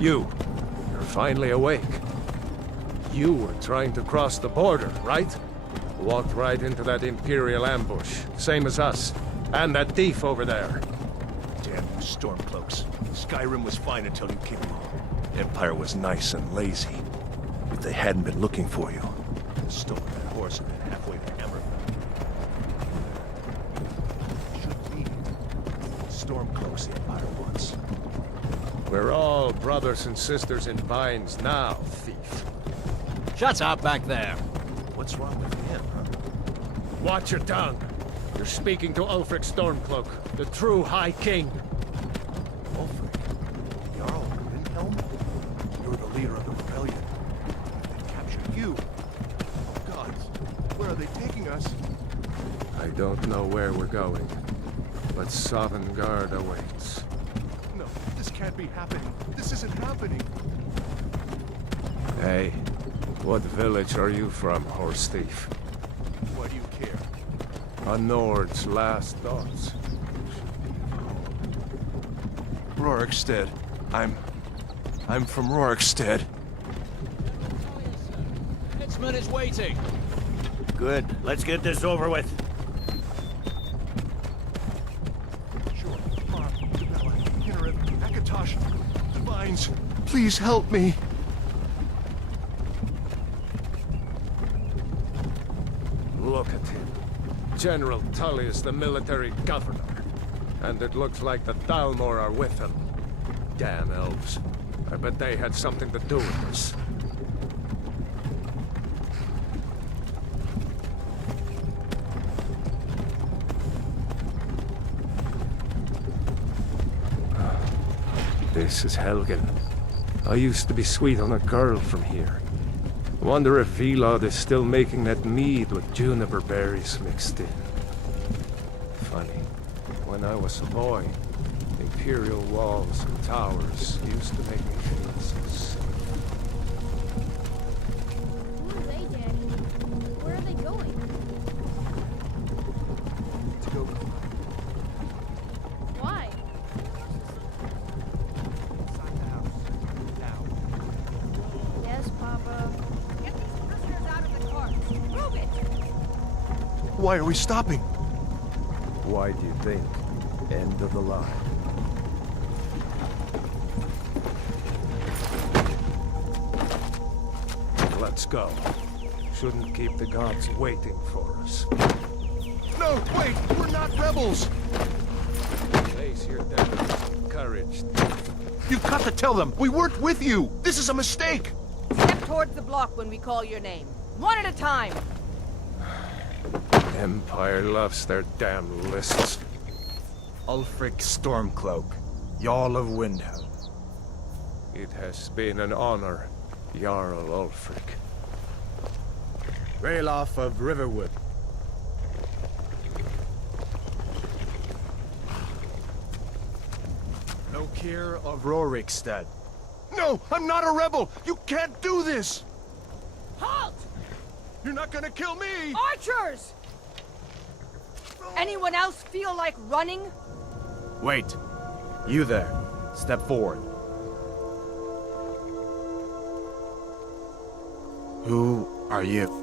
You're finally awake. You were trying to cross the border, right? Walked right into that Imperial ambush, same as us. And that thief over there. Damn you Stormcloaks. Skyrim was fine until you came along. Empire was nice and lazy. If they hadn't been looking for you, stolen that horse and been halfway to Hammer. Should be Stormcloaks the Empire wants. We're all brothers and sisters in binds now, thief. Shut up back there. What's wrong with him, huh? Watch your tongue. You're speaking to Ulfric Stormcloak, the true High King. Ulfric? Jarl Windhelm? You're the leader of the rebellion. They captured you. Gods, where are they taking us? I don't know where we're going, but Sovngarde awaits. No, this can't be happening. This isn't happening. Hey, what village are you from, horse thief? Why do you care? A Nord's last thoughts. Rorikstead. I'm from Rorikstead. Headsman is waiting. Good. Let's get this over with. Sure. Mar, Debella, Kinnereth, Akatosh, Divines, please help me. Look at him. General Tully is the military governor. And it looks like the Dalmor are with him. Damn elves. I bet they had something to do with this. This is Helgen. I used to be sweet on a girl from here. Wonder if Vilod is still making that mead with juniper berries mixed in. Funny. When I was a boy, Imperial walls and towers used to make me feel so sick. Who are they, Daddy? Where are they going? To go Why? inside the house. Now. Yes, Papa. Get these prisoners out of the cart. Move it! Why are we stopping? Why do you think? End of the line. Let's go. Shouldn't keep the gods waiting for us. No, wait! We're not rebels! Face your death. Courage. You've got to tell them! We weren't with you! This is a mistake! Step towards the block when we call your name. One at a time. Empire loves their damn lists. Ulfric Stormcloak, Jarl of Windhelm. It has been an honor, Jarl Ulfric. Ralof of Riverwood. Lokir of Rorikstead. No! I'm not a rebel! You can't do this! Halt! You're not gonna kill me! Archers! Anyone else feel like running? Wait. You there. Step forward. Who are you?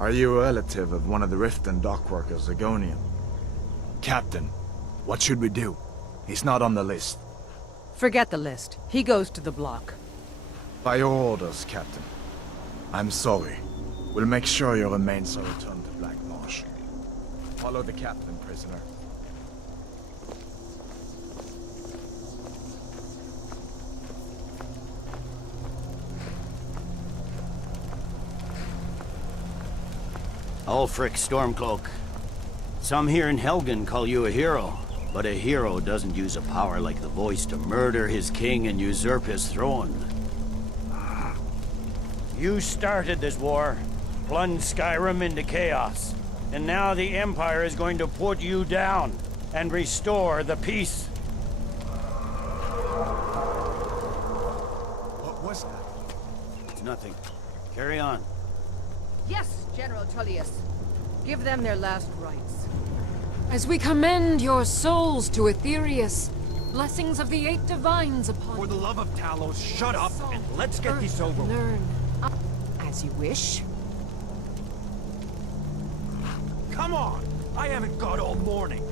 Are you a relative of one of the Riften dockworkers, Agonian? Captain, what should we do? He's not on the list. Forget the list. He goes to the block. By your orders, Captain. I'm sorry. We'll make sure your remains are returned to Black Marsh. Follow the captain, prisoner. Ulfric Stormcloak. Some here in Helgen call you a hero, but a hero doesn't use a power like the voice to murder his king and usurp his throne. You started this war, plunged Skyrim into chaos, and now the Empire is going to put you down and restore the peace. What was that? It's nothing. Carry on. Yes, General Tullius. Give them their last rites. As we commend your souls to Aetherius, blessings of the 8 divines upon For the love of Talos, shut up and let's get this over with. Learn. As you wish. Come on! I haven't got all morning.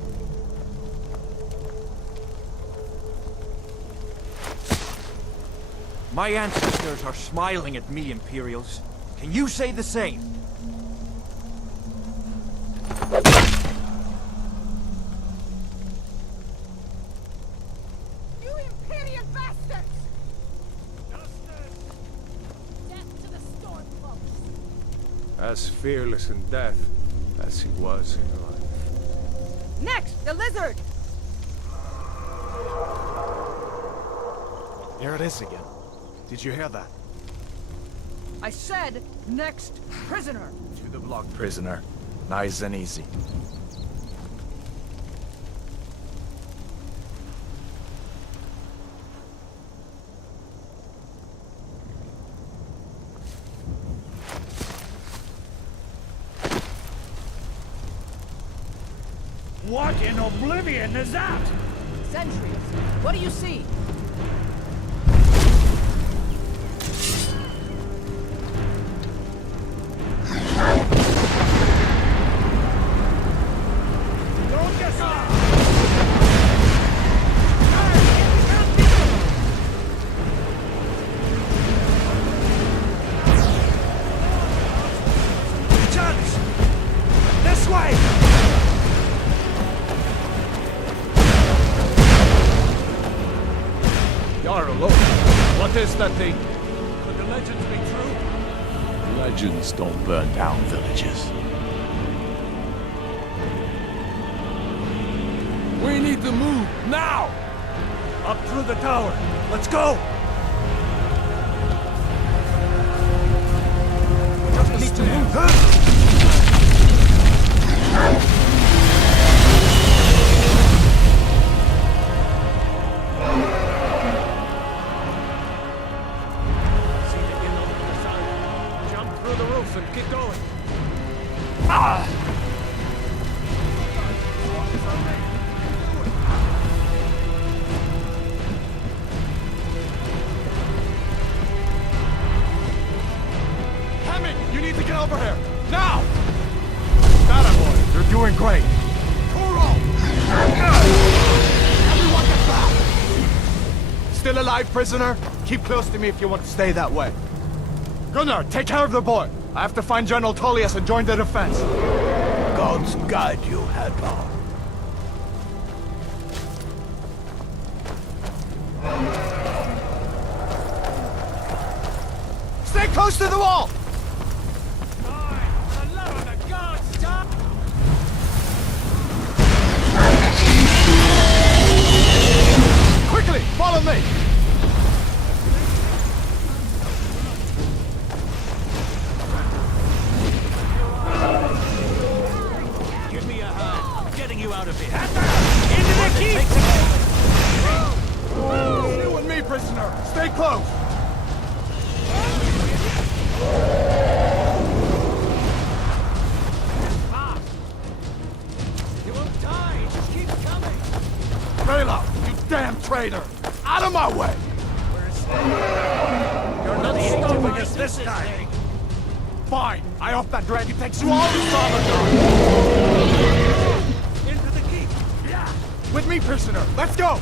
My ancestors are smiling at me, Imperials. Can you say the same? You Imperial bastards! Death to the Stormcloaks. As fearless in death as he was in life. Next, the lizard! There it is again. Did you hear that? I said, next prisoner! To the block, prisoner. Nice and easy. What in oblivion is that? Sentries, what do you see? What is that thing? Could the legends be true? Legends don't burn down villages. We need to move, now! Up through the tower. Let's go! Just need to move. And keep going. Hammond, you need to get over here. Now! That boy, you're doing great. Kuro! Everyone get back! Still alive, prisoner? Keep close to me if you want to stay that way. Gunnar, take care of the boy. I have to find General Tullius and join the defense. Gods guide you, Hadvar. Stay close to the wall! For the love of the gods, stop! Quickly, follow me! Give me a hand. I'm getting you out of here. Into the keep! You and me, prisoner. Stay close. You won't die. Just keep coming. Rayla, you damn traitor! Out of my way! You're not stopping us this time. Fine. I hope that dragon takes you all to Sodom. Into the keep! Yeah! With me, prisoner! Let's go!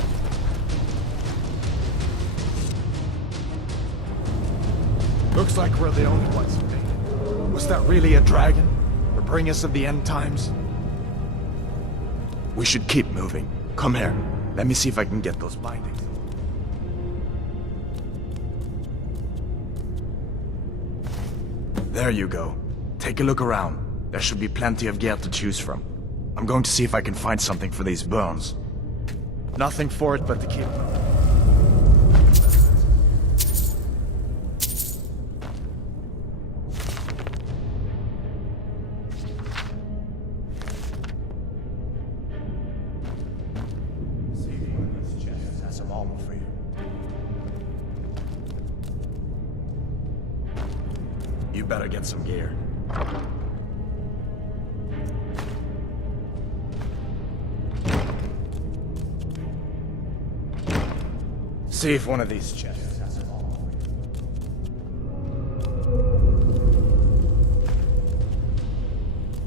Looks like we're the only ones who made it. Was that really a dragon? To bring us of the end times? We should keep moving. Come here. Let me see if I can get those bindings. There you go. Take a look around. There should be plenty of gear to choose from. I'm going to see if I can find something for these bones. Nothing for it but to keep moving. You better get some gear. See if one of these chests has some armor for you.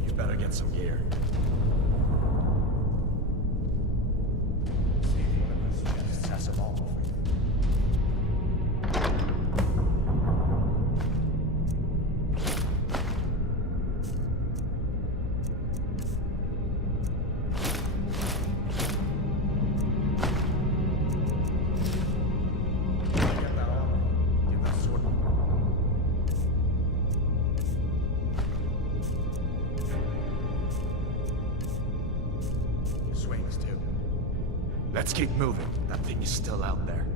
You better get some gear. See if one of these chests has some armor for you. Let's keep moving. That thing is still out there.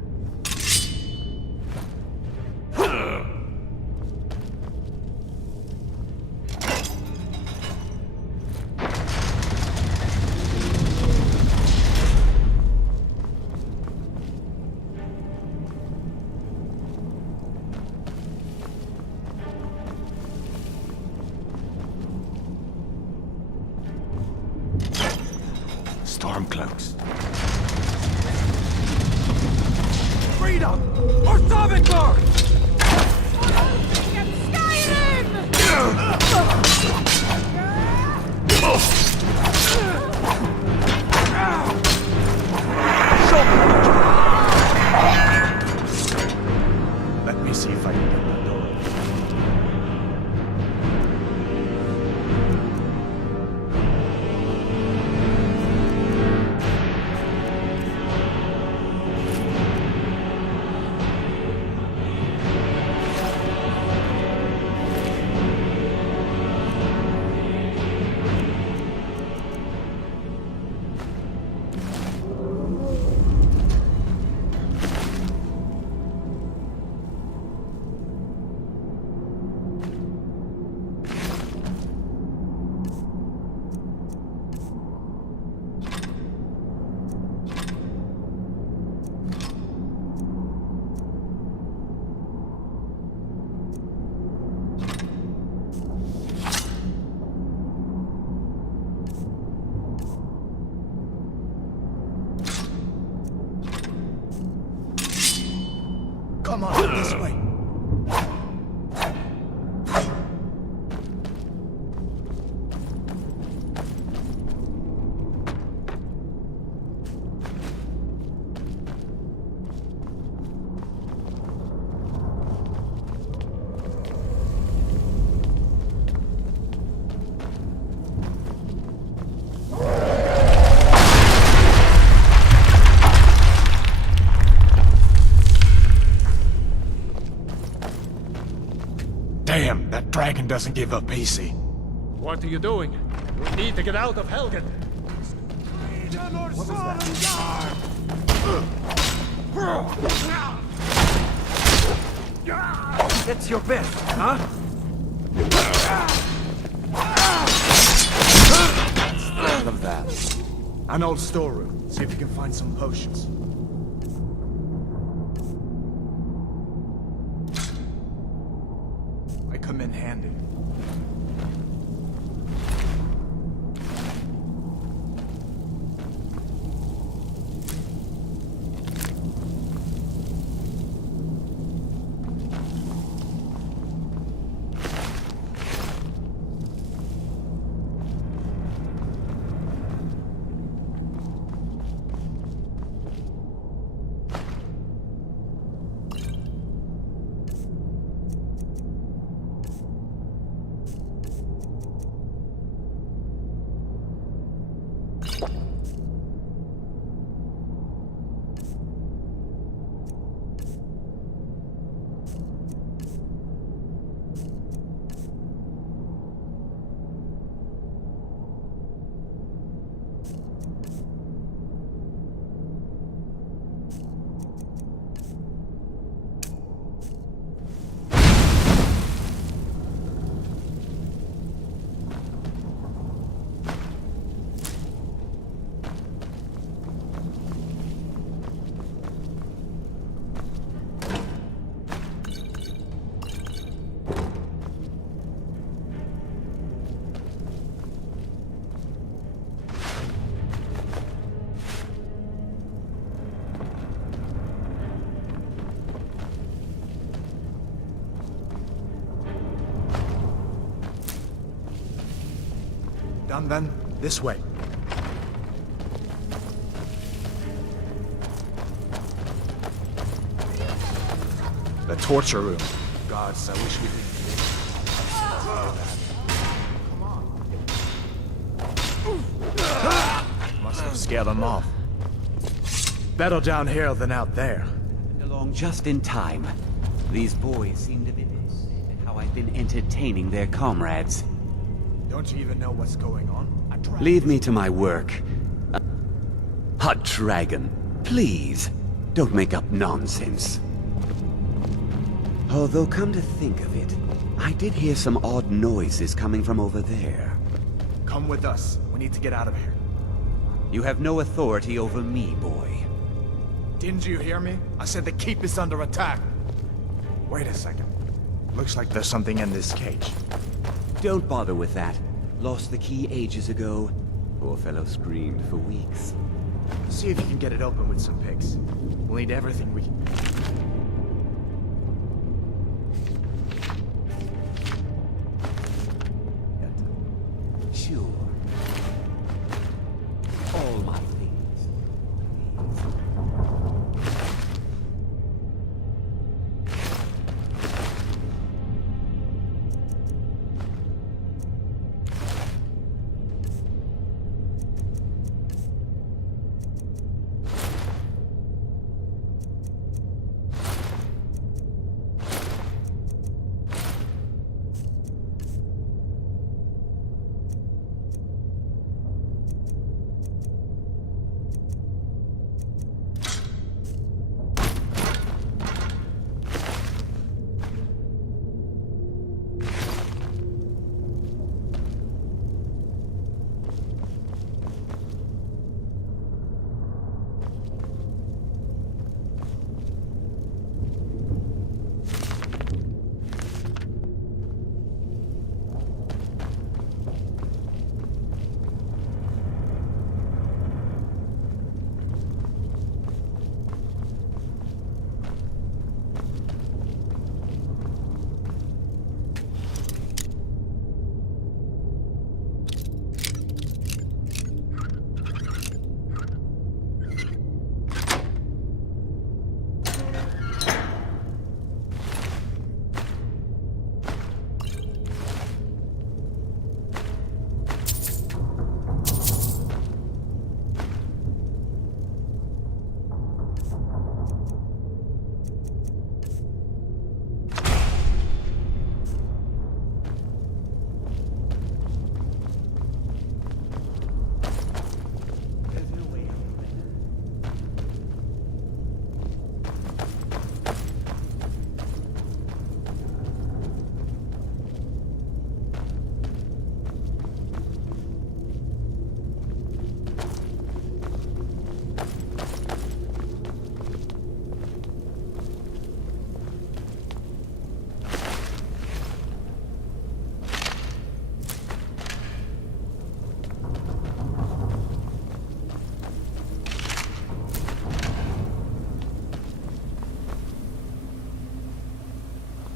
Stormcloaks. Freedom! Or Skyrim! Let me see if I can get that door open. Come on, this way. Damn, that dragon doesn't give up easy. What are you doing? We need to get out of Helgen. That's your best, huh? None of that. An old storeroom. See if you can find some potions. I come in handy. Done then? This way. The torture room. Gods, I wish we didn't. Must have scared them off. Better down here than out there. Along just in time. These boys seemed a bit upset at how I've been entertaining their comrades. Don't you even know what's going on? Leave me to my work. Hot dragon, please, don't make up nonsense. Although, come to think of it, I did hear some odd noises coming from over there. Come with us. We need to get out of here. You have no authority over me, boy. Didn't you hear me? I said the keep is under attack. Wait a second. Looks like there's something in this cage. Don't bother with that. Lost the key ages ago. Poor fellow screamed for weeks. See if you can get it open with some picks. We'll need everything we can. Sure. All my things.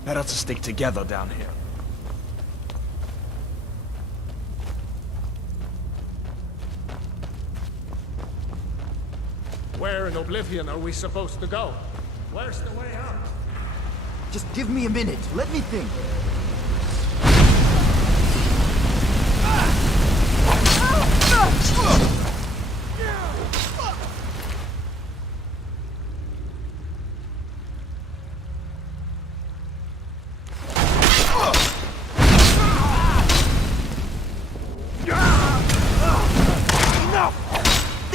Better to stick together down here. Where in Oblivion are we supposed to go? Where's the way out? Just give me a minute. Let me think.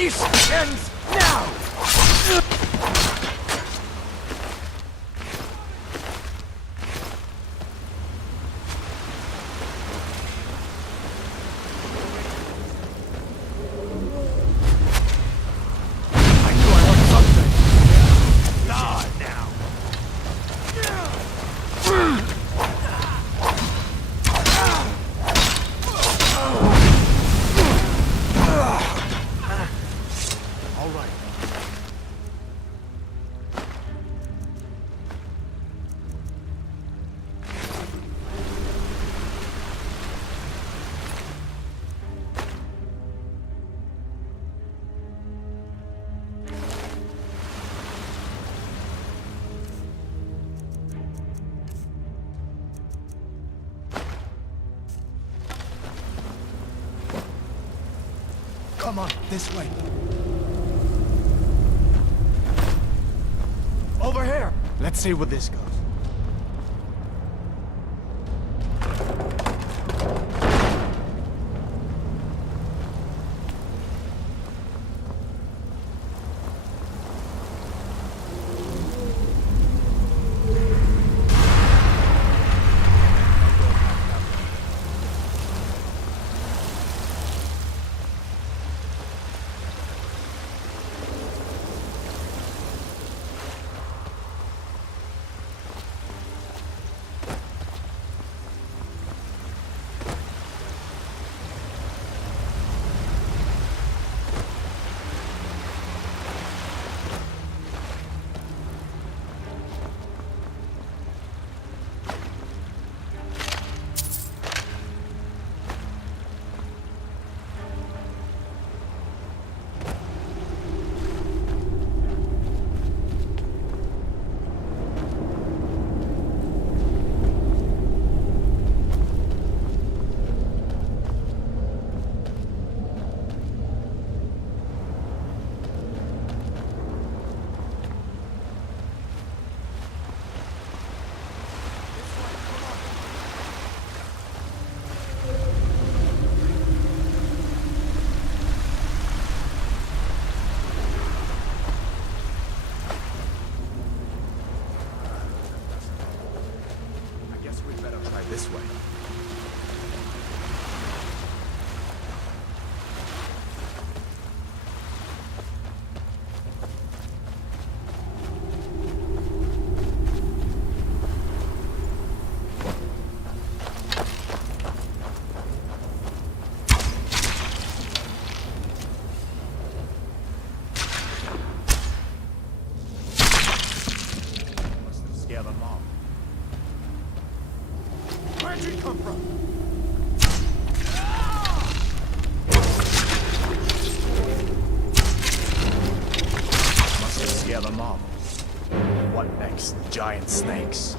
Peace ends now! Come on, this way. Over here. Let's see where this goes. This way. Must scare them off. Where'd you come from? Must have scared them off. What next? Giant snakes.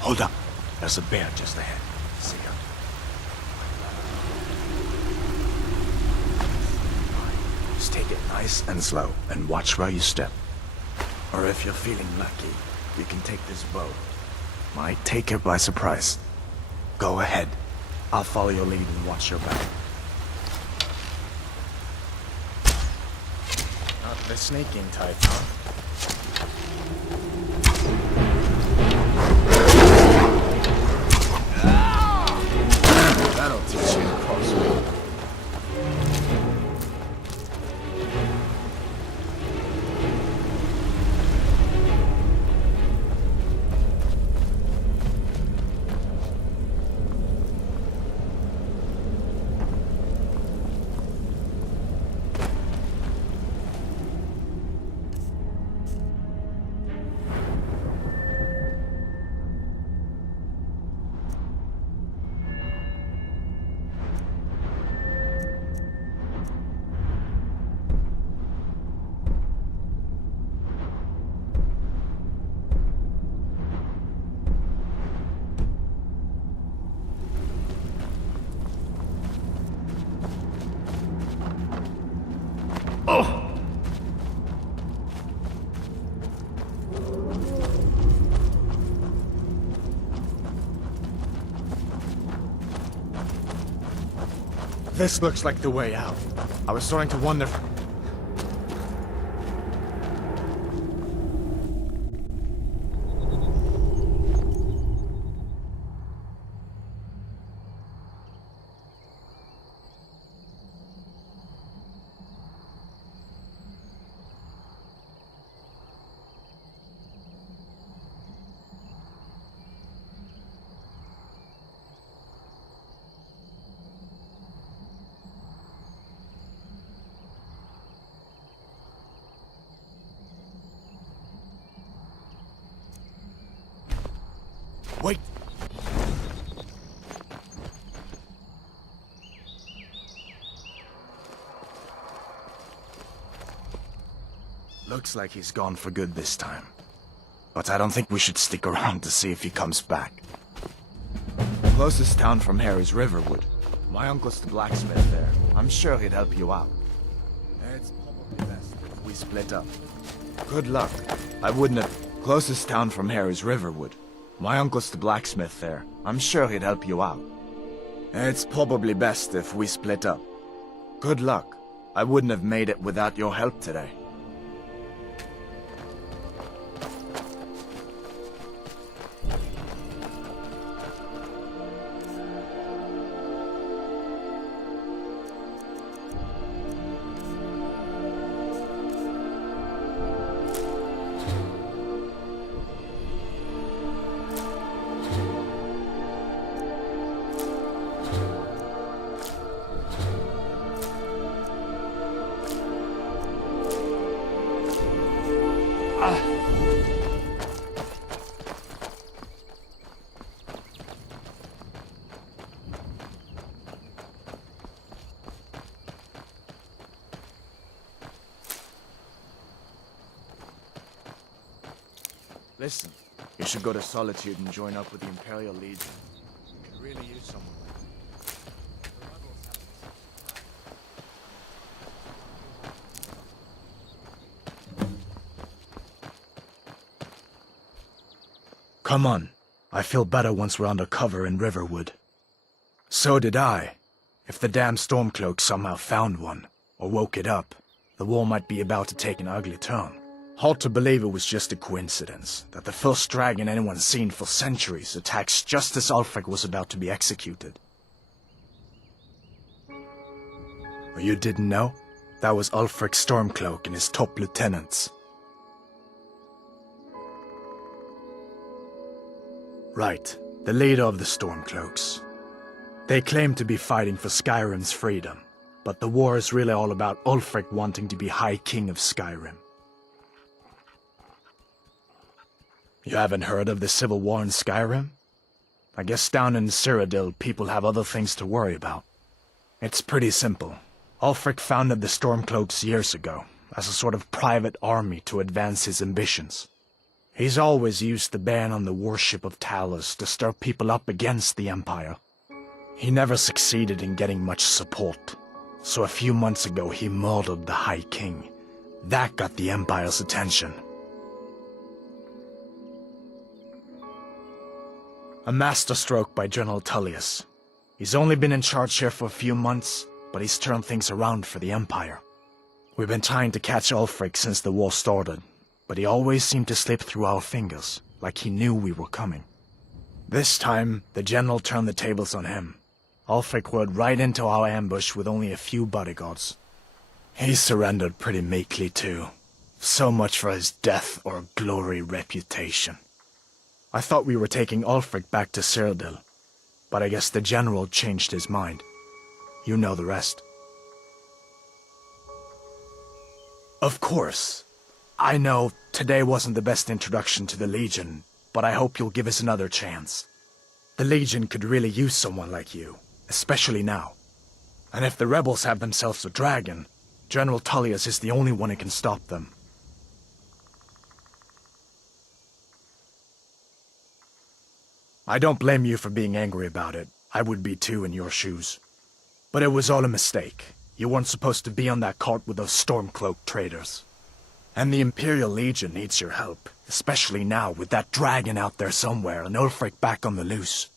Hold up. There's a bear just ahead. See ya. Just take it nice and slow, and watch where you step. Or if you're feeling lucky, you can take this bow. Might take it by surprise. Go ahead. I'll follow your lead and watch your back. Not the sneaking type, huh? That'll teach you to cross me. This looks like the way out. I was starting to wonder if... Wait! Looks like he's gone for good this time. But I don't think we should stick around to see if he comes back. Closest town from here is Riverwood. My uncle's the blacksmith there. I'm sure he'd help you out. It's probably best if we split up. Good luck. I wouldn't have... Closest town from here is Riverwood. My uncle's the blacksmith there. I'm sure he'd help you out. It's probably best if we split up. Good luck. I wouldn't have made it without your help today. Listen, you should go to Solitude and join up with the Imperial Legion. You could really use someone. Come on. I feel better once we're under cover in Riverwood. So did I. If the damn Stormcloak somehow found one, or woke it up, the war might be about to take an ugly turn. Hard to believe it was just a coincidence, that the first dragon anyone's seen for centuries attacks just as Ulfric was about to be executed. Or you didn't know? That was Ulfric's Stormcloak and his top lieutenants. Right, the leader of the Stormcloaks. They claim to be fighting for Skyrim's freedom, but the war is really all about Ulfric wanting to be High King of Skyrim. You haven't heard of the civil war in Skyrim? I guess down in Cyrodiil people have other things to worry about. It's pretty simple. Ulfric founded the Stormcloaks years ago, as a sort of private army to advance his ambitions. He's always used the ban on the worship of Talos to stir people up against the Empire. He never succeeded in getting much support, so a few months ago he murdered the High King. That got the Empire's attention. A masterstroke by General Tullius. He's only been in charge here for a few months, but he's turned things around for the Empire. We've been trying to catch Ulfric since the war started, but he always seemed to slip through our fingers, like he knew we were coming. This time, the General turned the tables on him. Ulfric rode right into our ambush with only a few bodyguards. He surrendered pretty meekly too. So much for his death or glory reputation. I thought we were taking Ulfric back to Cyrodiil, but I guess the General changed his mind. You know the rest. Of course. I know today wasn't the best introduction to the Legion, but I hope you'll give us another chance. The Legion could really use someone like you, especially now. And if the rebels have themselves a dragon, General Tullius is the only one who can stop them. I don't blame you for being angry about it. I would be too in your shoes. But it was all a mistake. You weren't supposed to be on that cart with those Stormcloak traitors. And the Imperial Legion needs your help, especially now with that dragon out there somewhere and Ulfric back on the loose.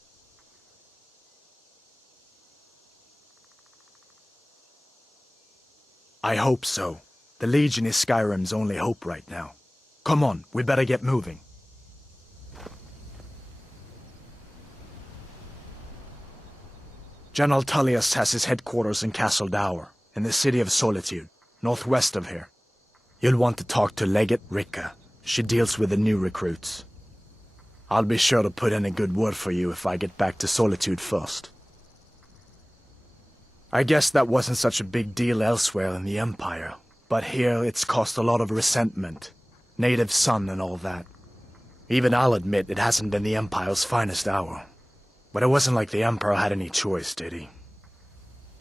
I hope so. The Legion is Skyrim's only hope right now. Come on, we better get moving. General Tullius has his headquarters in Castle Dower, in the city of Solitude, northwest of here. You'll want to talk to Legate Ricka. She deals with the new recruits. I'll be sure to put in a good word for you if I get back to Solitude first. I guess that wasn't such a big deal elsewhere in the Empire, but here it's caused a lot of resentment. Native son and all that. Even I'll admit it hasn't been the Empire's finest hour. But it wasn't like the Emperor had any choice, did he?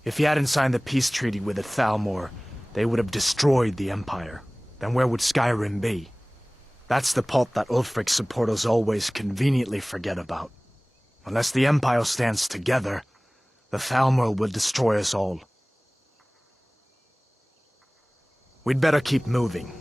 If he hadn't signed the peace treaty with the Thalmor, they would have destroyed the Empire. Then where would Skyrim be? That's the part that Ulfric's supporters always conveniently forget about. Unless the Empire stands together, the Thalmor will destroy us all. We'd better keep moving.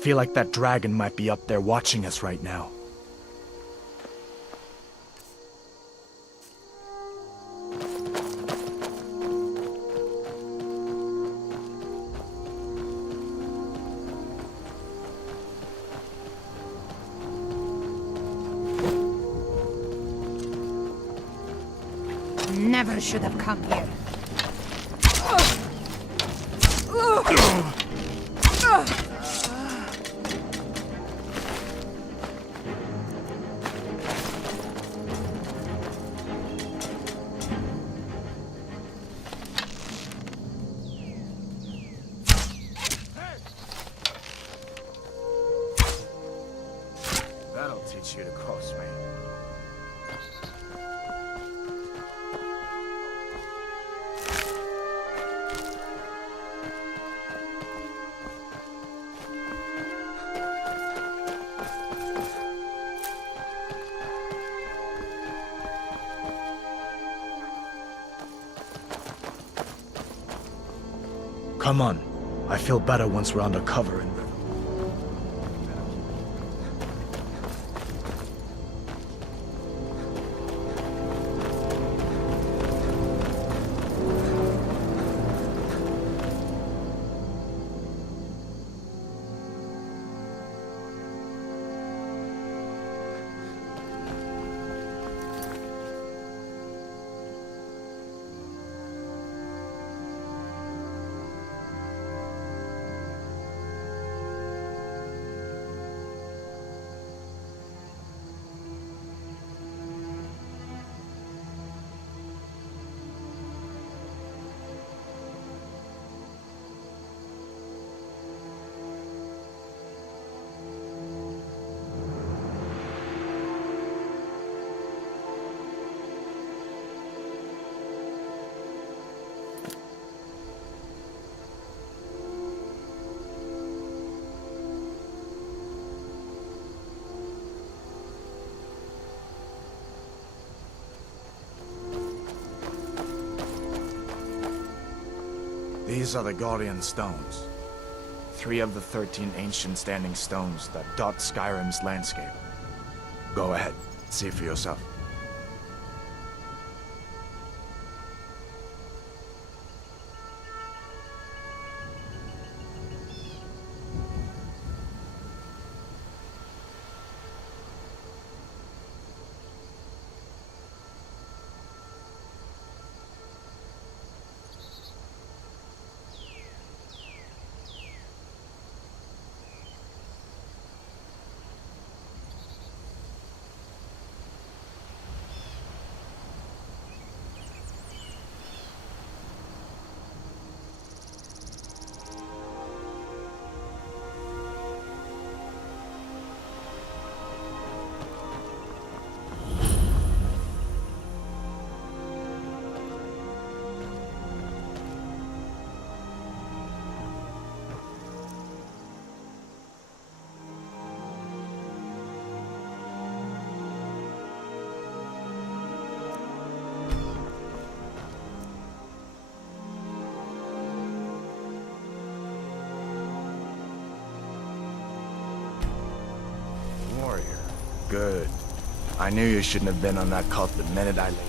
Feel like that dragon might be up there watching us right now. Never should have come here. That'll teach you to cross me. Come on. I feel better once we're under cover and... These are the Guardian Stones. 3 of the 13 ancient standing stones that dot Skyrim's landscape. Go ahead, see for yourself. Good. I knew you shouldn't have been on that cult the minute I laid it.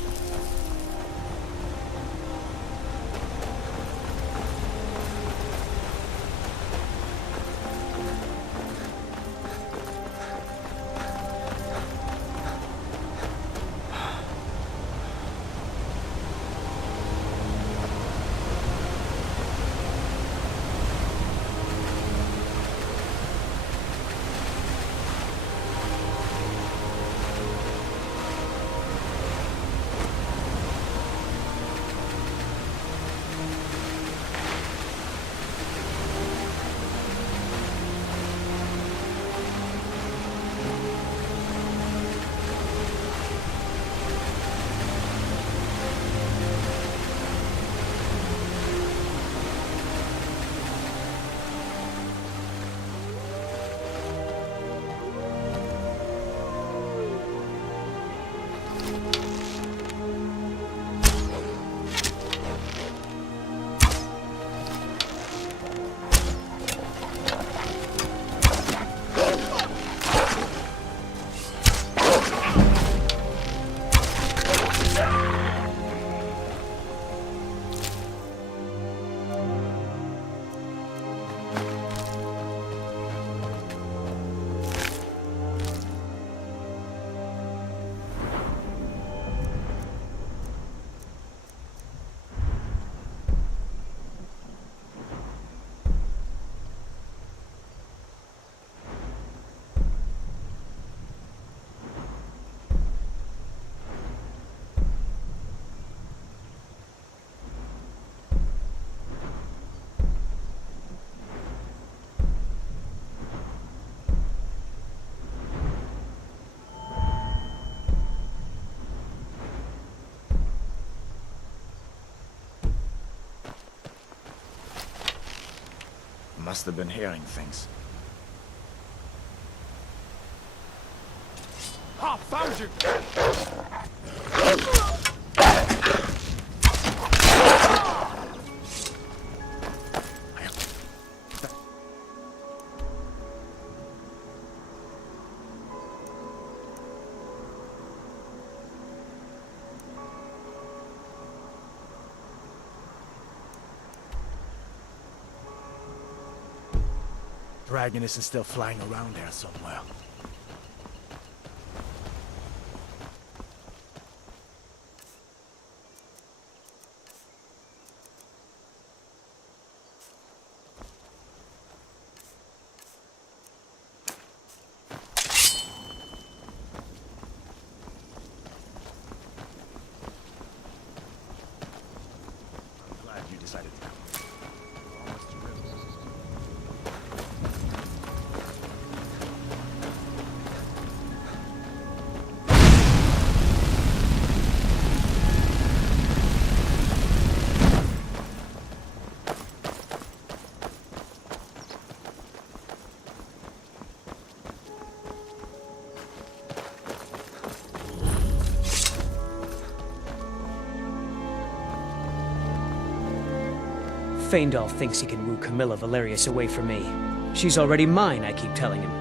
Must have been hearing things. Ah, found you! Dragoness is still flying around there somewhere. I'm glad you decided to come. Almost thrilled. Faendal thinks he can woo Camilla Valerius away from me. She's already mine, I keep telling him.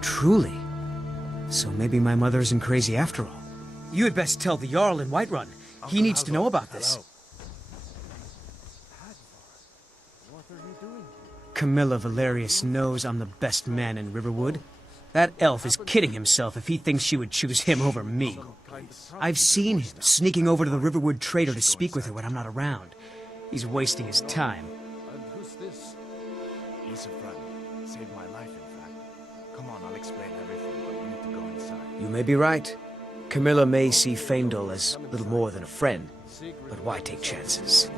Truly? So maybe my mother isn't crazy after all. You had best tell the Jarl in Whiterun. He needs to know about this. Camilla Valerius knows I'm the best man in Riverwood. That elf is kidding himself if he thinks she would choose him over me. I've seen him sneaking over to the Riverwood trader to speak with her when I'm not around. He's wasting his time. And who's this? He's a friend. Saved my life, in fact. Come on, I'll explain everything, but we need to go inside. You may be right. Camilla may see Faendal as little more than a friend, but why take chances?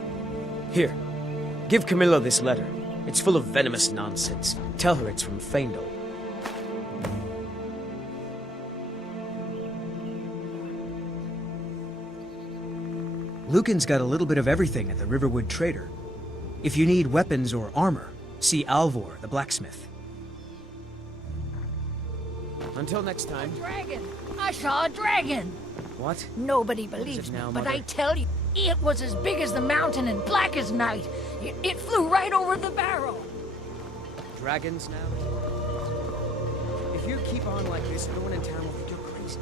Here, give Camilla this letter. It's full of venomous nonsense. Tell her it's from Faendal. Lucan's got a little bit of everything at the Riverwood Trader. If you need weapons or armor, see Alvor, the blacksmith. Until next time. Dragon! I saw a dragon! What? Nobody believes me, but I tell you, it was as big as the mountain and black as night. It flew right over the barrel. Dragons now? If you keep on like this, everyone in town will think you're crazy.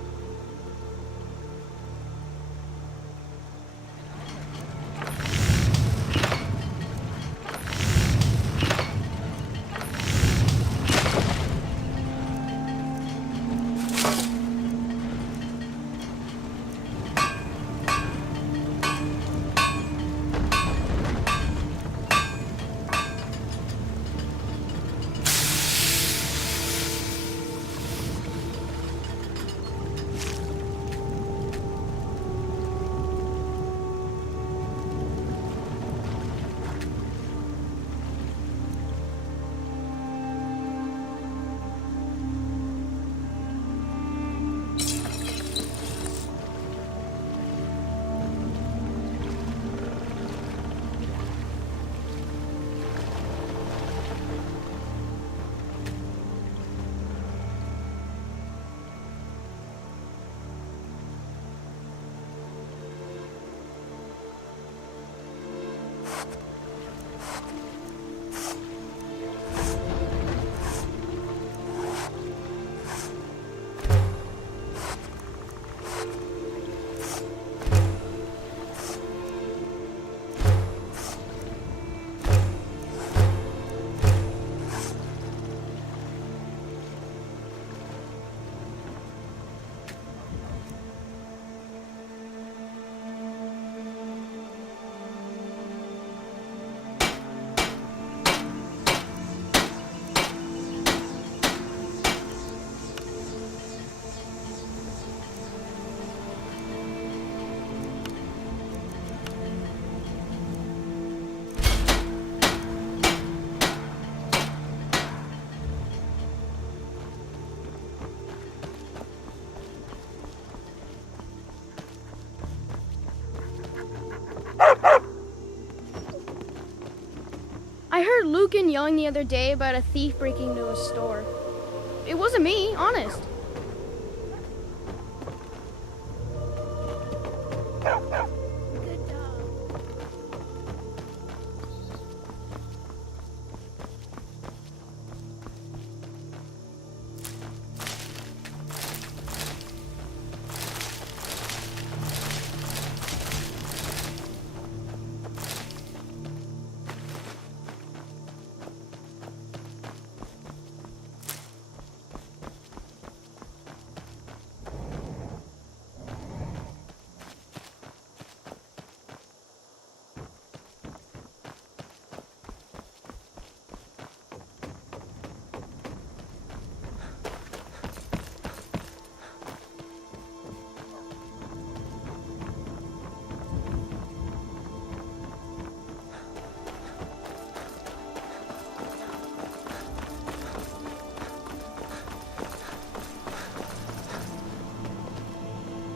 I heard Lucan yelling the other day about a thief breaking into a store. It wasn't me, honest. Good dog.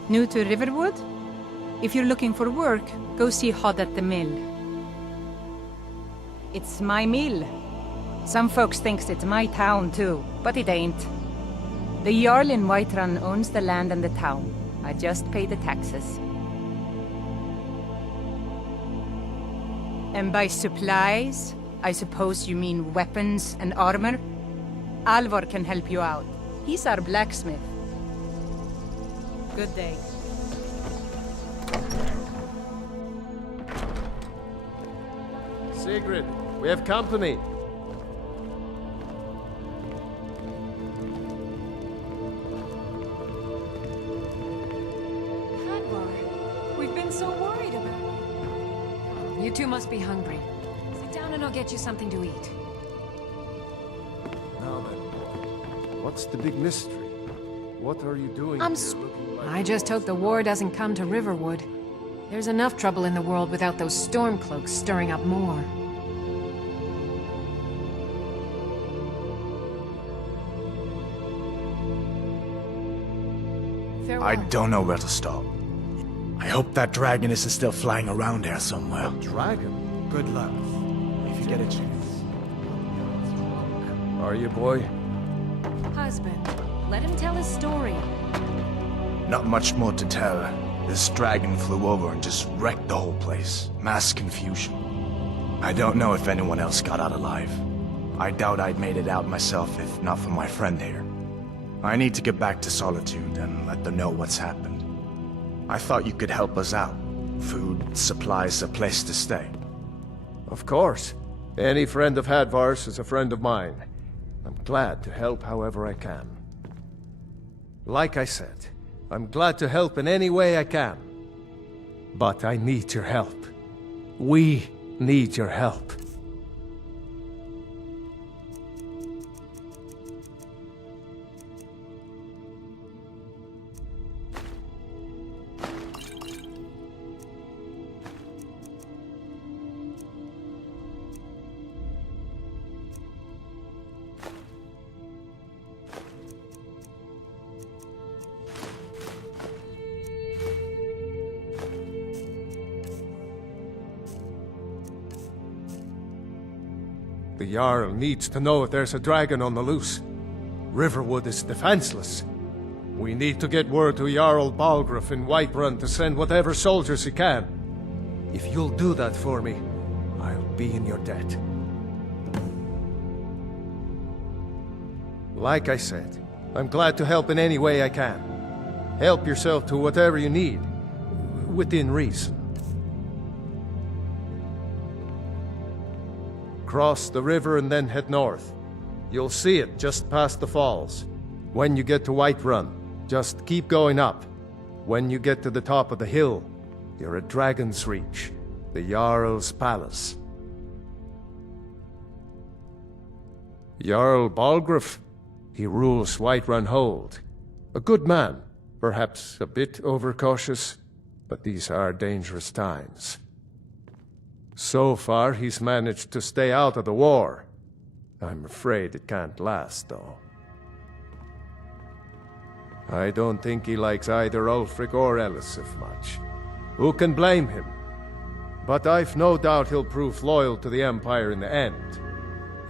New to Riverwood? If you're looking for work, go see Hod at the mill. It's my mill. Some folks thinks it's my town too, but it ain't. The Jarl in Whiterun owns the land and the town. I just pay the taxes. And by supplies, I suppose you mean weapons and armor? Alvor can help you out. He's our blacksmith. Good day. Sigrid, we have company. Hadvar, we've been so worried about you. You two must be hungry. Sit down and I'll get you something to eat. Now then, what's the big mystery? What are you doing here looking like... I just hope the war doesn't come to Riverwood. There's enough trouble in the world without those stormcloaks stirring up more. Farewell. I don't know where to stop. I hope that dragon isn't still flying around here somewhere. Dragon? Good luck, if you get a chance. Are you, boy? Husband, let him tell his story. Not much more to tell. This dragon flew over and just wrecked the whole place. Mass confusion. I don't know if anyone else got out alive. I doubt I'd made it out myself if not for my friend here. I need to get back to Solitude and let them know what's happened. I thought you could help us out. Food, supplies, a place to stay. Of course. Any friend of Hadvar's is a friend of mine. I'm glad to help however I can. Like I said, I'm glad to help in any way I can. But I need your help. We need your help. The Jarl needs to know if there's a dragon on the loose. Riverwood is defenseless. We need to get word to Jarl Balgruuf in Whiterun to send whatever soldiers he can. If you'll do that for me, I'll be in your debt. Like I said, I'm glad to help in any way I can. Help yourself to whatever you need, within reason. Cross the river and then head north. You'll see it just past the falls. When you get to Whiterun, just keep going up. When you get to the top of the hill, you're at Dragon's Reach, the Jarl's palace. Jarl Balgruuf, he rules Whiterun Hold. A good man, perhaps a bit overcautious, but these are dangerous times. So far, he's managed to stay out of the war. I'm afraid it can't last, though. I don't think he likes either Ulfric or Elisif much. Who can blame him? But I've no doubt he'll prove loyal to the Empire in the end.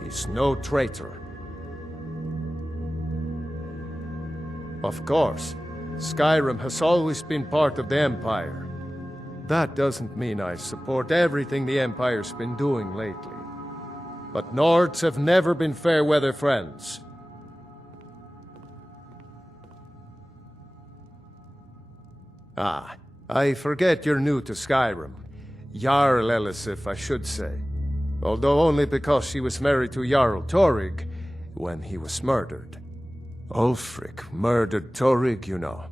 He's no traitor. Of course, Skyrim has always been part of the Empire. That doesn't mean I support everything the Empire's been doing lately. But Nords have never been fair-weather friends. Ah, I forget you're new to Skyrim. Jarl Elisif, I should say. Although only because she was married to Jarl Torygg when he was murdered. Ulfric murdered Torygg, you know.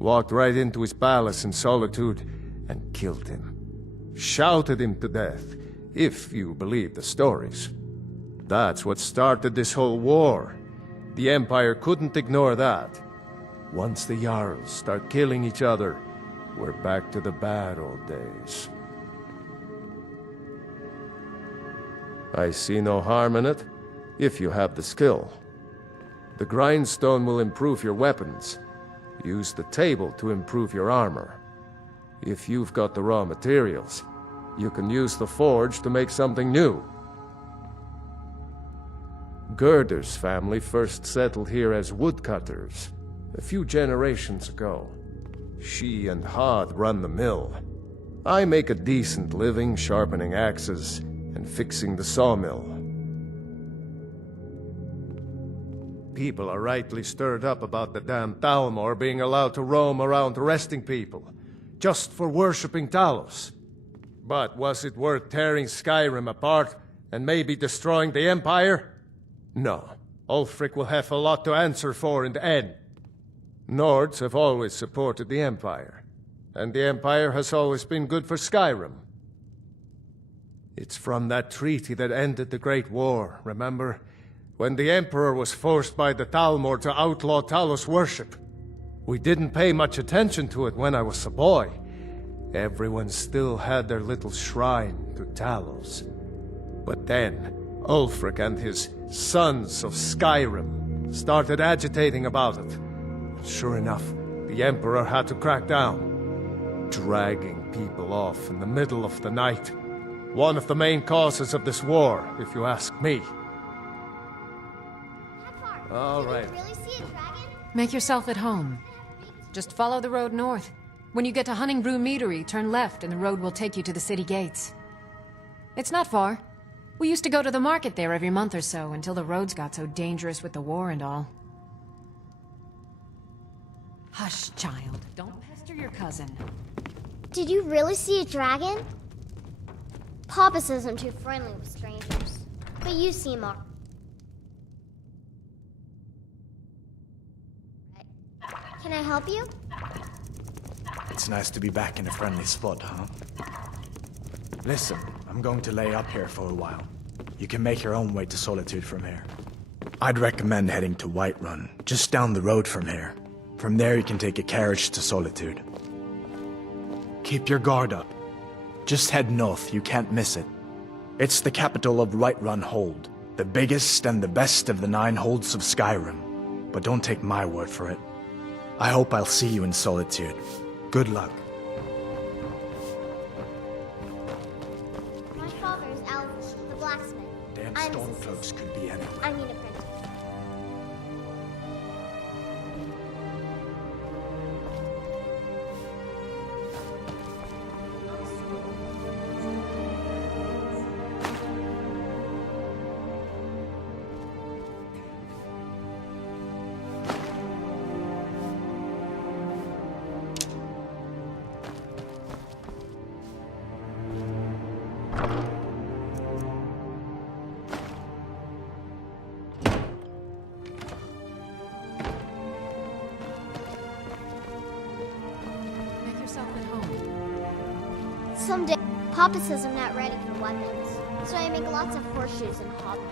Walked right into his palace in Solitude and killed him. Shouted him to death, if you believe the stories. That's what started this whole war. The Empire couldn't ignore that. Once the Jarls start killing each other, we're back to the bad old days. I see no harm in it, if you have the skill. The grindstone will improve your weapons. Use the table to improve your armor. If you've got the raw materials, you can use the forge to make something new. Gerder's family first settled here as woodcutters, a few generations ago. She and Hod run the mill. I make a decent living sharpening axes and fixing the sawmill. People are rightly stirred up about the damn Thalmor being allowed to roam around arresting people, just for worshipping Talos. But was it worth tearing Skyrim apart and maybe destroying the Empire? No. Ulfric will have a lot to answer for in the end. Nords have always supported the Empire, and the Empire has always been good for Skyrim. It's from that treaty that ended the Great War, remember? When the Emperor was forced by the Thalmor to outlaw Talos worship. We didn't pay much attention to it when I was a boy. Everyone still had their little shrine to Talos. But then, Ulfric and his Sons of Skyrim started agitating about it. Sure enough, the Emperor had to crack down, dragging people off in the middle of the night. One of the main causes of this war, if you ask me. All right. Make yourself at home. Just follow the road north. When you get to Hunningbrew Meadery, turn left and the road will take you to the city gates. It's not far. We used to go to the market there every month or so until the roads got so dangerous with the war and all. Hush, child. Don't pester your cousin. Did you really see a dragon? Papa says I'm too friendly with strangers. But you seem all... Can I help you? It's nice to be back in a friendly spot, huh? Listen, I'm going to lay up here for a while. You can make your own way to Solitude from here. I'd recommend heading to Whiterun, just down the road from here. From there you can take a carriage to Solitude. Keep your guard up. Just head north, you can't miss it. It's the capital of Whiterun Hold, the biggest and the best of the 9 holds of Skyrim. But don't take my word for it. I hope I'll see you in Solitude. Good luck. My father is Alvin, the blacksmith. Damn I'm Stormcloaks could be anywhere. I mean a printer. Someday, Papa says I'm not ready for weapons, so I make lots of horseshoes and hobbles.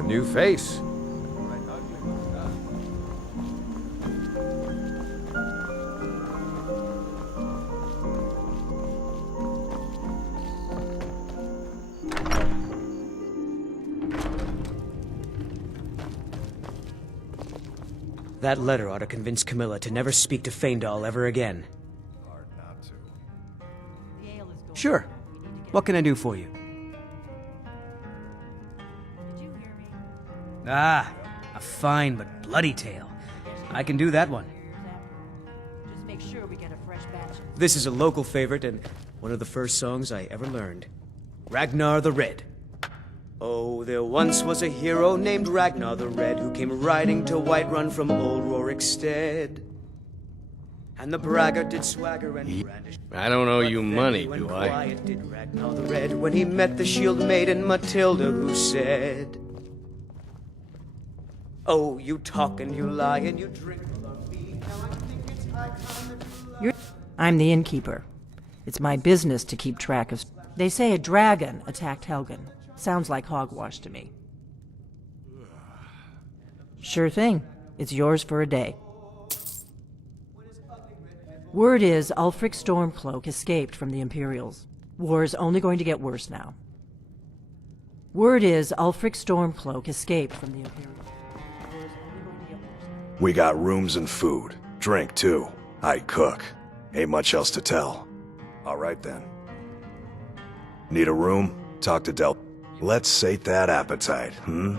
A new face. That letter ought to convince Camilla to never speak to Faendal ever again. Sure. What can I do for you? Ah, a fine but bloody tale. I can do that one. Just make sure we get a fresh batch. This is a local favorite and one of the first songs I ever learned. Ragnar the Red. Oh, there once was a hero named Ragnar the Red who came riding to Whiterun from old Rorikstead. And the braggart did swagger and brandish. I don't owe you money, But then he do went I? quiet, did Ragnar the Red when he met the shield maiden Matilda, who said, "Oh, you talk and you lie and you drink on me. Now I think it's high time that you I'm the innkeeper. It's my business to keep track of... They say a dragon attacked Helgen. Sounds like hogwash to me. Sure thing. It's yours for a day. Word is Ulfric Stormcloak escaped from the Imperials. War's only going to get worse now. Word is Ulfric Stormcloak escaped from the Imperials. We got rooms and food. Drink, too. I cook. Ain't much else to tell. All right, then. Need a room? Talk to Del... Let's sate that appetite, hmm?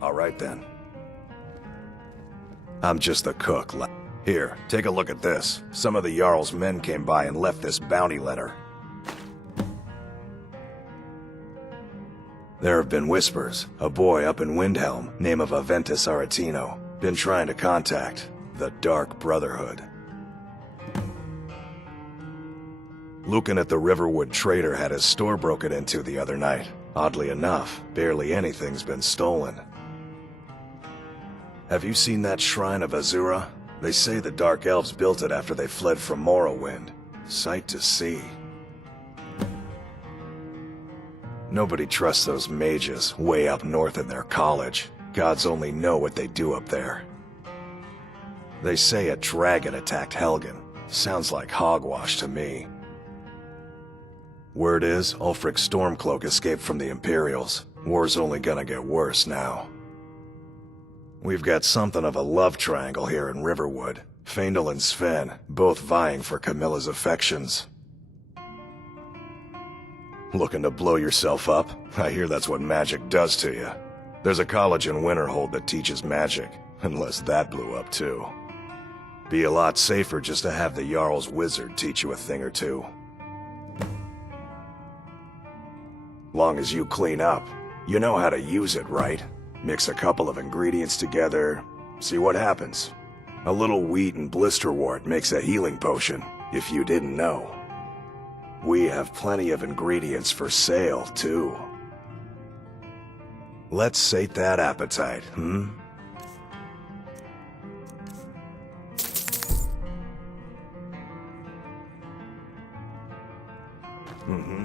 All right, then. I'm just the cook. Here, take a look at this. Some of the Jarl's men came by and left this bounty letter. There have been whispers. A boy up in Windhelm, name of Aventus Aretino, been trying to contact the Dark Brotherhood. Lucan at the Riverwood Trader had his store broken into the other night. Oddly enough, barely anything's been stolen. Have you seen that shrine of Azura? They say the Dark Elves built it after they fled from Morrowind. Sight to see. Nobody trusts those mages way up north in their college. Gods only know what they do up there. They say a dragon attacked Helgen. Sounds like hogwash to me. Word is, Ulfric Stormcloak escaped from the Imperials. War's only gonna get worse now. We've got something of a love triangle here in Riverwood. Faendal and Sven, both vying for Camilla's affections. Looking to blow yourself up? I hear that's what magic does to you. There's a college in Winterhold that teaches magic, unless that blew up too. Be a lot safer just to have the Jarl's wizard teach you a thing or two. Long as you clean up, you know how to use it, right? Mix a couple of ingredients together, see what happens. A little wheat and blisterwort makes a healing potion, if you didn't know. We have plenty of ingredients for sale, too. Let's sate that appetite, hmm? Mm-hmm.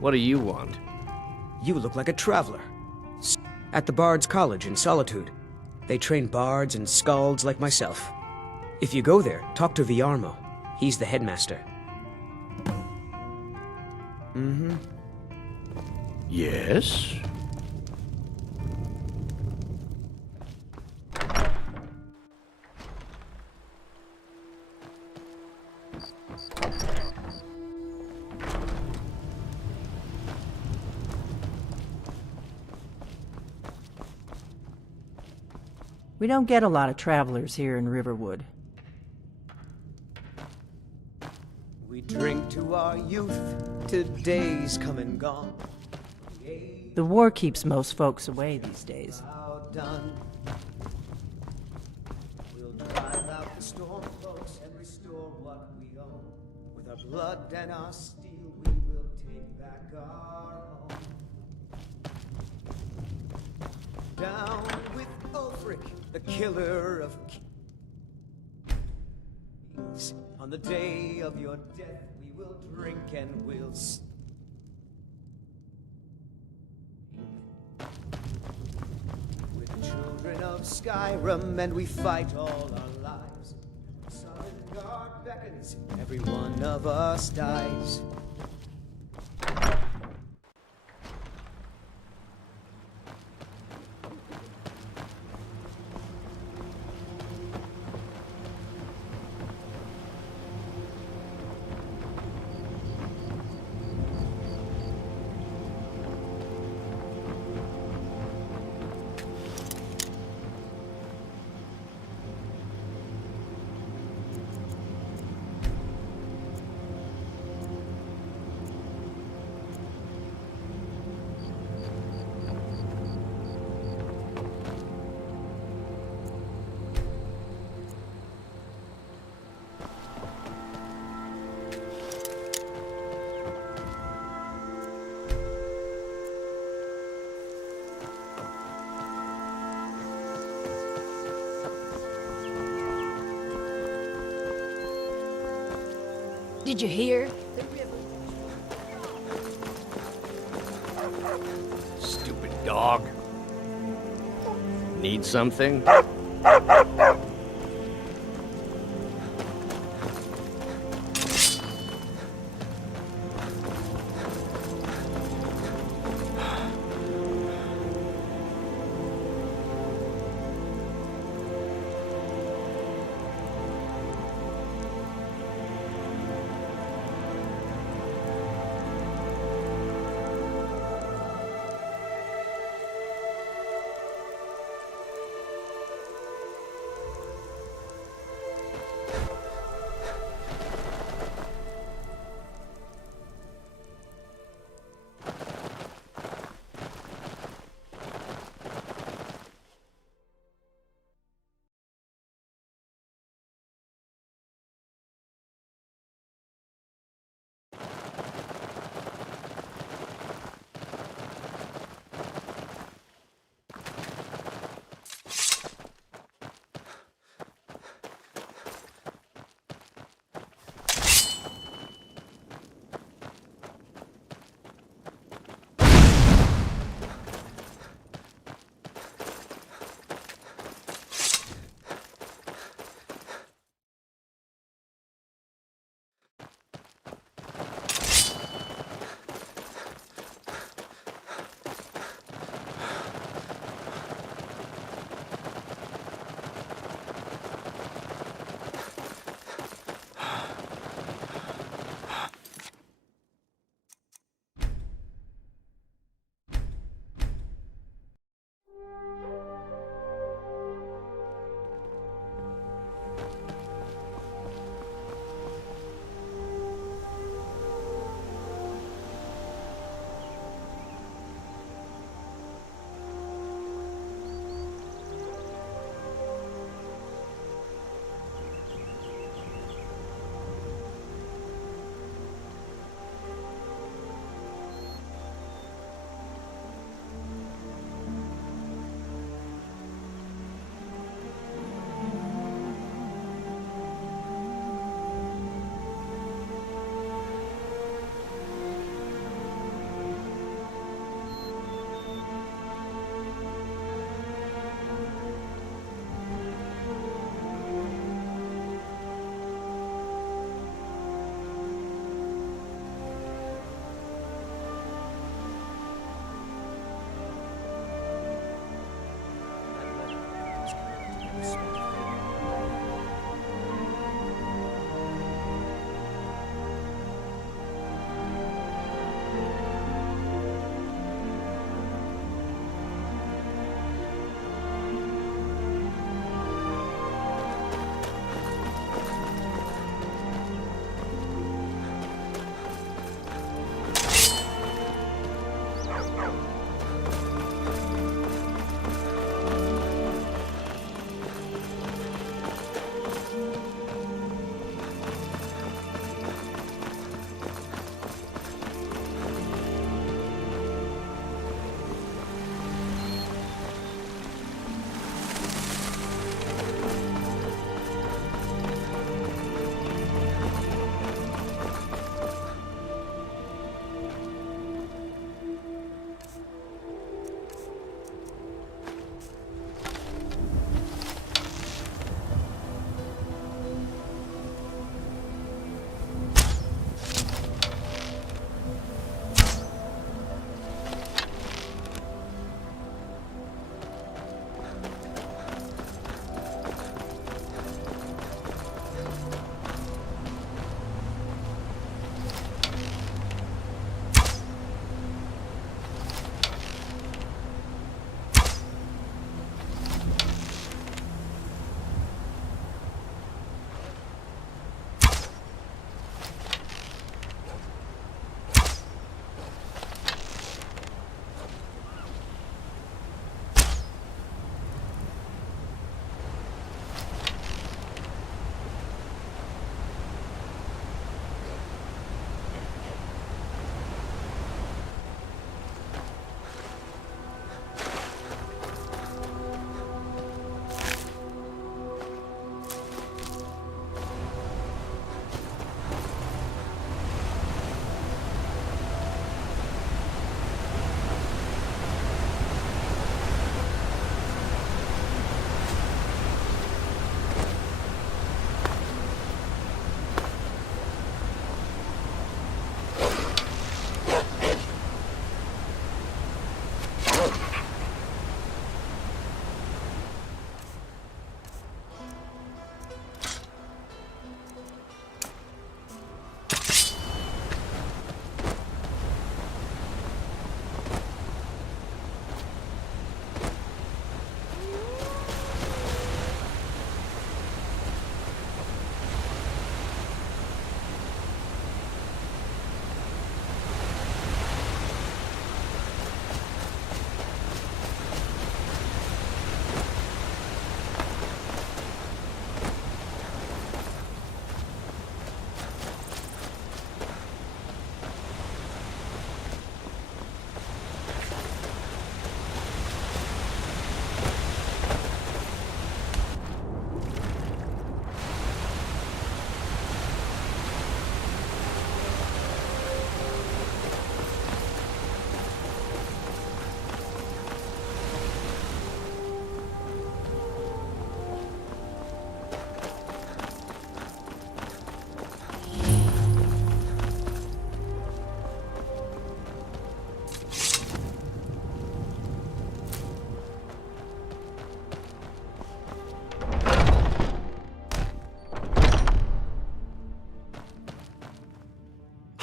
What do you want? You look like a traveler. At the Bard's College in Solitude. They train bards and skalds like myself. If you go there, talk to Viarmo. He's the headmaster. Mm-hmm. Yes? We don't get a lot of travelers here in Riverwood. We drink to our youth, to days come and gone. The war keeps most folks away these days. Done. We'll drive out the storm, folks, and restore what we own. With our blood and our steel, we will take back our home. Down with Ulfric, the killer of kings. On the day of your death, we will drink and we'll We're the children of Skyrim, and we fight all our lives. Sovngarde beckons, every one of us dies. Did you hear? Stupid dog. Need something?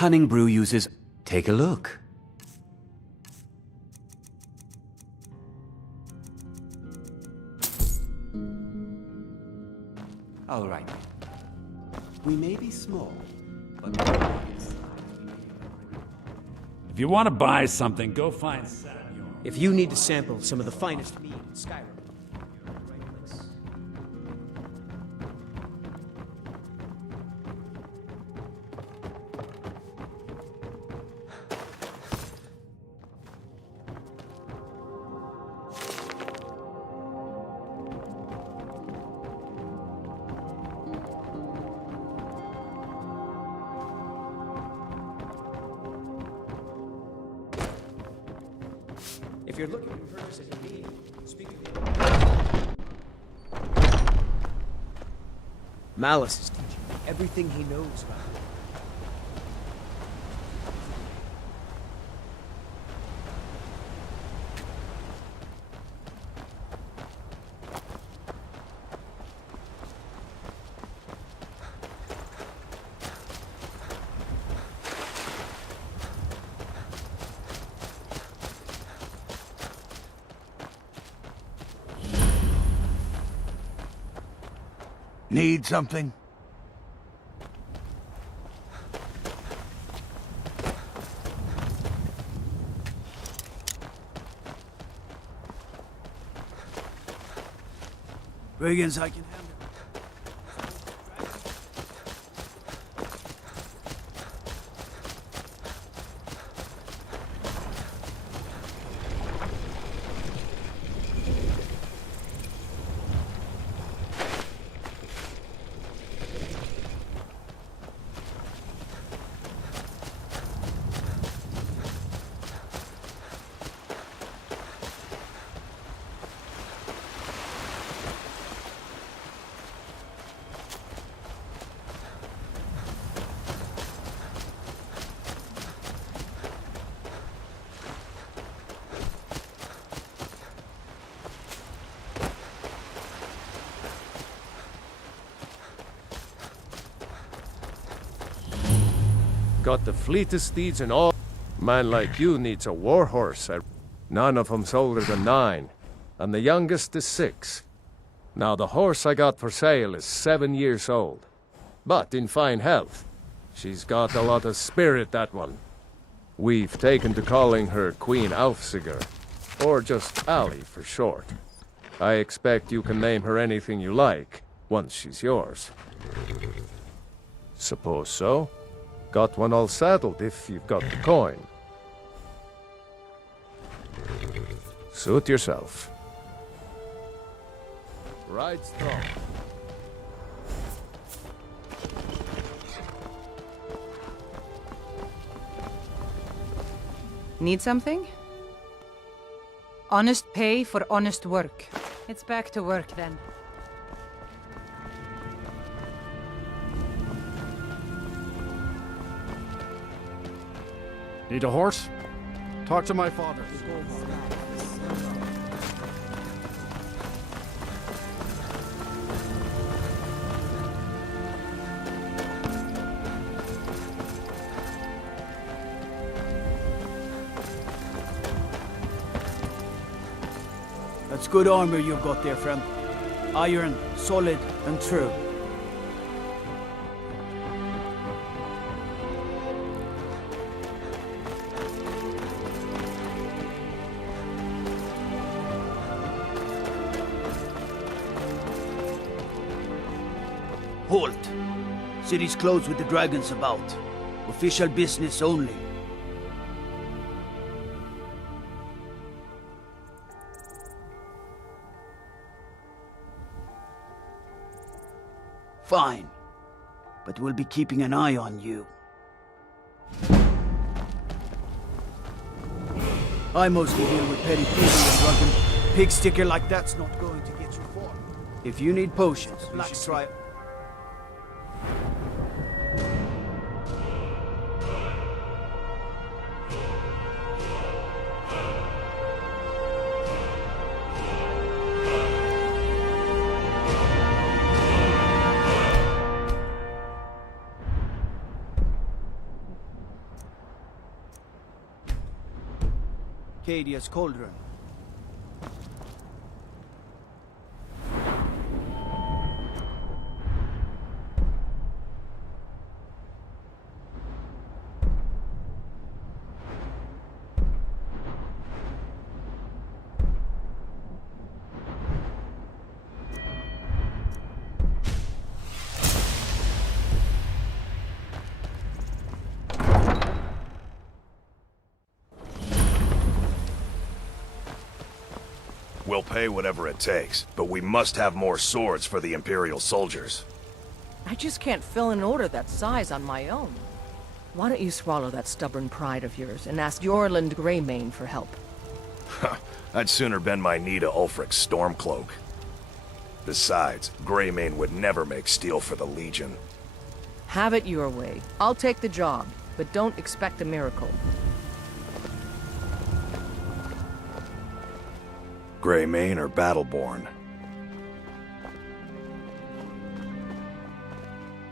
Hunning Brew uses... Take a look. All right. We may be small, but... If you want to buy something, go find Samuel. If you need to sample some of the finest meat in Skyrim, if you're looking for purchases you need, speak to me. Malice is teaching me everything he knows about it. Need something? Brigands, I can handle. Got the fleetest steeds in all. Man like you needs a war horse. None of 'em's older than 9, and the youngest is 6. Now the horse I got for sale is 7 years old, but in fine health. She's got a lot of spirit, that one. We've taken to calling her Queen Aufsiger, or just Allie for short. I expect you can name her anything you like, once she's yours. Suppose so. Got one all saddled if you've got the coin. Suit yourself. Ride strong. Need something? Honest pay for honest work. It's back to work then. Need a horse? Talk to my father. That's good armor you've got there, friend. Iron, solid, and true. Halt! City's closed with the dragons about. Official business only. Fine. But we'll be keeping an eye on you. I mostly deal with petty thieves and drunken. Pig sticker like that's not going to get you far. If you need potions, you should try. Cadia's Cauldron. We'll pay whatever it takes, but we must have more swords for the Imperial soldiers. I just can't fill an order that size on my own. Why don't you swallow that stubborn pride of yours and ask Yorland Greymane for help? I'd sooner bend my knee to Ulfric's Stormcloak. Besides, Greymane would never make steel for the Legion. Have it your way. I'll take the job, but don't expect a miracle. Greymane or Battleborn?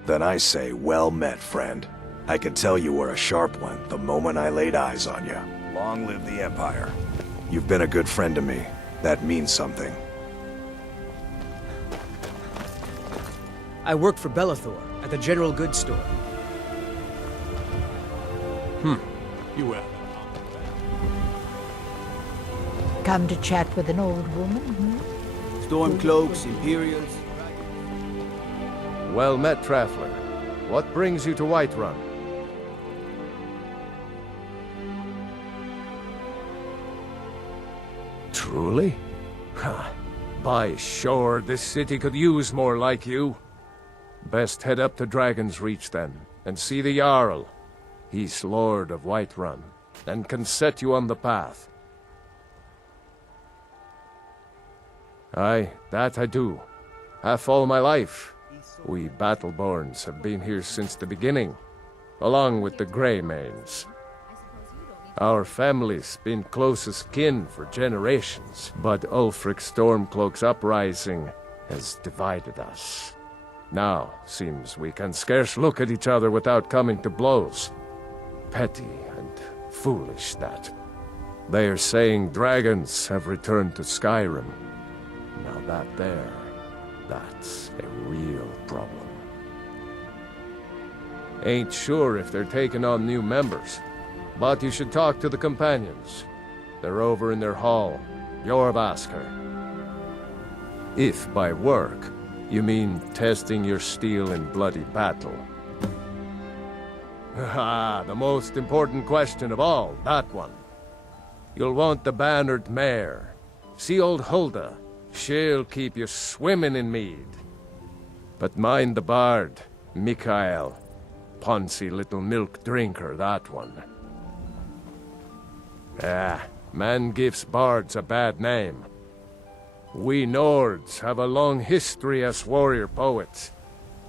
Then I say, well met, friend. I could tell you were a sharp one the moment I laid eyes on you. Long live the Empire. You've been a good friend to me. That means something. I work for Bellathor at the general goods store. You will. Come to chat with an old woman, Stormcloaks, Imperials. Well met, Traveler. What brings you to Whiterun? Truly? By shore, this city could use more like you. Best head up to Dragon's Reach then, and see the Jarl. He's Lord of Whiterun, and can set you on the path. Aye, that I do. Half all my life. We Battleborns have been here since the beginning, along with the Greymanes. Our family's been closest kin for generations, but Ulfric Stormcloak's uprising has divided us. Now, seems we can scarce look at each other without coming to blows. Petty and foolish, that. They are saying dragons have returned to Skyrim. Now that's a real problem. Ain't sure if they're taking on new members, but you should talk to the companions. They're over in their hall. Jorvaskr. If by work, you mean testing your steel in bloody battle. The most important question of all, that one. You'll want the bannered mare. See old Hulda. She'll keep you swimming in mead. But mind the bard, Mikael. Poncy little milk drinker, that one. Man gives bards a bad name. We Nords have a long history as warrior poets.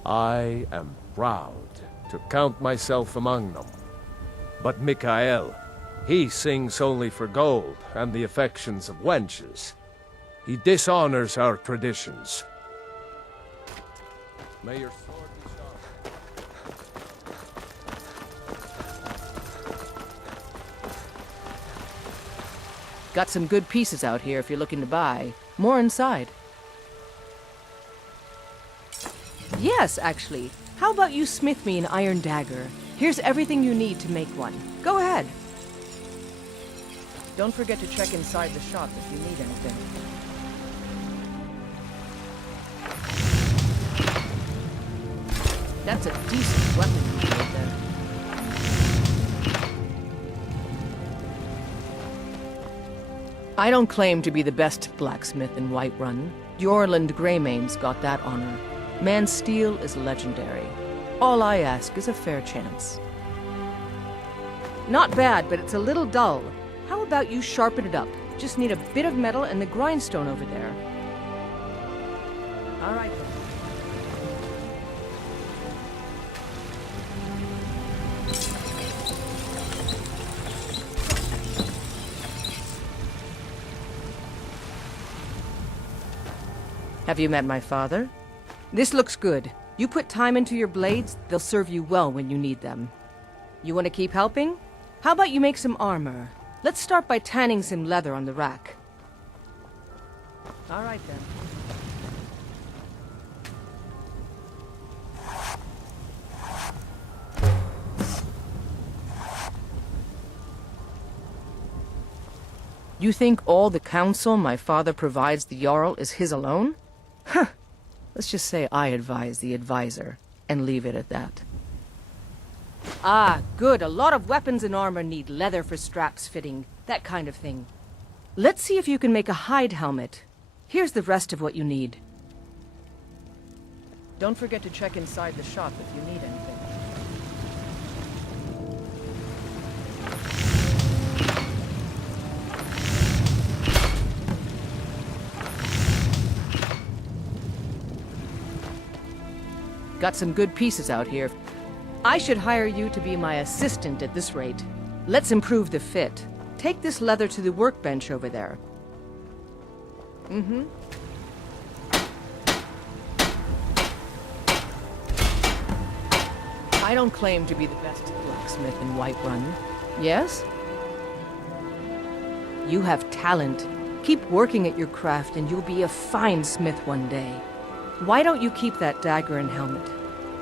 I am proud to count myself among them. But Mikael, he sings only for gold and the affections of wenches. He dishonors our traditions. May your sword be sharp. Got some good pieces out here if you're looking to buy. More inside. Yes, actually. How about you smith me an iron dagger? Here's everything you need to make one. Go ahead. Don't forget to check inside the shop if you need anything. That's a decent weapon you made there. I don't claim to be the best blacksmith in Whiterun. Jorland Greymane's got that honor. Man's steel is legendary. All I ask is a fair chance. Not bad, but it's a little dull. How about you sharpen it up? Just need a bit of metal and the grindstone over there. All right then. Have you met my father? This looks good. You put time into your blades, they'll serve you well when you need them. You want to keep helping? How about you make some armor? Let's start by tanning some leather on the rack. All right then. You think all the counsel my father provides the Jarl is his alone? Huh. Let's just say I advise the advisor, and leave it at that. Ah, good. A lot of weapons and armor need leather for straps fitting, that kind of thing. Let's see if you can make a hide helmet. Here's the rest of what you need. Don't forget to check inside the shop if you need anything. Got some good pieces out here. I should hire you to be my assistant at this rate. Let's improve the fit. Take this leather to the workbench over there. Mm-hmm. I don't claim to be the best blacksmith in Whiterun. Yes? You have talent. Keep working at your craft and you'll be a fine smith one day. Why don't you keep that dagger and helmet?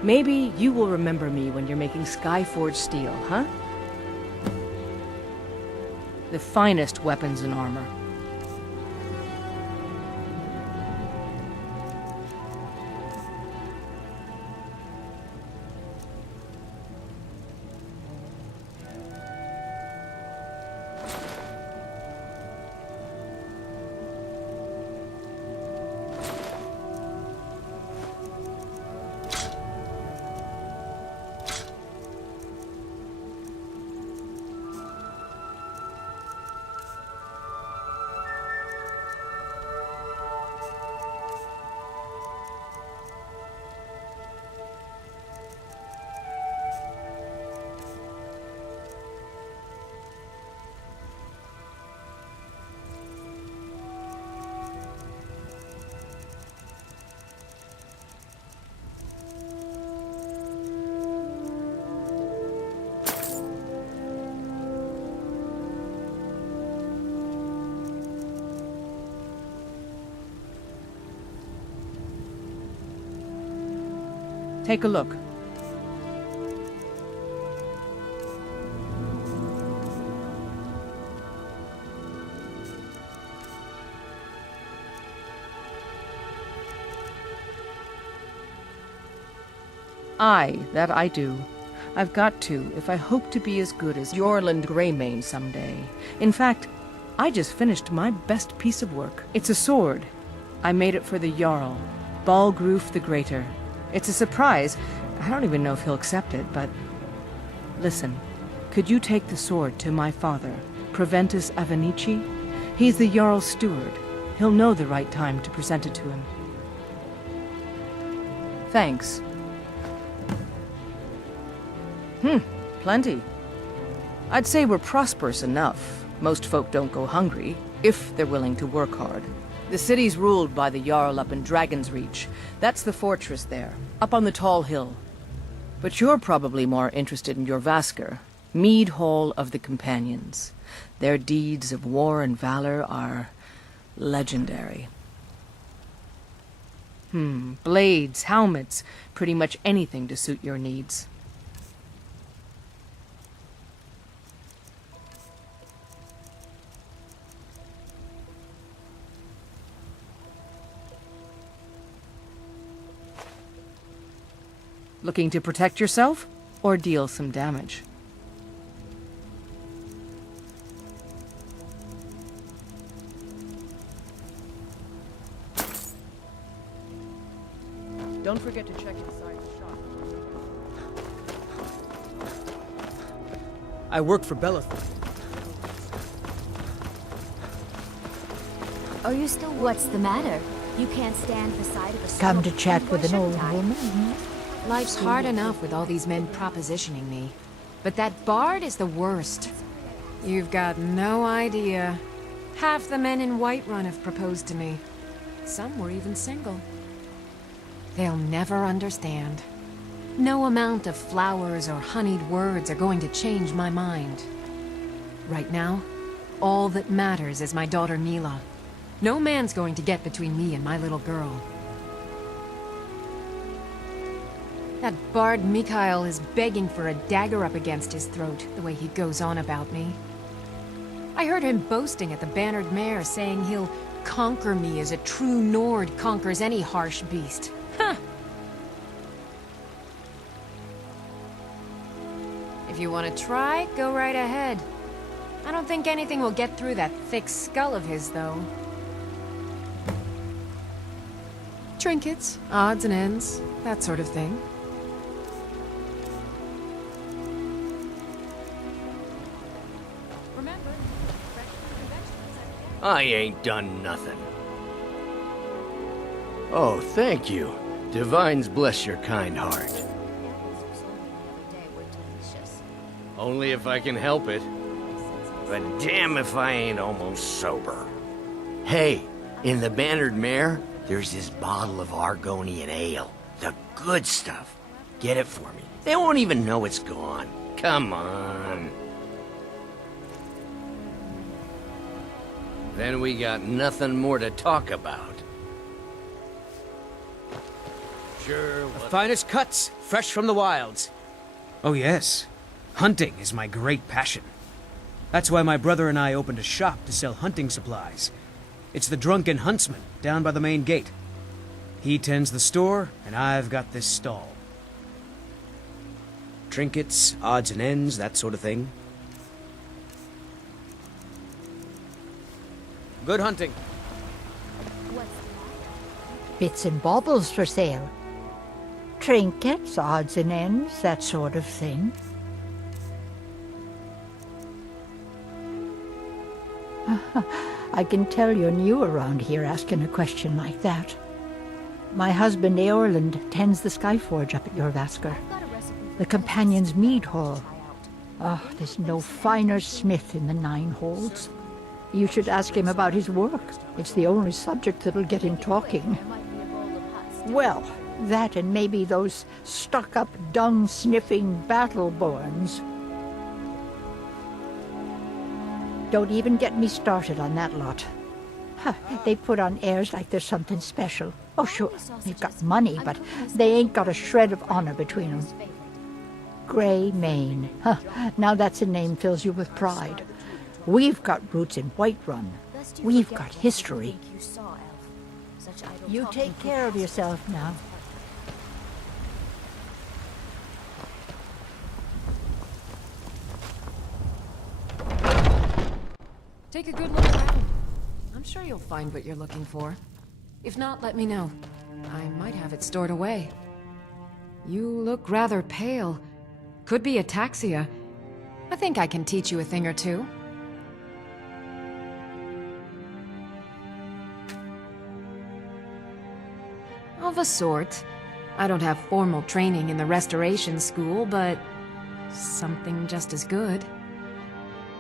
Maybe you will remember me when you're making Skyforged steel, huh? The finest weapons and armor. Take a look. Aye, that I do. I've got to, if I hope to be as good as Yorland Greymane someday. In fact, I just finished my best piece of work. It's a sword. I made it for the Jarl, Balgruf the Greater. It's a surprise. I don't even know if he'll accept it, but... Listen, could you take the sword to my father, Proventus Avenici? He's the Jarl's steward. He'll know the right time to present it to him. Thanks. Plenty. I'd say we're prosperous enough. Most folk don't go hungry, if they're willing to work hard. The city's ruled by the Jarl up in Dragon's Reach. That's the fortress there, up on the tall hill. But you're probably more interested in your Vasker, Mead Hall of the Companions. Their deeds of war and valor are legendary. Blades, helmets, pretty much anything to suit your needs. Looking to protect yourself, or deal some damage? Don't forget to check inside the shop. I work for Belethor. Are you still... What's the matter? You can't stand the sight of a... Come to chat with an old woman? Life's hard enough with all these men propositioning me. But that bard is the worst. You've got no idea. Half the men in Whiterun have proposed to me. Some were even single. They'll never understand. No amount of flowers or honeyed words are going to change my mind. Right now, all that matters is my daughter Mila. No man's going to get between me and my little girl. That bard Mikhail is begging for a dagger up against his throat, the way he goes on about me. I heard him boasting at the Bannered Mare, saying he'll conquer me as a true Nord conquers any harsh beast. Huh! If you want to try, go right ahead. I don't think anything will get through that thick skull of his, though. Trinkets, odds and ends, that sort of thing. I ain't done nothing. Oh, thank you. Divines bless your kind heart. Only if I can help it. But damn if I ain't almost sober. Hey, in the Bannered Mare, there's this bottle of Argonian ale. The good stuff. Get it for me. They won't even know it's gone. Come on. Then we got nothing more to talk about. Sure. The finest cuts, fresh from the wilds. Oh yes, hunting is my great passion. That's why my brother and I opened a shop to sell hunting supplies. It's the Drunken Huntsman, down by the main gate. He tends the store, and I've got this stall. Trinkets, odds and ends, that sort of thing. Good hunting. Bits and baubles for sale. Trinkets, odds and ends, that sort of thing. I can tell you're new around here asking a question like that. My husband Eorland tends the Skyforge up at Jorvaskr. The Companion's Mead Hall. Oh, there's no finer smith in the Nine Holds. You should ask him about his work. It's the only subject that'll get him talking. Well, that and maybe those stuck-up, dung-sniffing Battleborns. Don't even get me started on that lot. Huh, they put on airs like there's something special. Oh, sure, they've got money, but they ain't got a shred of honor between them. Grey Mane. Huh, now that's a name fills you with pride. We've got roots in Whiterun. We've got history. You take care of yourself now. Take a good look around. I'm sure you'll find what you're looking for. If not, let me know. I might have it stored away. You look rather pale. Could be ataxia. I think I can teach you a thing or two. Of a sort. I don't have formal training in the Restoration School, but something just as good.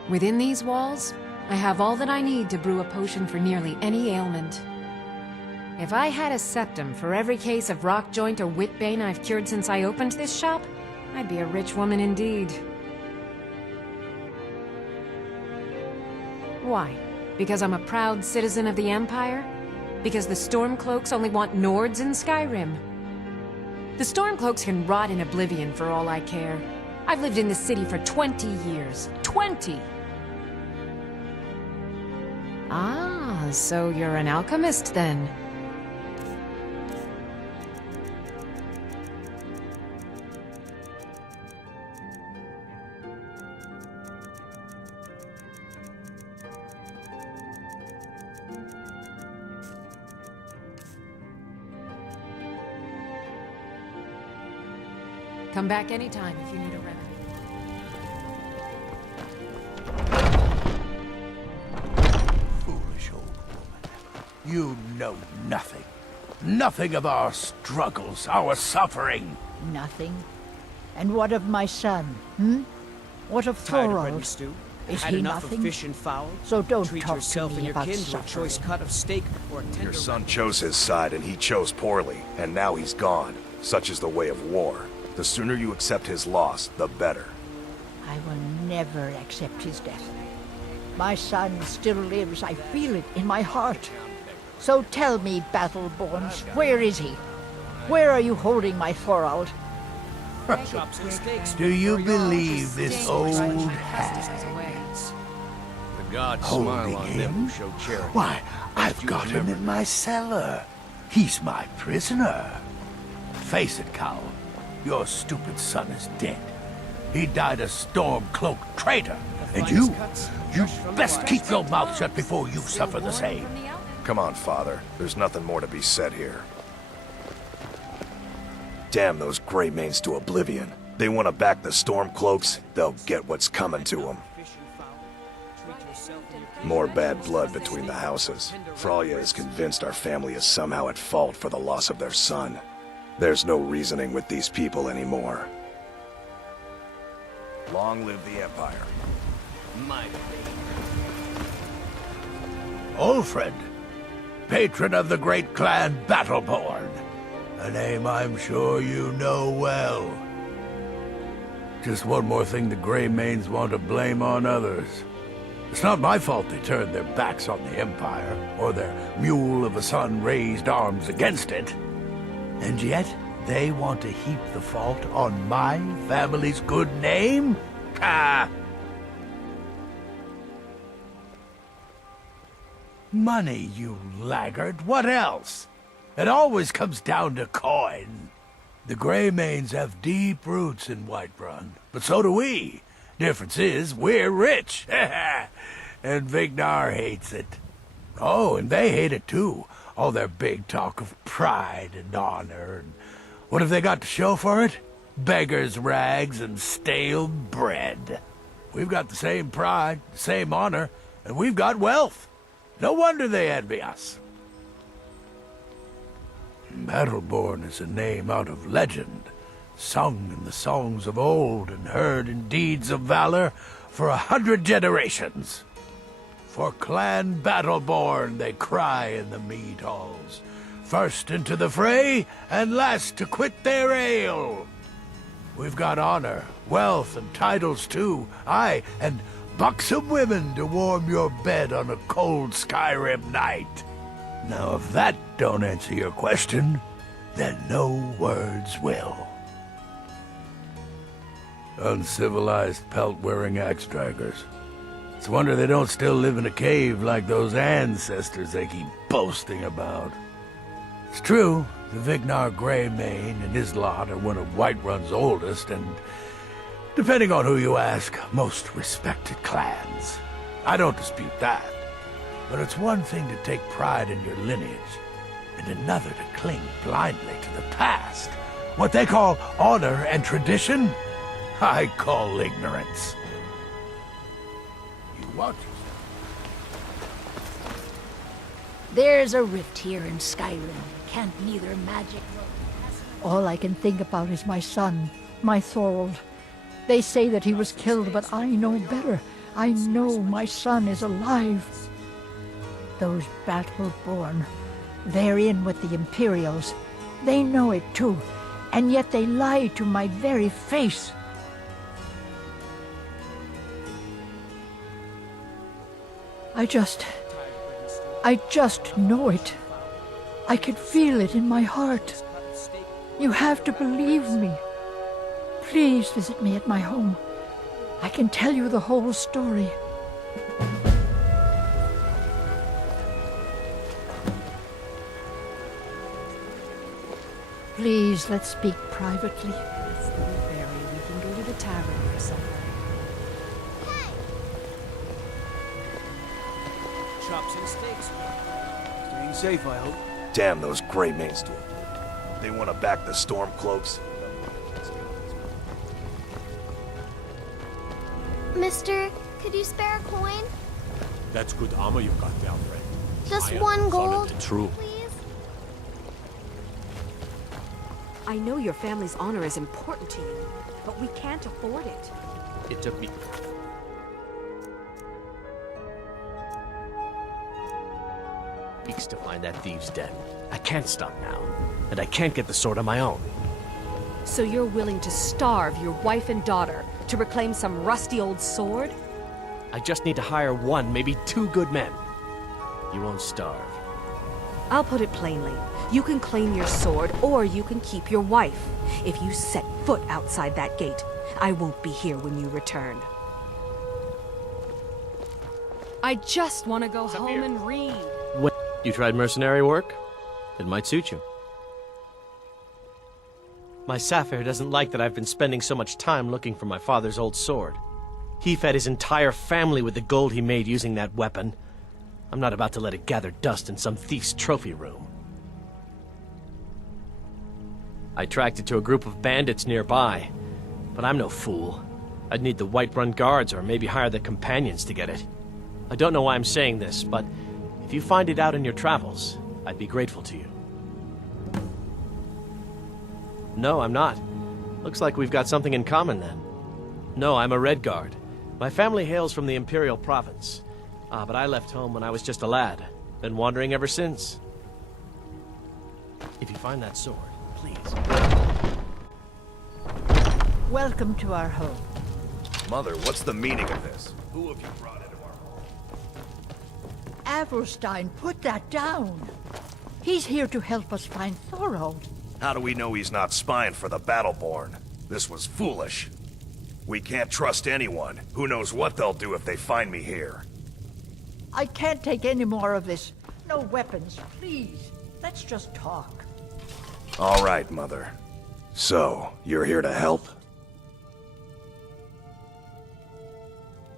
Within these walls, I have all that I need to brew a potion for nearly any ailment. If I had a septum for every case of rock joint or whitbane I've cured since I opened this shop, I'd be a rich woman indeed. Why? Because I'm a proud citizen of the Empire? Because the Stormcloaks only want Nords in Skyrim? The Stormcloaks can rot in oblivion for all I care. I've lived in this city for 20 years. 20! Ah, so you're an alchemist then? Come back anytime if you need a remedy. Foolish old woman. You know nothing. Nothing of our struggles, our suffering. Nothing. And what of my son, hmm? What of Tired of bread Thorald? and stew? Is Had he enough nothing? of fish and fowl? So don't Treat talk yourself to and me your about kin to a suffering. choice cut of steak or a tender... Your son chose his side, and he chose poorly, and now he's gone. Such is the way of war. The sooner you accept his loss, the better. I will never accept his death. My son still lives. I feel it in my heart. So tell me, Battleborns, where is he? Where are you holding my Thorald? Do you believe this old hag? The gods smile on them who show charity. Why, I've got him in my cellar. He's my prisoner. Face it, Cow. Your stupid son is dead. He died a Stormcloak traitor. And you best keep your mouth shut before you suffer the same. Come on, Father. There's nothing more to be said here. Damn those Grey Manes to oblivion. They want to back the Stormcloaks, they'll get what's coming to them. More bad blood between the houses. Fralya is convinced our family is somehow at fault for the loss of their son. There's no reasoning with these people anymore. Long live the Empire. My Ulfred, patron of the great clan Battleborn. A name I'm sure you know well. Just one more thing the Grey Manes want to blame on others. It's not my fault they turned their backs on the Empire, or their mule of a son raised arms against it. And yet, They want to heap the fault on my family's good name? Ah! Money, you laggard. What else? It always comes down to coin. The Greymanes have deep roots in Whiterun, but so do we. Difference is, we're rich. And Vignar hates it. Oh, and they hate it too. All their big talk of pride and honor. And what have they got to show for it? Beggars' rags and stale bread. We've got the same pride, the same honor, and we've got wealth. No wonder they envy us. Battleborn is a name out of legend, sung in the songs of old and heard in deeds of valor for 100 generations. For Clan Battleborn they cry in the mead halls, first into the fray and last to quit their ale. We've got honor, wealth, and titles too, aye, and buxom women to warm your bed on a cold Skyrim night. Now, if that don't answer your question, then no words will. Uncivilized pelt-wearing axe-draggers. It's a wonder they don't still live in a cave like those ancestors they keep boasting about. It's true, the Vignar Greymane and his lot are one of Whiterun's oldest and, depending on who you ask, most respected clans. I don't dispute that. But it's one thing to take pride in your lineage, and another to cling blindly to the past. What they call honor and tradition, I call ignorance. You watch yourself. There's a rift here in Skyrim. Can't neither magic nor... All I can think about is my son, my Thorold. They say that he was killed, but I know better. I know my son is alive. Those Battleborn, they're in with the Imperials. They know it too, and yet they lie to my very face. I just know it. I can feel it in my heart. You have to believe me. Please visit me at my home. I can tell you the whole story. Please, let's speak privately. It's Little Barry. We can go to the tavern for supper. Chops and steaks. Staying safe, I hope. Damn those Greymanes. They want to back the Stormcloaks. Mister, could you spare a coin? That's good armor you've got there, friend. Just Iron, one solid gold, and true. please? I know your family's honor is important to you, but we can't afford it. It took me... weeks to find that thieves' den. I can't stop now, and I can't get the sword on my own. So you're willing to starve your wife and daughter to reclaim some rusty old sword? I just need to hire one, maybe two good men. You won't starve. I'll put it plainly. You can claim your sword, or you can keep your wife. If you set foot outside that gate, I won't be here when you return. I just want to go home and read. You tried mercenary work? It might suit you. My Sapphire doesn't like that I've been spending so much time looking for my father's old sword. He fed his entire family with the gold he made using that weapon. I'm not about to let it gather dust in some thief's trophy room. I tracked it to a group of bandits nearby, but I'm no fool. I'd need the Whiterun guards or maybe hire the companions to get it. I don't know why I'm saying this, but if you find it out in your travels, I'd be grateful to you. No, I'm not. Looks like we've got something in common then. No, I'm a Red Guard. My family hails from the Imperial Province. But I left home when I was just a lad. Been wandering ever since. If you find that sword, please. Welcome to our home. Mother, what's the meaning of this? Who have you brought into our home? Avrostine, put that down. He's here to help us find Thorold. How do we know he's not spying for the Battleborn? This was foolish. We can't trust anyone. Who knows what they'll do if they find me here. I can't take any more of this. No weapons, please. Let's just talk. All right, Mother. So, you're here to help?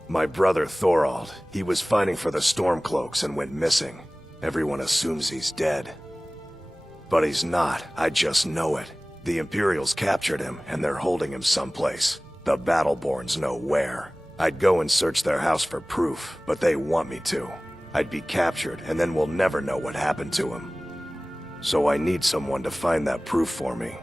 My brother Thorald, he was fighting for the Stormcloaks and went missing. Everyone assumes he's dead. But he's not, I just know it. The Imperials captured him, and they're holding him someplace. The Battleborns know where. I'd go and search their house for proof, but they want me to. I'd be captured, and then we'll never know what happened to him. So I need someone to find that proof for me.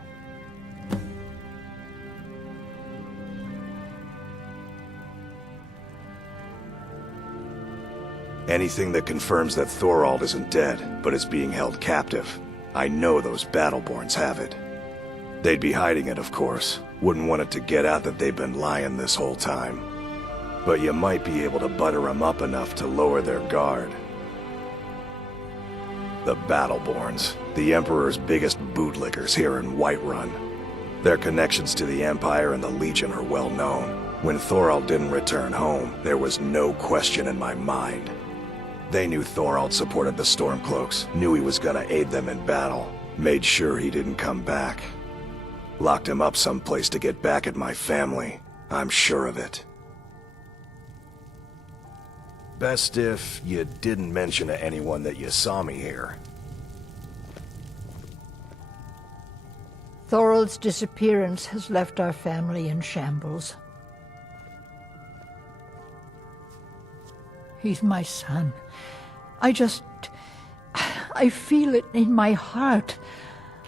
Anything that confirms that Thorald isn't dead, but is being held captive. I know those Battleborns have it. They'd be hiding it, of course. Wouldn't want it to get out that they've been lying this whole time. But you might be able to butter them up enough to lower their guard. The Battleborns, the Emperor's biggest bootlickers here in Whiterun. Their connections to the Empire and the Legion are well known. When Thorald didn't return home, there was no question in my mind. They knew Thorald supported the Stormcloaks, knew he was gonna aid them in battle, made sure he didn't come back. Locked him up someplace to get back at my family, I'm sure of it. Best if you didn't mention to anyone that you saw me here. Thorald's disappearance has left our family in shambles. He's my son. I feel it in my heart.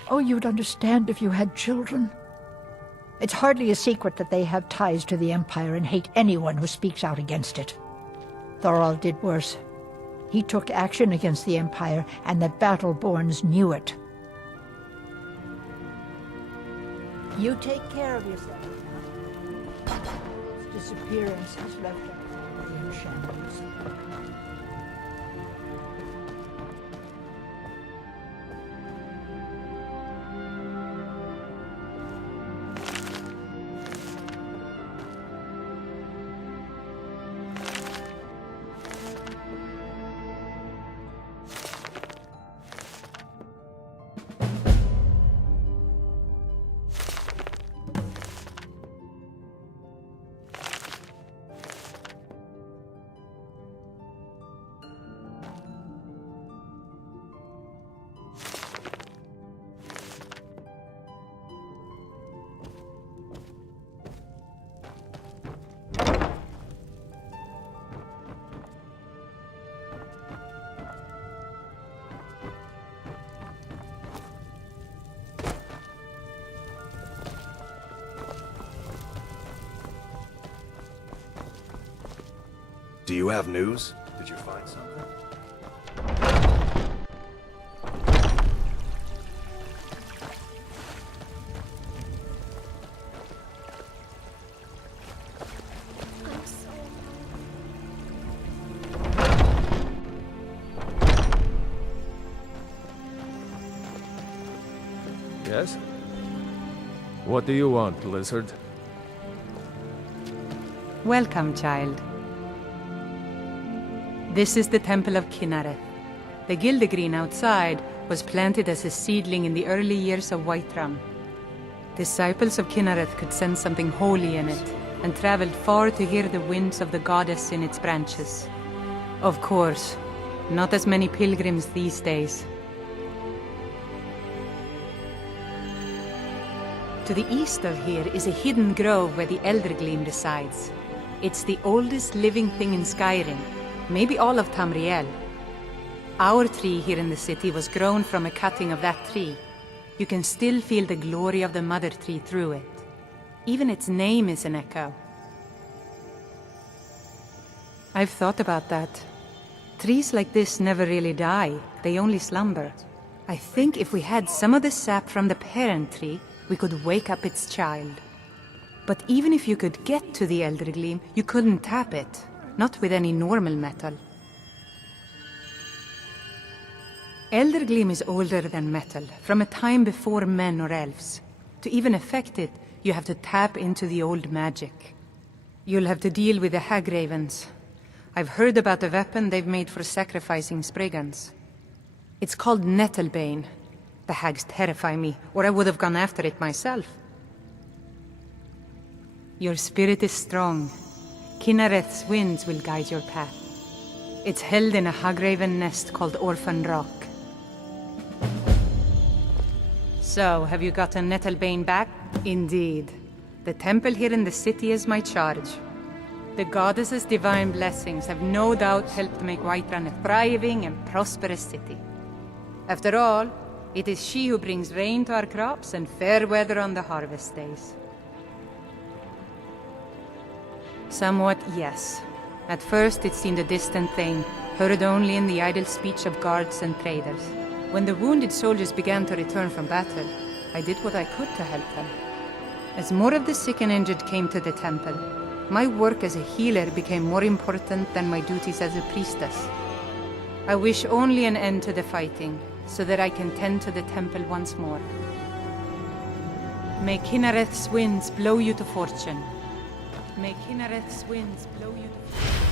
Oh, you'd understand if you had children. It's hardly a secret that they have ties to the Empire and hate anyone who speaks out against it. Thorald did worse. He took action against the Empire, and the Battleborns knew it. You take care of yourself now. Thorald's disappearance has left our family in shambles. Do you have news? Did you find something? Yes? What do you want, Lizard? Welcome, child. This is the Temple of Kynareth. The Gildegreen outside was planted as a seedling in the early years of Whiterun. Disciples of Kynareth could sense something holy in it, and traveled far to hear the winds of the goddess in its branches. Of course, not as many pilgrims these days. To the east of here is a hidden grove where the Eldergleam resides. It's the oldest living thing in Skyrim, maybe all of Tamriel. Our tree here in the city was grown from a cutting of that tree. You can still feel the glory of the mother tree through it. Even its name is an echo. I've thought about that. Trees like this never really die, they only slumber. I think if we had some of the sap from the parent tree, we could wake up its child. But even if you could get to the Eldergleam, you couldn't tap it. Not with any normal metal. Eldergleam is older than metal, from a time before men or elves. To even affect it, you have to tap into the old magic. You'll have to deal with the hag ravens. I've heard about the weapon they've made for sacrificing Spriggans. It's called Nettlebane. The hags terrify me, or I would have gone after it myself. Your spirit is strong. Kinareth's winds will guide your path. It's held in a hagraven nest called Orphan Rock. So, have you gotten Nettlebane back? Indeed. The temple here in the city is my charge. The goddess's divine blessings have no doubt helped make Whiterun a thriving and prosperous city. After all, it is she who brings rain to our crops and fair weather on the harvest days. Somewhat, yes. At first it seemed a distant thing, heard only in the idle speech of guards and traders. When the wounded soldiers began to return from battle, I did what I could to help them. As more of the sick and injured came to the temple, my work as a healer became more important than my duties as a priestess. I wish only an end to the fighting, so that I can tend to the temple once more. May Kinareth's winds blow you to fortune. May Kinareth's winds blow you to fortune.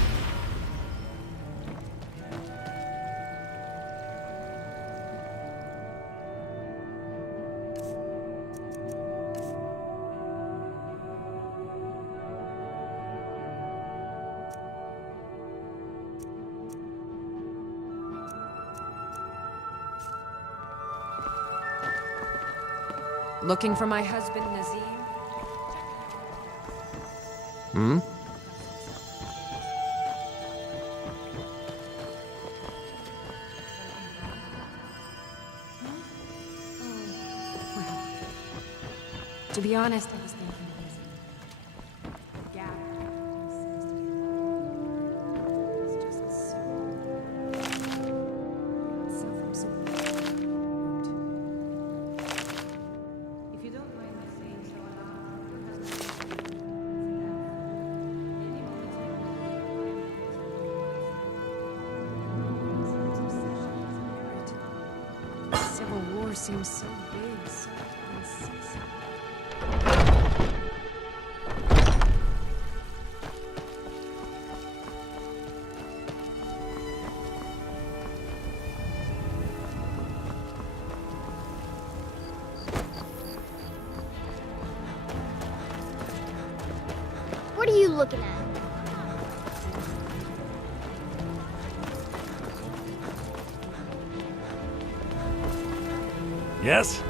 Looking for my husband, Nazim? Hmm? To be honest, I was thinking seems so big, so unceasing. What are you looking at? Yes?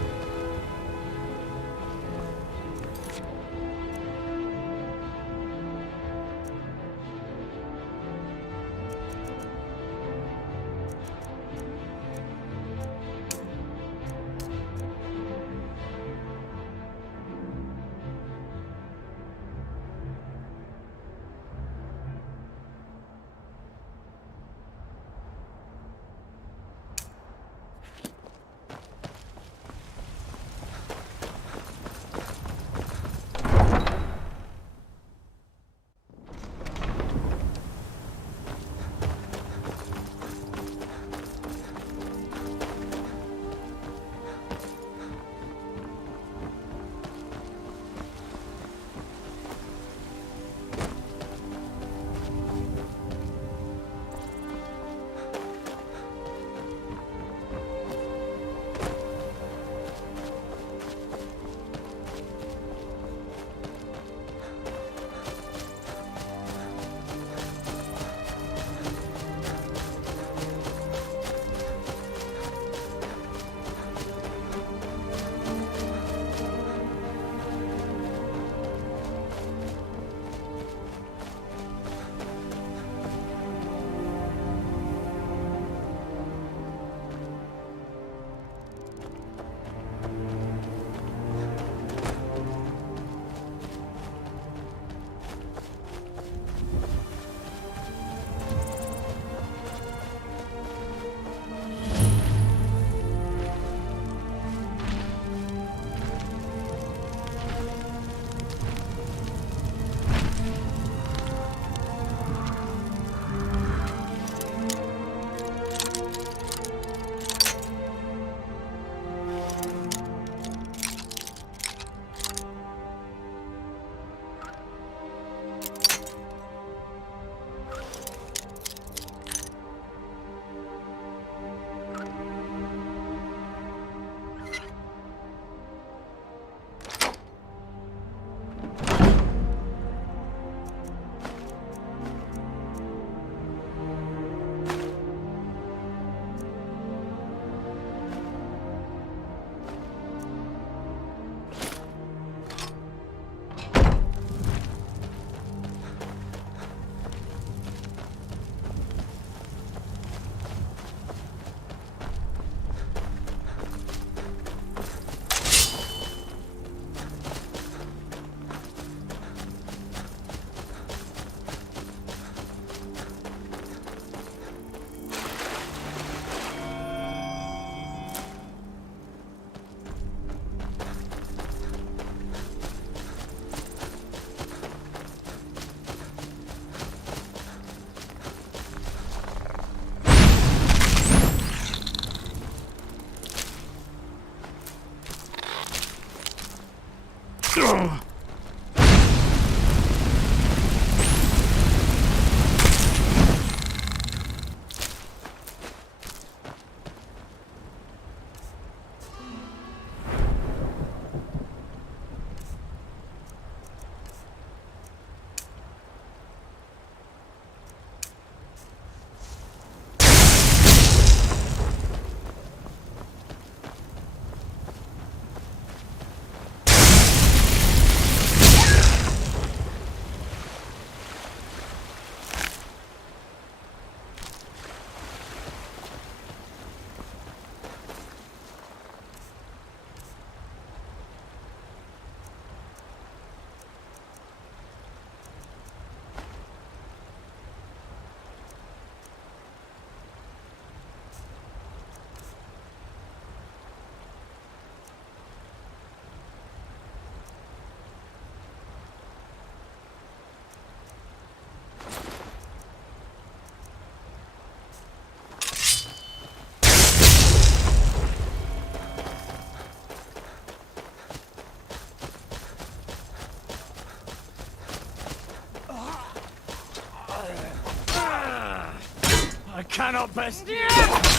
I cannot best.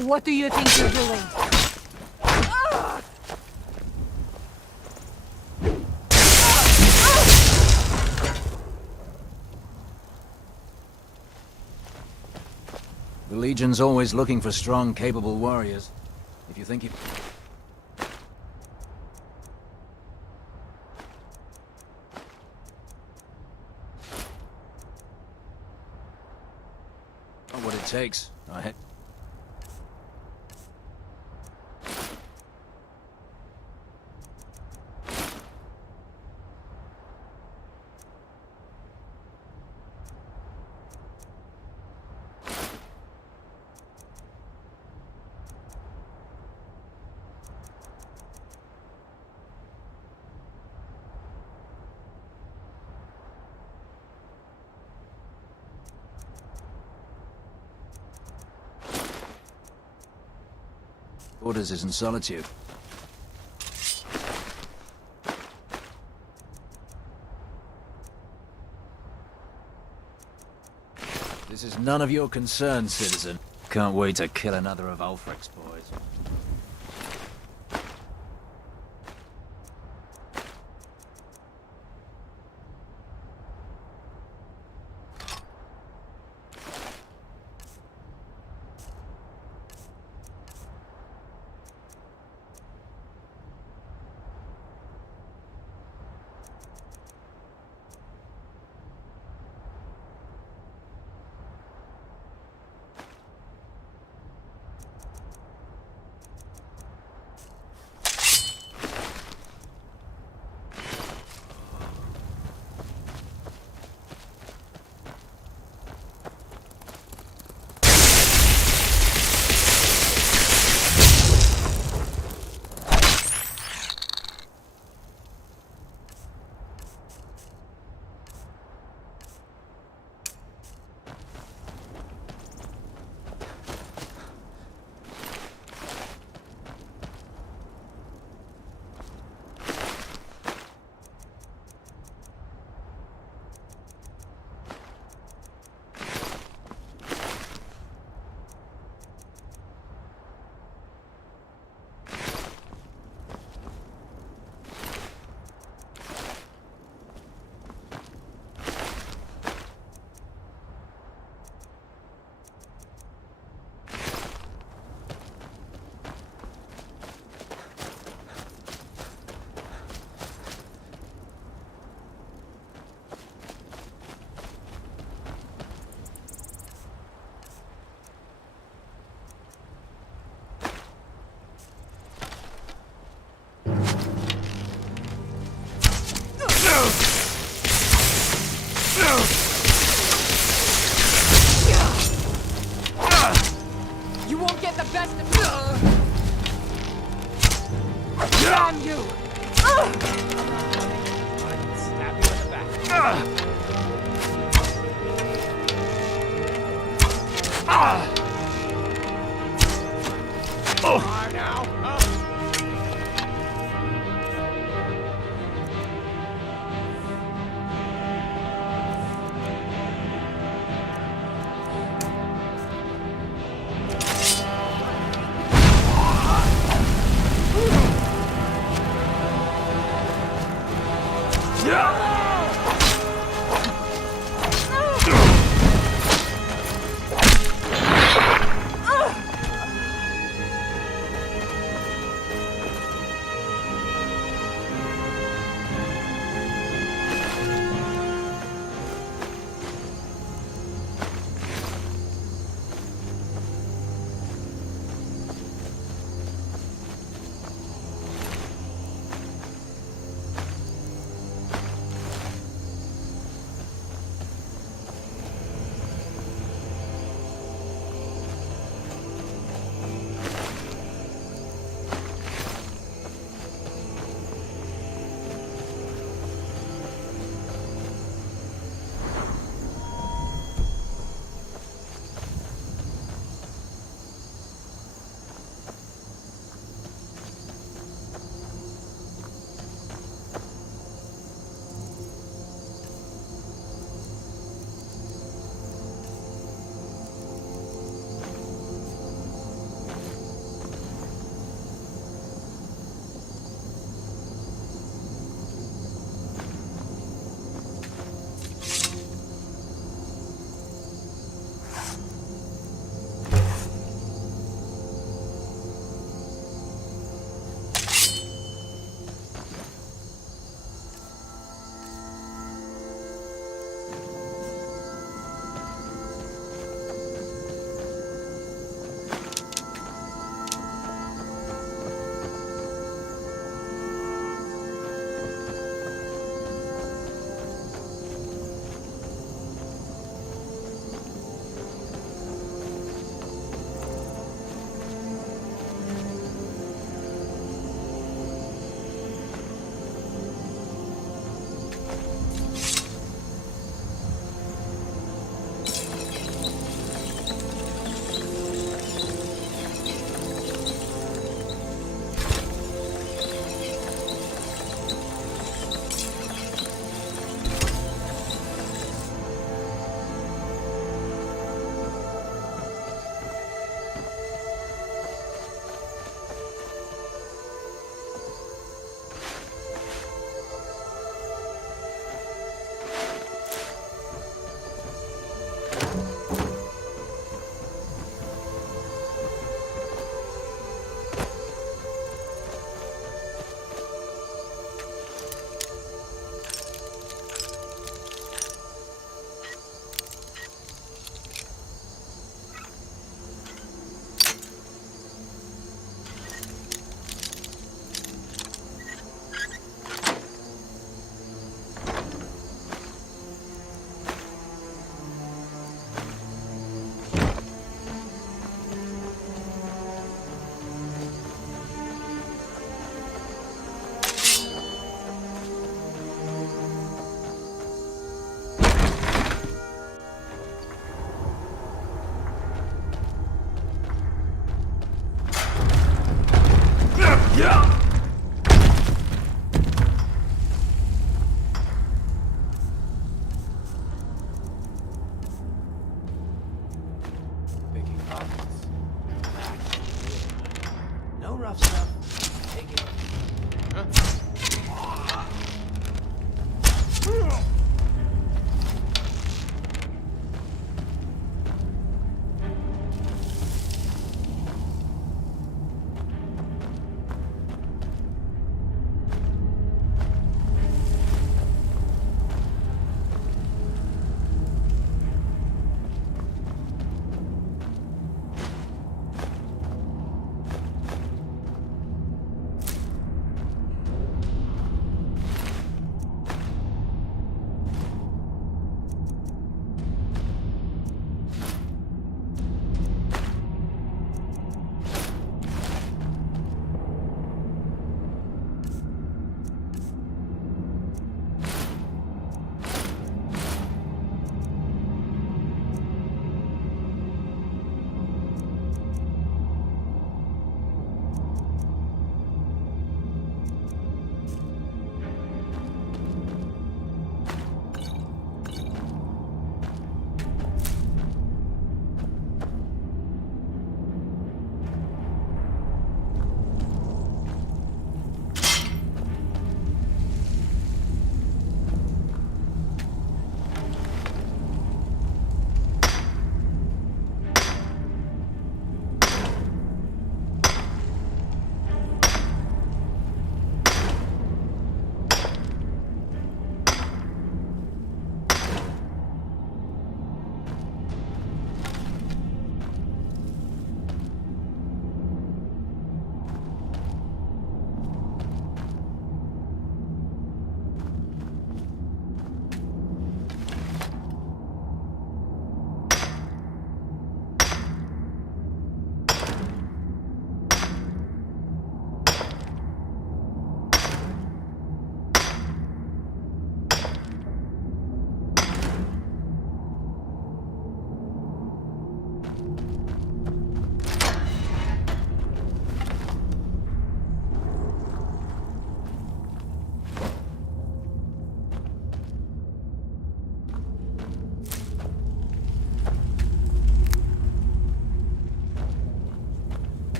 What do you think you're doing? The Legion's always looking for strong, capable warriors. If you think you... Not what it takes. I... Orders is in solitude. This is none of your concern, citizen. Can't wait to kill another of Ulfric's boys. You won't get the best of me! Damn you! Stab you in the back. Now.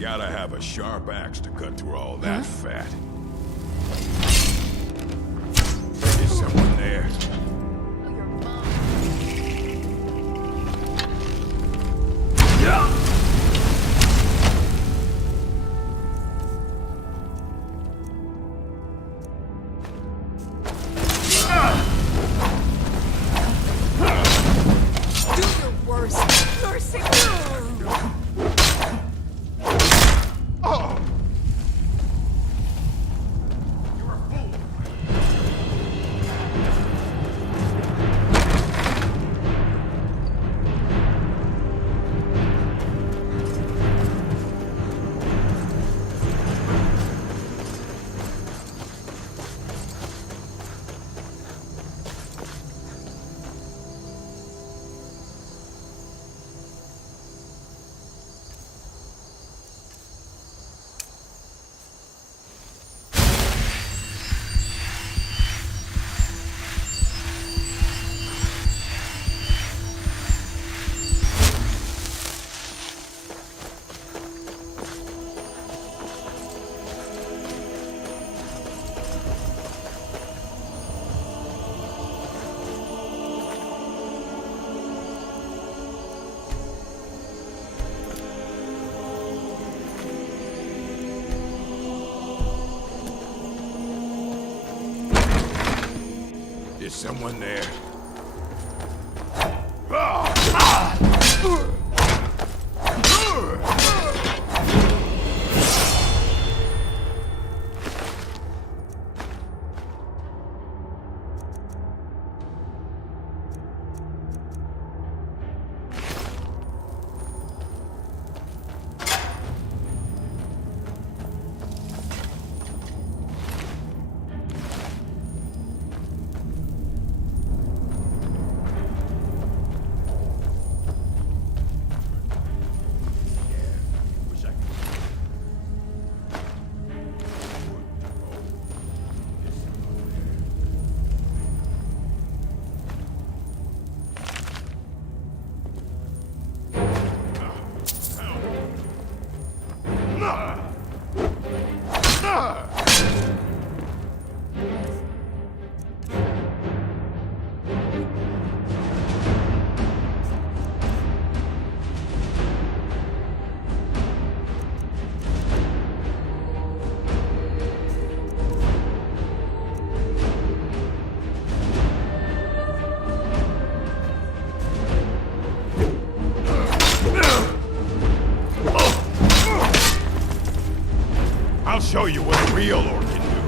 Gotta have a sharp axe to cut through all that fat. Is someone there? Is someone there? I'll show you what a real orc can do.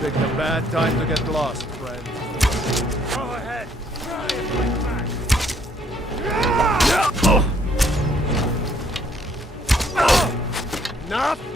Picked a bad time to get lost, friend. Go ahead. Try and fight back. Enough!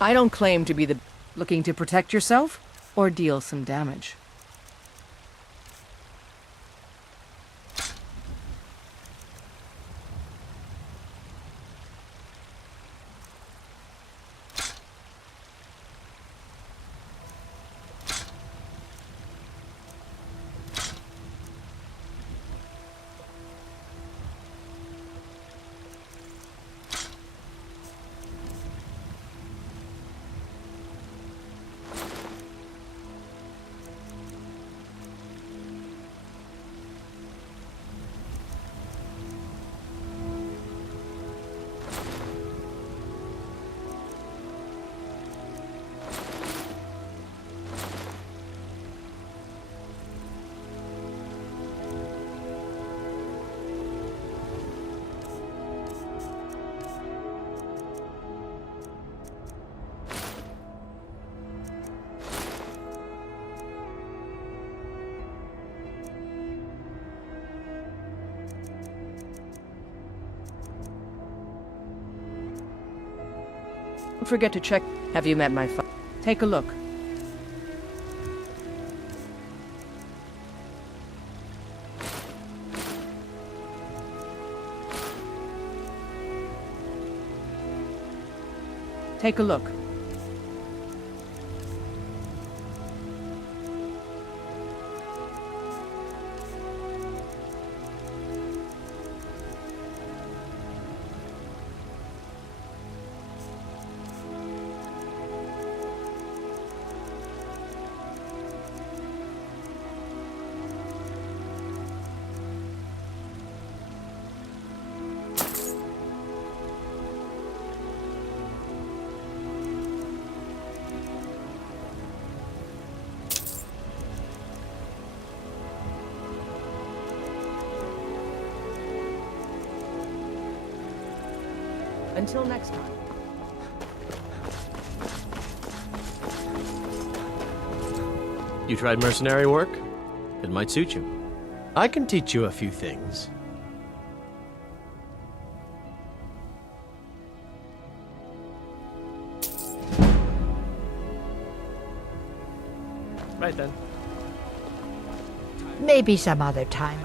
I don't claim to be the... Looking to protect yourself, or deal some damage? Don't forget to check. Have you met my father? Take a look. Take a look. Until next time. You tried mercenary work? It might suit you. I can teach you a few things. Right then. Maybe some other time.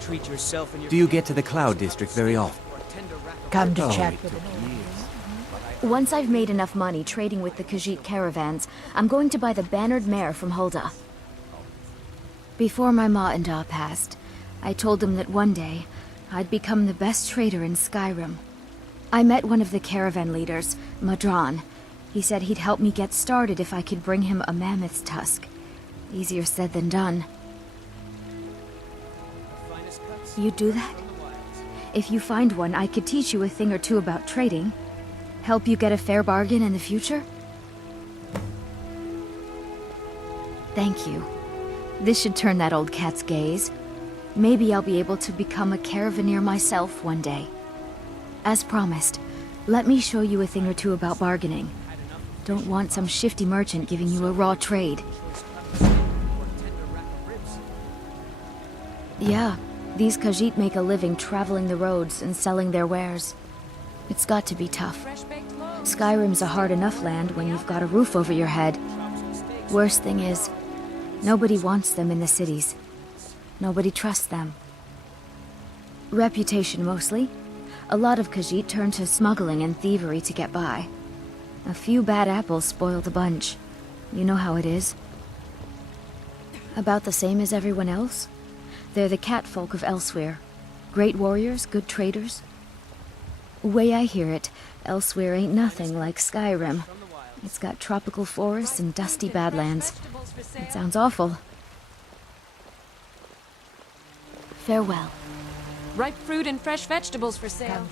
Treat yourself and your... Do you get to the Cloud District very often? Come to Oh, chat it with took an years. Once I've made enough money trading with the Cjbeard caravans, I'm going to buy the bannered mare from Hulda. Before my ma and Da passed, I told them that one day, I'd become the best trader in Skyrim. I met one of the caravan leaders, Madran. He said he'd help me get started if I could bring him a mammoth's tusk. Easier said than done. You'd do that? If you find one, I could teach you a thing or two about trading. Help you get a fair bargain in the future? Thank you. This should turn that old cat's gaze. Maybe I'll be able to become a caravaneer myself one day. As promised, let me show you a thing or two about bargaining. Don't want some shifty merchant giving you a raw trade. Yeah, these Cjbeards make a living traveling the roads and selling their wares. It's got to be tough. Skyrim's a hard enough land when you've got a roof over your head. Worst thing is, nobody wants them in the cities. Nobody trusts them. Reputation mostly. A lot of Cjbeards turn to smuggling and thievery to get by. A few bad apples spoil the bunch. You know how it is. About the same as everyone else. They're the catfolk of Elsewhere. Great warriors, good traders. Way I hear it, Elsewhere ain't nothing like Skyrim. It's got tropical forests and dusty badlands. It sounds awful. Farewell. Ripe fruit and fresh vegetables for sale.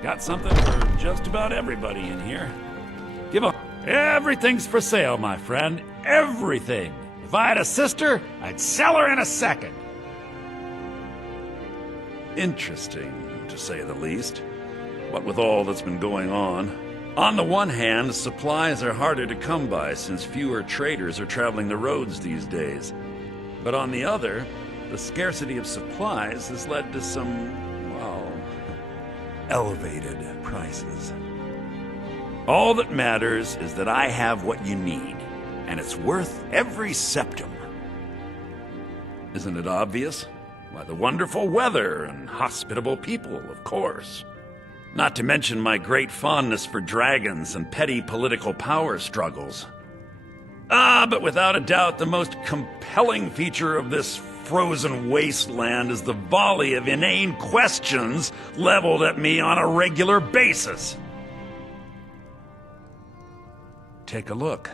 Got something for just about everybody in here. Give up. Everything's for sale, my friend. Everything. If I had a sister, I'd sell her in a second. Interesting, to say the least. What with all that's been going on. On the one hand, supplies are harder to come by since fewer traders are traveling the roads these days. But on the other, the scarcity of supplies has led to some, well, elevated prices. All that matters is that I have what you need, and it's worth every septim. Isn't it obvious? Why, the wonderful weather and hospitable people, of course. Not to mention my great fondness for dragons and petty political power struggles. But without a doubt, the most compelling feature of this frozen wasteland is the volley of inane questions leveled at me on a regular basis. Take a look.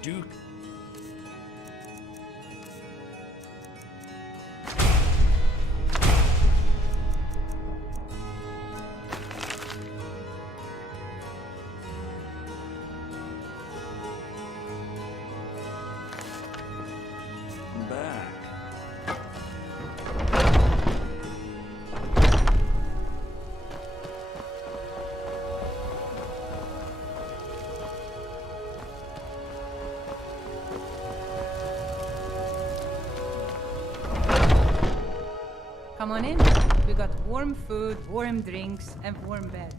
Duke. Back. Come on in. We got warm food, warm drinks, and warm beds.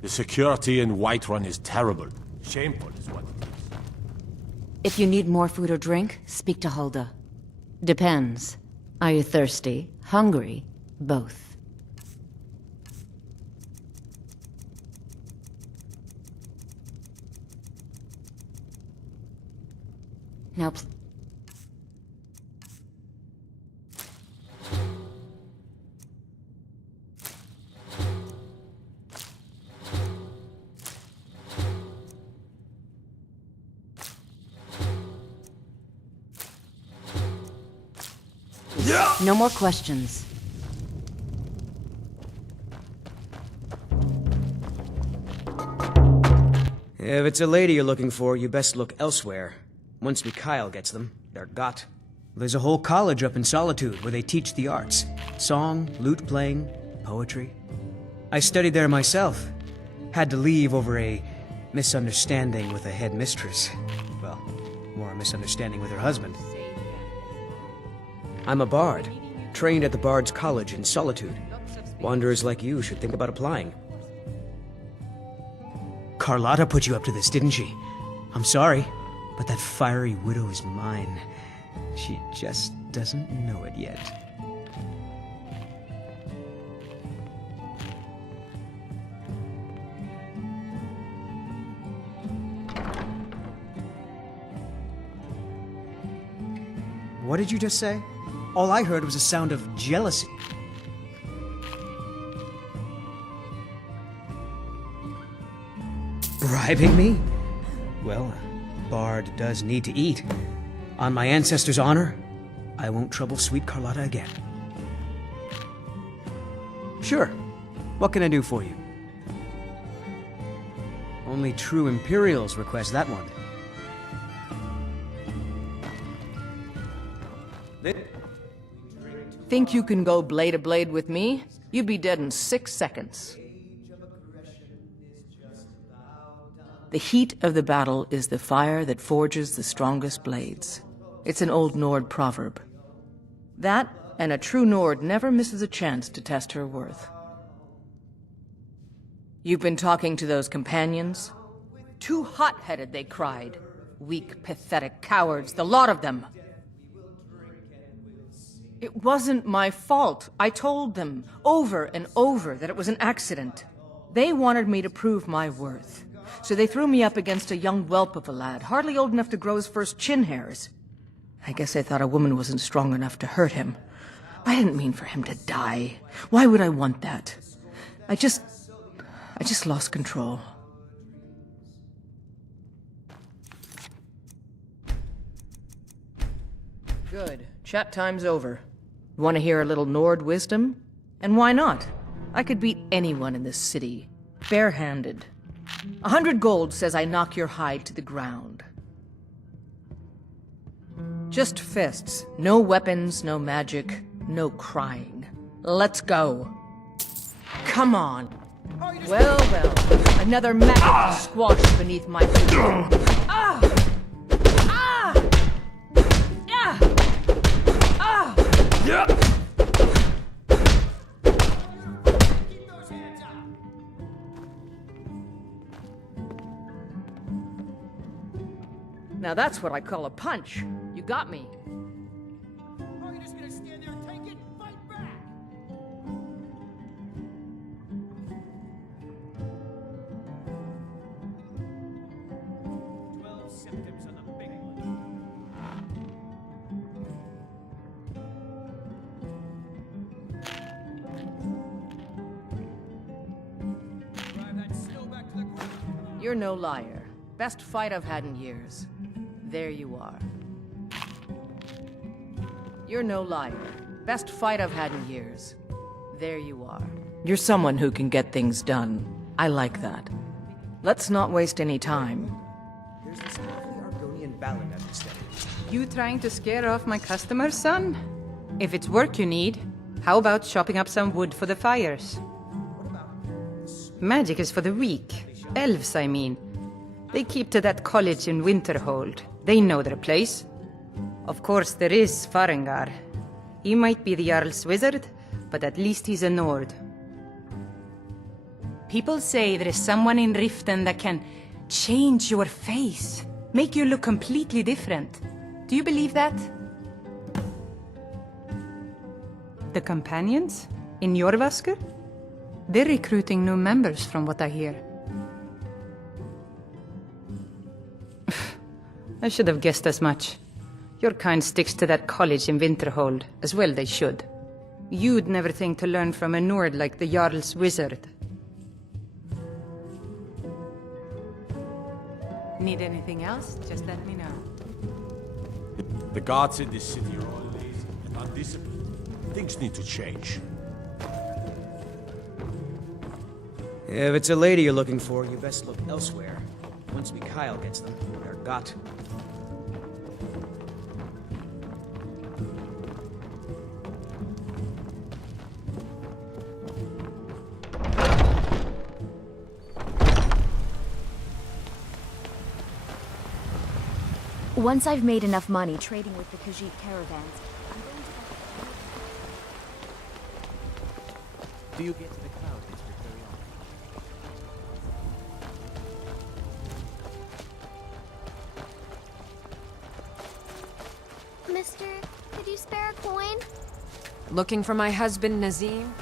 The security in Whiterun is terrible. Shameful is what it is. If you need more food or drink, speak to Hulda. Depends. Are you thirsty? Hungry? Both. Now, no more questions. If it's a lady you're looking for, you best look elsewhere. Once Mikhail gets them, they're got. There's a whole college up in Solitude where they teach the arts. Song, lute playing, poetry. I studied there myself. Had to leave over a misunderstanding with a headmistress. Well, more a misunderstanding with her husband. I'm a bard, trained at the Bard's College in Solitude. Wanderers like you should think about applying. Carlotta put you up to this, didn't she? I'm sorry, but that fiery widow is mine. She just doesn't know it yet. What did you just say? All I heard was a sound of jealousy. Bribing me? Well, a bard does need to eat. On my ancestors' honor, I won't trouble sweet Carlotta again. Sure. What can I do for you? Only true Imperials request that one. Think you can go blade to blade with me? You'd be dead in 6 seconds. The heat of the battle is the fire that forges the strongest blades. It's an old Nord proverb. That, and a true Nord never misses a chance to test her worth. You've been talking to those companions? Too hot-headed, they cried. Weak, pathetic cowards, the lot of them. It wasn't my fault. I told them, over and over, that it was an accident. They wanted me to prove my worth. So they threw me up against a young whelp of a lad, hardly old enough to grow his first chin hairs. I guess they thought a woman wasn't strong enough to hurt him. I didn't mean for him to die. Why would I want that? I just lost control. Good. Chat time's over. Want to hear a little Nord wisdom? And why not? I could beat anyone in this city, barehanded. 100 gold says I knock your hide to the ground. Just fists. No weapons, no magic, no crying. Let's go. Come on. Well, well. Another maggot squashed beneath my feet. Ah! Ah! Ah! Ah! Yeah! Now that's what I call a punch. You got me. Are you just gonna stand there and take it? Fight back! Symptoms on the big one. You're no liar. Best fight I've had in years. There you are. You're no liar. Best fight I've had in years. There you are. You're someone who can get things done. I like that. Let's not waste any time. Here's this lovely Argonian ballad I've been studying. You trying to scare off my customers, son? If it's work you need, how about chopping up some wood for the fires? Magic is for the weak. Elves, I mean. They keep to that college in Winterhold. They know their place. Of course, there is Farengar. He might be the Jarl's wizard, but at least he's a Nord. People say there is someone in Riften that can change your face, make you look completely different. Do you believe that? The companions? In Jorvaskr? They're recruiting new members from what I hear. I should have guessed as much. Your kind sticks to that college in Winterhold, as well they should. You'd never think to learn from a Nord like the Jarl's wizard. Need anything else? Just let me know. The guards in this city are all lazy and undisciplined. Things need to change. If it's a lady you're looking for, you best look elsewhere. Once Mikhail gets them, they're got. Once I've made enough money trading with the Cjbeards caravans, I'm going to... Do you get to the cloud district very often? Mister, could you spare a coin? Looking for my husband, Nazim?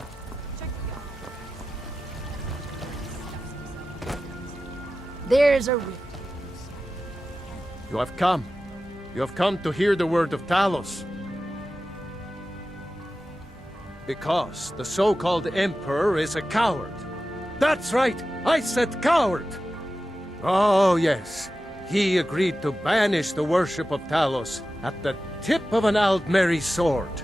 There's a rift. You have come. You have come to hear the word of Talos. Because the so-called Emperor is a coward. That's right, I said coward! Oh yes, he agreed to banish the worship of Talos at the tip of an Aldmeri sword.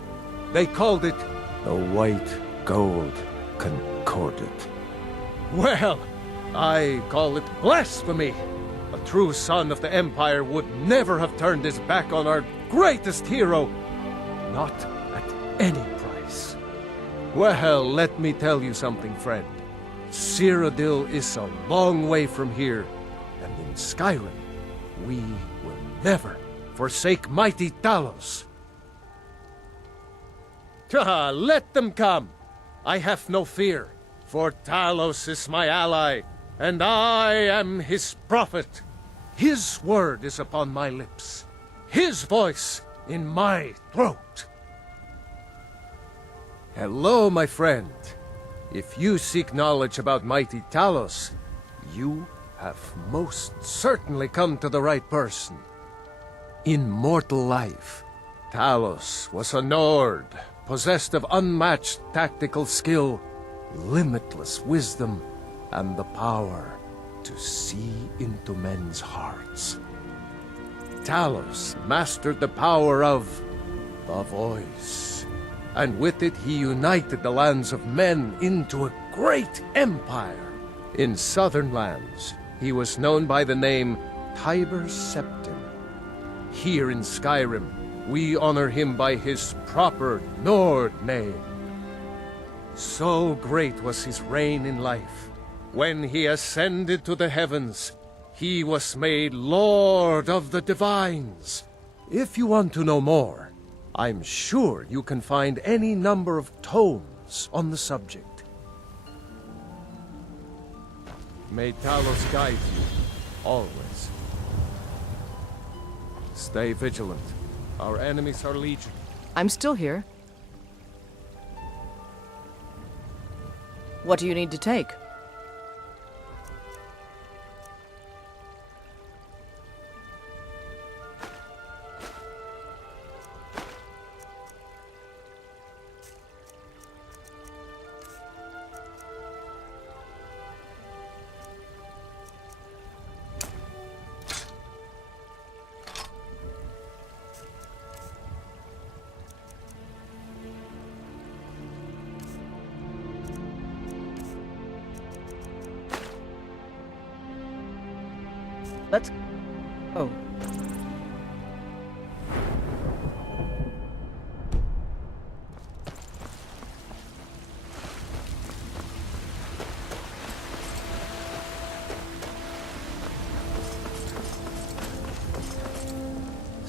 They called it the White Gold Concordat. Well, I call it blasphemy. A true son of the Empire would never have turned his back on our greatest hero. Not at any price. Well, let me tell you something, friend. Cyrodiil is a long way from here, and in Skyrim, we will never forsake mighty Talos. Let them come. I have no fear, for Talos is my ally, and I am his prophet. His word is upon my lips, his voice in my throat. Hello, my friend. If you seek knowledge about mighty Talos, you have most certainly come to the right person. In mortal life, Talos was a Nord, possessed of unmatched tactical skill, limitless wisdom, and the power to see into men's hearts. Talos mastered the power of the voice, and with it he united the lands of men into a great empire. In southern lands, he was known by the name Cjbeards. Here in Skyrim, we honor him by his proper Nord name. So great was his reign in life. When he ascended to the heavens, he was made Lord of the Divines. If you want to know more, I'm sure you can find any number of tomes on the subject. May Talos guide you, always. Stay vigilant. Our enemies are legion. I'm still here. What do you need to take? Let's... Oh.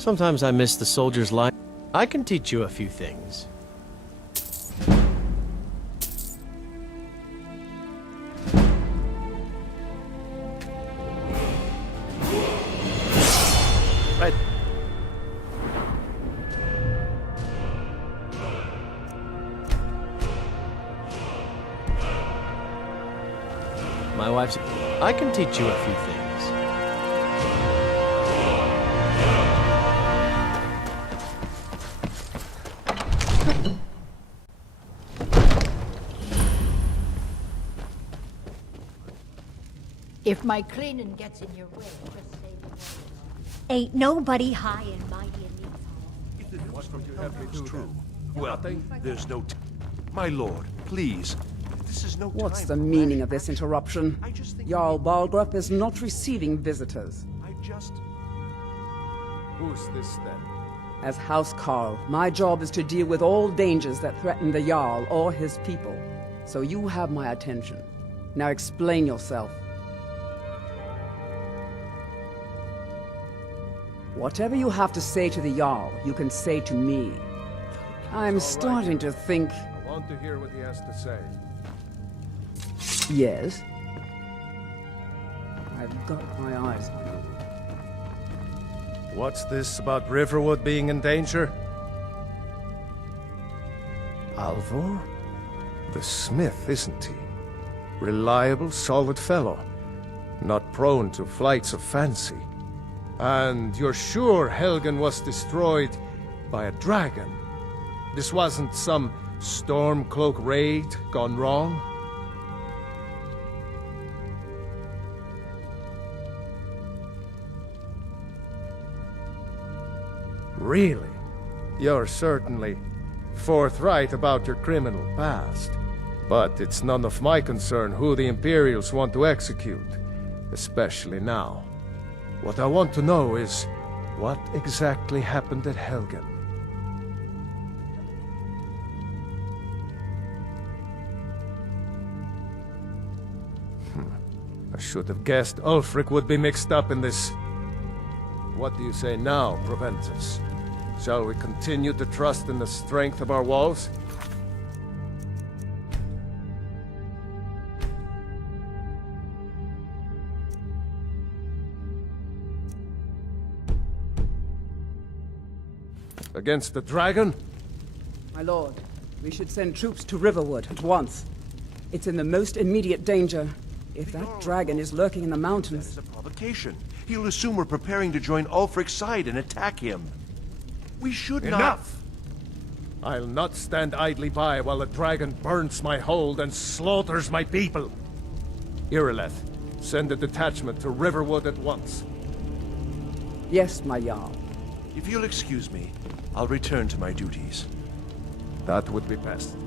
Sometimes I miss the soldier's life. I can teach you a few things. My wife's... I can teach you a few things. If my cleaning gets in your way, just say the word. Ain't nobody high and mighty in these If the news from Cjbeards is true, well, there's no... My lord, please. This is no time. What's the meaning of this interruption? Jarl Balgrup is not receiving visitors. Who's this then? As House Carl, my job is to deal with all dangers that threaten the Jarl or his people. So you have my attention. Now explain yourself. Whatever you have to say to the Jarl, you can say to me. I'm starting to think... I want to hear what he has to say. Yes? I've got my eyes on you. What's this about Riverwood being in danger? Alvor? The smith, isn't he? Reliable, solid fellow. Not prone to flights of fancy. And you're sure Helgen was destroyed by a dragon? This wasn't some Stormcloak raid gone wrong? Really? You're certainly forthright about your criminal past. But it's none of my concern who the Imperials want to execute, especially now. What I want to know is, what exactly happened at Helgen? I should have guessed Ulfric would be mixed up in this. What do you say now, Proventus? Shall we continue to trust in the strength of our walls? Against the dragon? My lord, we should send troops to Riverwood at once. It's in the most immediate danger. If that dragon is lurking in the mountains... It's a provocation. He'll assume we're preparing to join Ulfric's side and attack him. We should not... Enough! I'll not stand idly by while the dragon burns my hold and slaughters my people. Irileth, send a detachment to Riverwood at once. Yes, my Jarl. If you'll excuse me, I'll return to my duties. That would be best.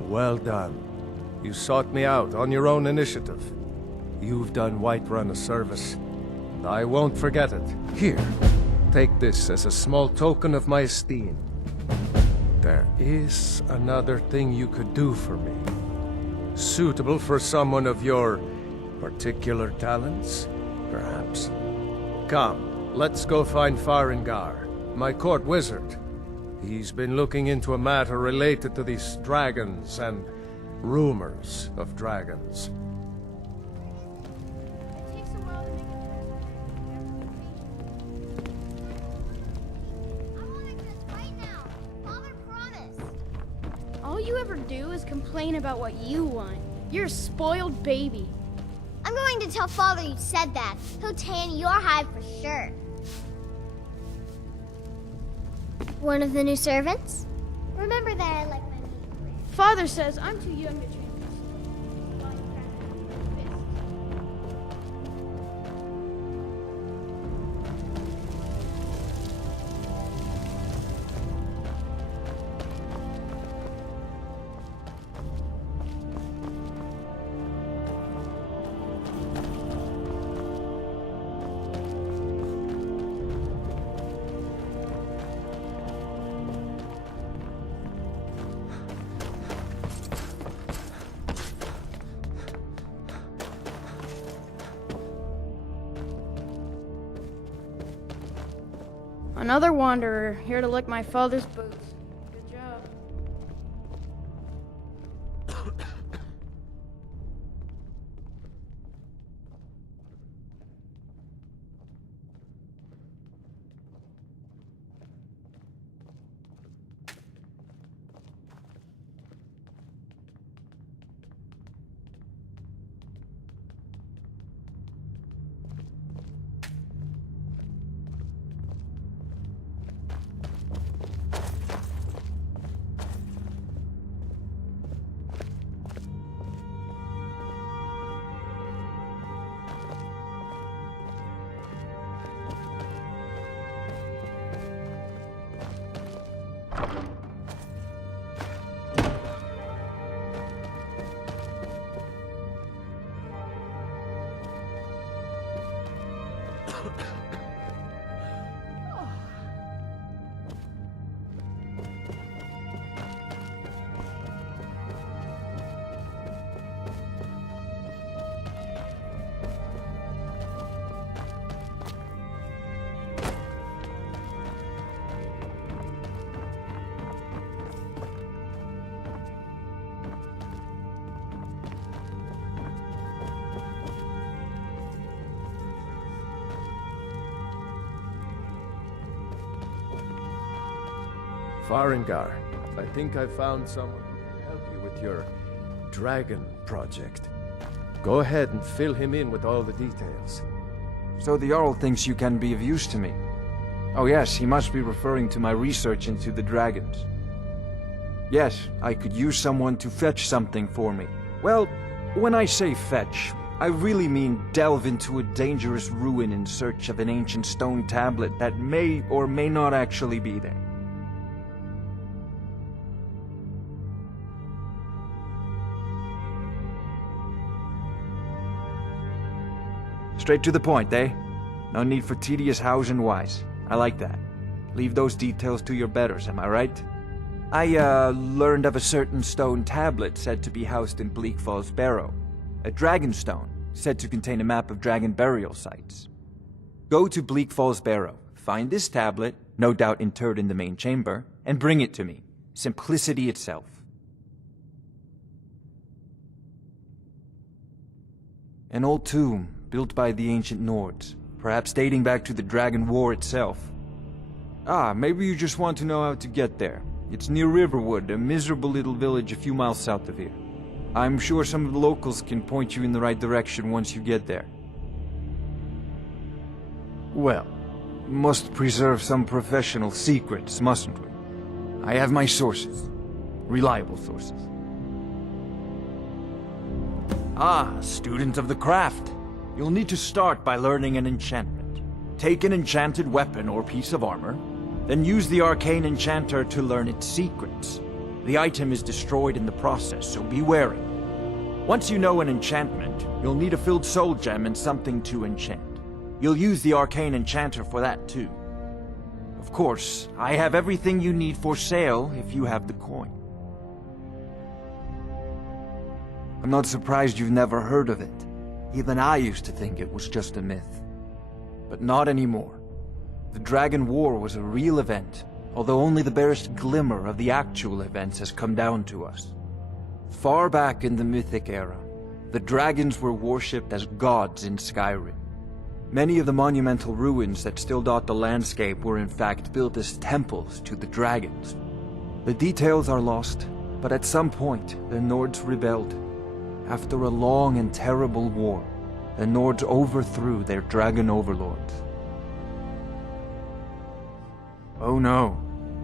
Well done. You sought me out on your own initiative. You've done Whiterun a service, and I won't forget it. Here, take this as a small token of my esteem. There is another thing you could do for me. Suitable for someone of your particular talents, perhaps. Come, let's go find Farengar, my court wizard. He's been looking into a matter related to these dragons and rumors of dragons. All you ever do is complain about what you want. You're a spoiled baby. I'm going to tell Father you said that. He'll tan your hide for sure. One of the new servants? Remember that I like my meat rare. Father says I'm too young to train. Another wanderer, here to lick my father's boots. Good job. Farengar, I think I found someone who can help you with your dragon project. Go ahead and fill him in with all the details. So the Jarl thinks you can be of use to me. Oh yes, he must be referring to my research into the dragons. Yes, I could use someone to fetch something for me. Well, when I say fetch, I really mean delve into a dangerous ruin in search of an ancient stone tablet that may or may not actually be there. Straight to the point, eh? No need for tedious hows and whys. I like that. Leave those details to your betters, am I right? I, learned of a certain stone tablet said to be housed in Bleak Falls Barrow. A dragon stone, said to contain a map of dragon burial sites. Go to Bleak Falls Barrow, find this tablet, no doubt interred in the main chamber, and bring it to me. Simplicity itself. An old tomb, built by the ancient Nords, perhaps dating back to the Dragon War itself. Ah, maybe you just want to know how to get there. It's near Riverwood, a miserable little village a few miles south of here. I'm sure some of the locals can point you in the right direction once you get there. Well, must preserve some professional secrets, mustn't we? I have my sources. Reliable sources. Ah, student of the craft. You'll need to start by learning an enchantment. Take an enchanted weapon or piece of armor, then use the arcane enchanter to learn its secrets. The item is destroyed in the process, so be wary. Once you know an enchantment, you'll need a filled soul gem and something to enchant. You'll use the arcane enchanter for that too. Of course, I have everything you need for sale if you have the coin. I'm not surprised you've never heard of it. Even I used to think it was just a myth. But not anymore. The Dragon War was a real event, although only the barest glimmer of the actual events has come down to us. Far back in the Mythic era, the dragons were worshipped as gods in Skyrim. Many of the monumental ruins that still dot the landscape were in fact built as temples to the dragons. The details are lost, but at some point, the Nords rebelled. After a long and terrible war, the Nords overthrew their dragon overlords. Oh no,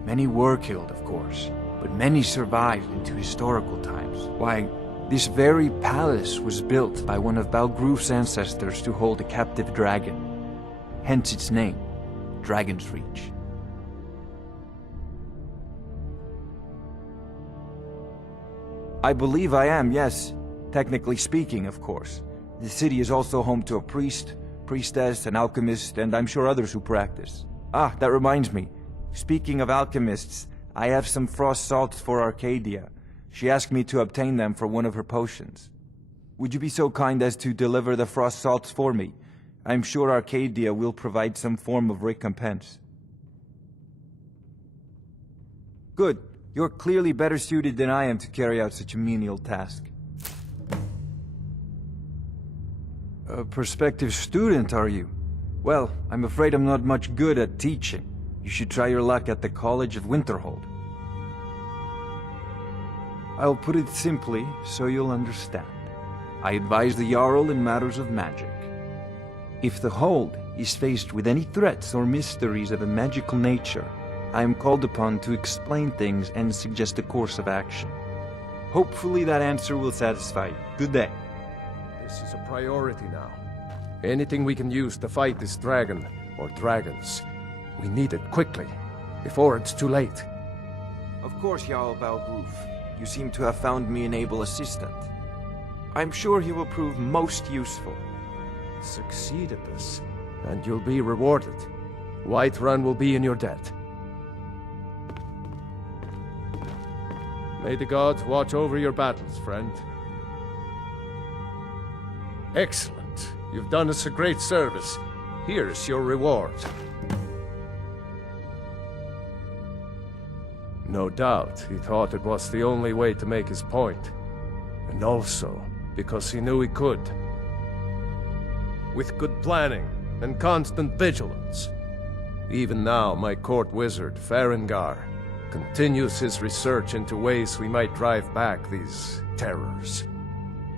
many were killed, of course, but many survived into historical times. Why, this very palace was built by one of Balgruf's ancestors to hold a captive dragon. Hence its name, Dragon's Reach. I believe I am, yes. Technically speaking, of course. The city is also home to a priest, priestess, an alchemist, and I'm sure others who practice. Ah, that reminds me. Speaking of alchemists, I have some frost salts for Arcadia. She asked me to obtain them for one of her potions. Would you be so kind as to deliver the frost salts for me? I'm sure Arcadia will provide some form of recompense. Good. You're clearly better suited than I am to carry out such a menial task. A prospective student, are you? Well, I'm afraid I'm not much good at teaching. You should try your luck at the College of Winterhold. I'll put it simply, so you'll understand. I advise the Jarl in matters of magic. If the Hold is faced with any threats or mysteries of a magical nature, I am called upon to explain things and suggest a course of action. Hopefully that answer will satisfy you. Good day. This is a priority now. Anything we can use to fight this dragon, or dragons, we need it quickly, before it's too late. Of course, Jarl Balgruf. You seem to have found me an able assistant. I'm sure he will prove most useful. Succeed at this. and you'll be rewarded. Whiterun will be in your debt. May the gods watch over your battles, friend. Excellent. You've done us a great service. Here's your reward. No doubt, he thought it was the only way to make his point. And also, because he knew he could. With good planning and constant vigilance. Even now, my court wizard, Farengar, continues his research into ways we might drive back these terrors.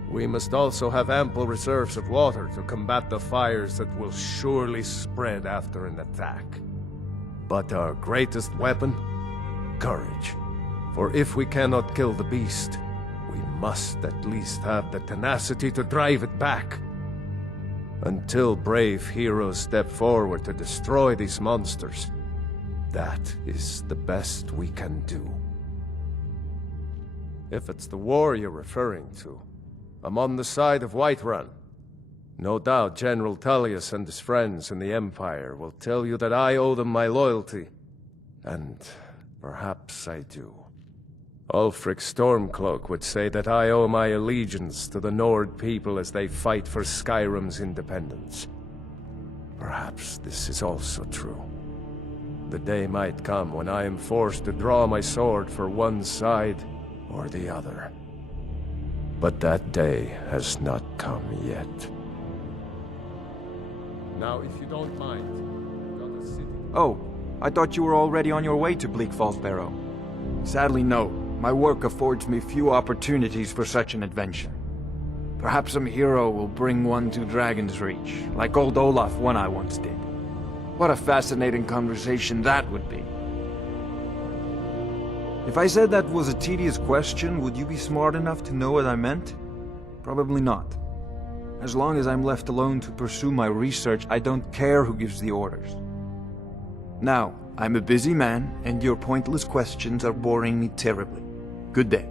We must also have ample reserves of water to combat the fires that will surely spread after an attack. But our greatest weapon? Courage. For if we cannot kill the beast, we must at least have the tenacity to drive it back. Until brave heroes step forward to destroy these monsters, that is the best we can do. If it's the war you're referring to, I'm on the side of Whiterun. No doubt General Tullius and his friends in the Empire will tell you that I owe them my loyalty. And perhaps I do. Ulfric Stormcloak would say that I owe my allegiance to the Nord people as they fight for Skyrim's independence. Perhaps this is also true. The day might come when I am forced to draw my sword for one side or the other. But that day has not come yet. Now, if you don't mind, I've got a city. Oh, I thought you were already on your way to Bleak Falls Barrow. Sadly, no. My work affords me few opportunities for such an adventure. Perhaps some hero will bring one to Dragon's Reach, like old Olaf one I once did. What a fascinating conversation that would be. If I said that was a tedious question, would you be smart enough to know what I meant? Probably not. As long as I'm left alone to pursue my research, I don't care who gives the orders. Now, I'm a busy man, and your pointless questions are boring me terribly. Good day.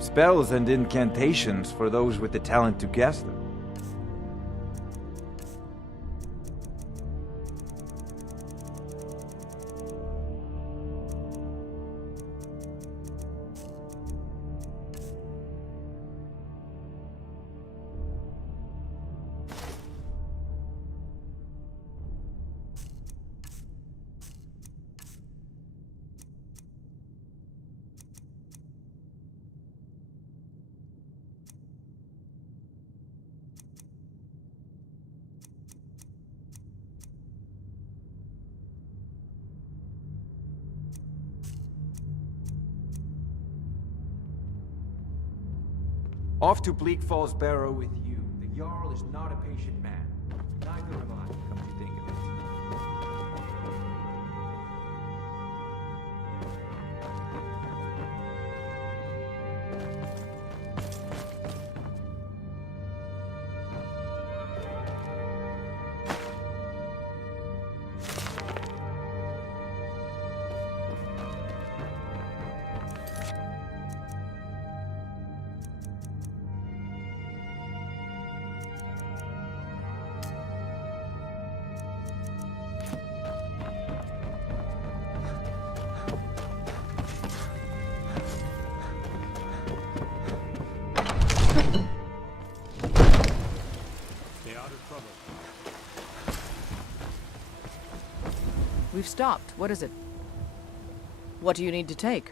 Spells and incantations for those with the talent to cast them. Off to Bleak Falls Barrow with you. The Jarl is not a patient man. Neither am I, come to think of it. We've stopped. What is it? What do you need to take?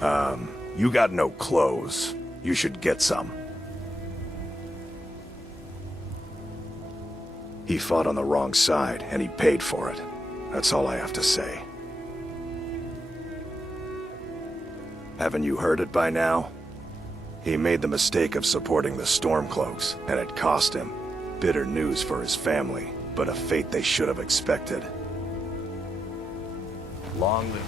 You got no clothes. You should get some. He fought on the wrong side, and he paid for it. That's all I have to say. Haven't you heard it by now? He made the mistake of supporting the Stormcloaks, and it cost him. Bitter news for his family, but a fate they should have expected. Long live...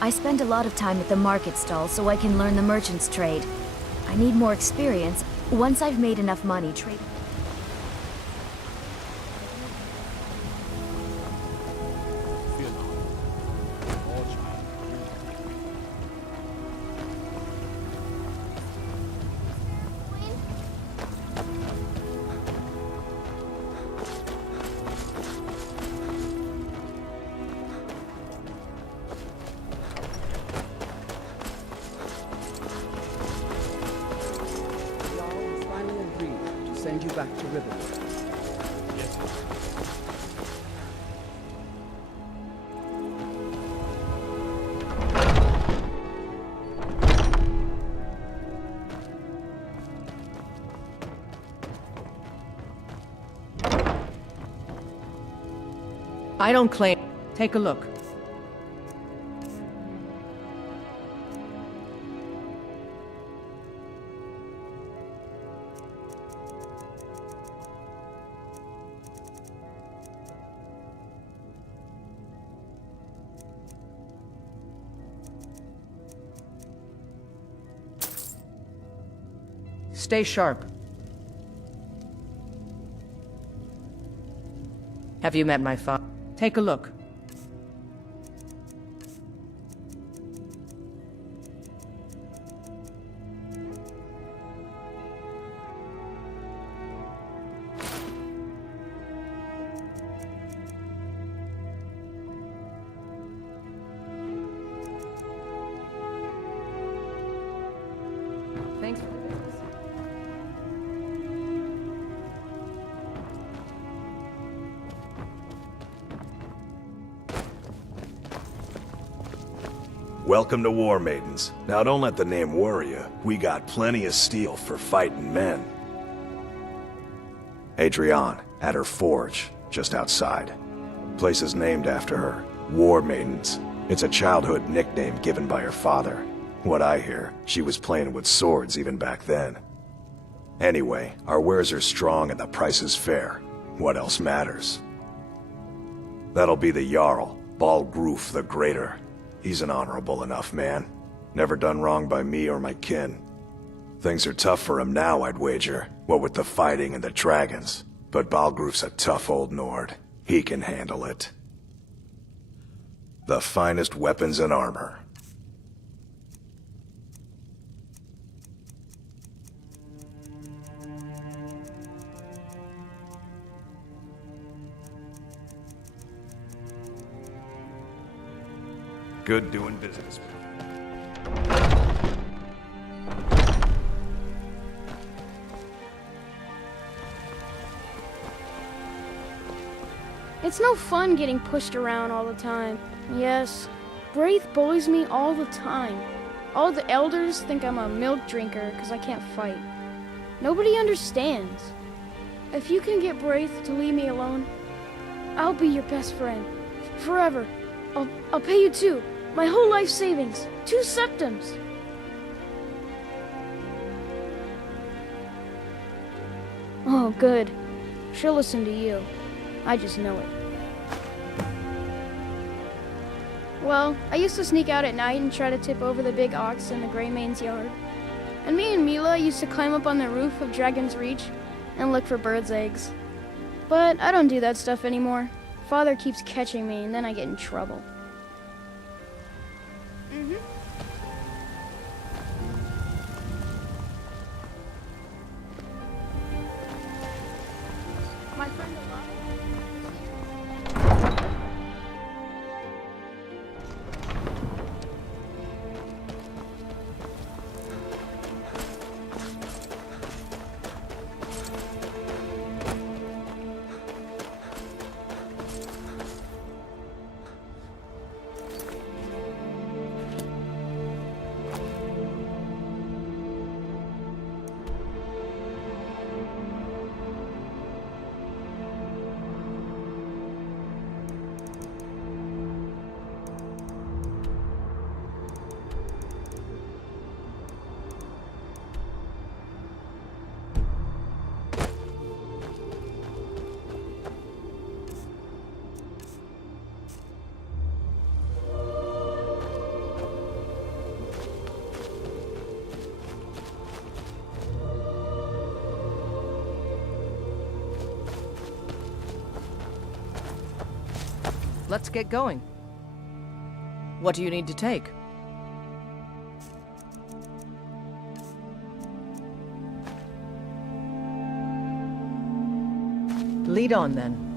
I spend a lot of time at the market stall so I can learn the merchant's trade. I need more experience. Once I've made enough money trading... Send you back to Riverwood. I don't claim... Take a look. Stay sharp. Have you met my father? Take a look. Thanks for the business. Welcome to War Maidens. Now don't let the name worry you. We got plenty of steel for fighting men. Adrienne, at her forge, just outside. Place is named after her. War Maidens. It's a childhood nickname given by her father. What I hear, she was playing with swords even back then. Anyway, our wares are strong and the price is fair. What else matters? That'll be the Jarl, Balgruf the Greater. He's an honorable enough man. Never done wrong by me or my kin. Things are tough for him now, I'd wager, what with the fighting and the dragons. But Balgruf's a tough old Nord. He can handle it. The finest weapons and armor. Good doing business. It's no fun getting pushed around all the time. Yes, Braith bullies me all the time. All the elders think I'm a milk drinker because I can't fight. Nobody understands. If you can get Braith to leave me alone, I'll be your best friend. Forever. I'll pay you too. My whole life savings. 2 septims. Oh, good. She'll listen to you. I just know it. Well, I used to sneak out at night and try to tip over the big ox in the Greymane's yard. And me and Mila used to climb up on the roof of Dragon's Reach and look for birds' eggs. But I don't do that stuff anymore. Father keeps catching me and then I get in trouble. My friend Let's get going. What do you need to take? Lead on, then.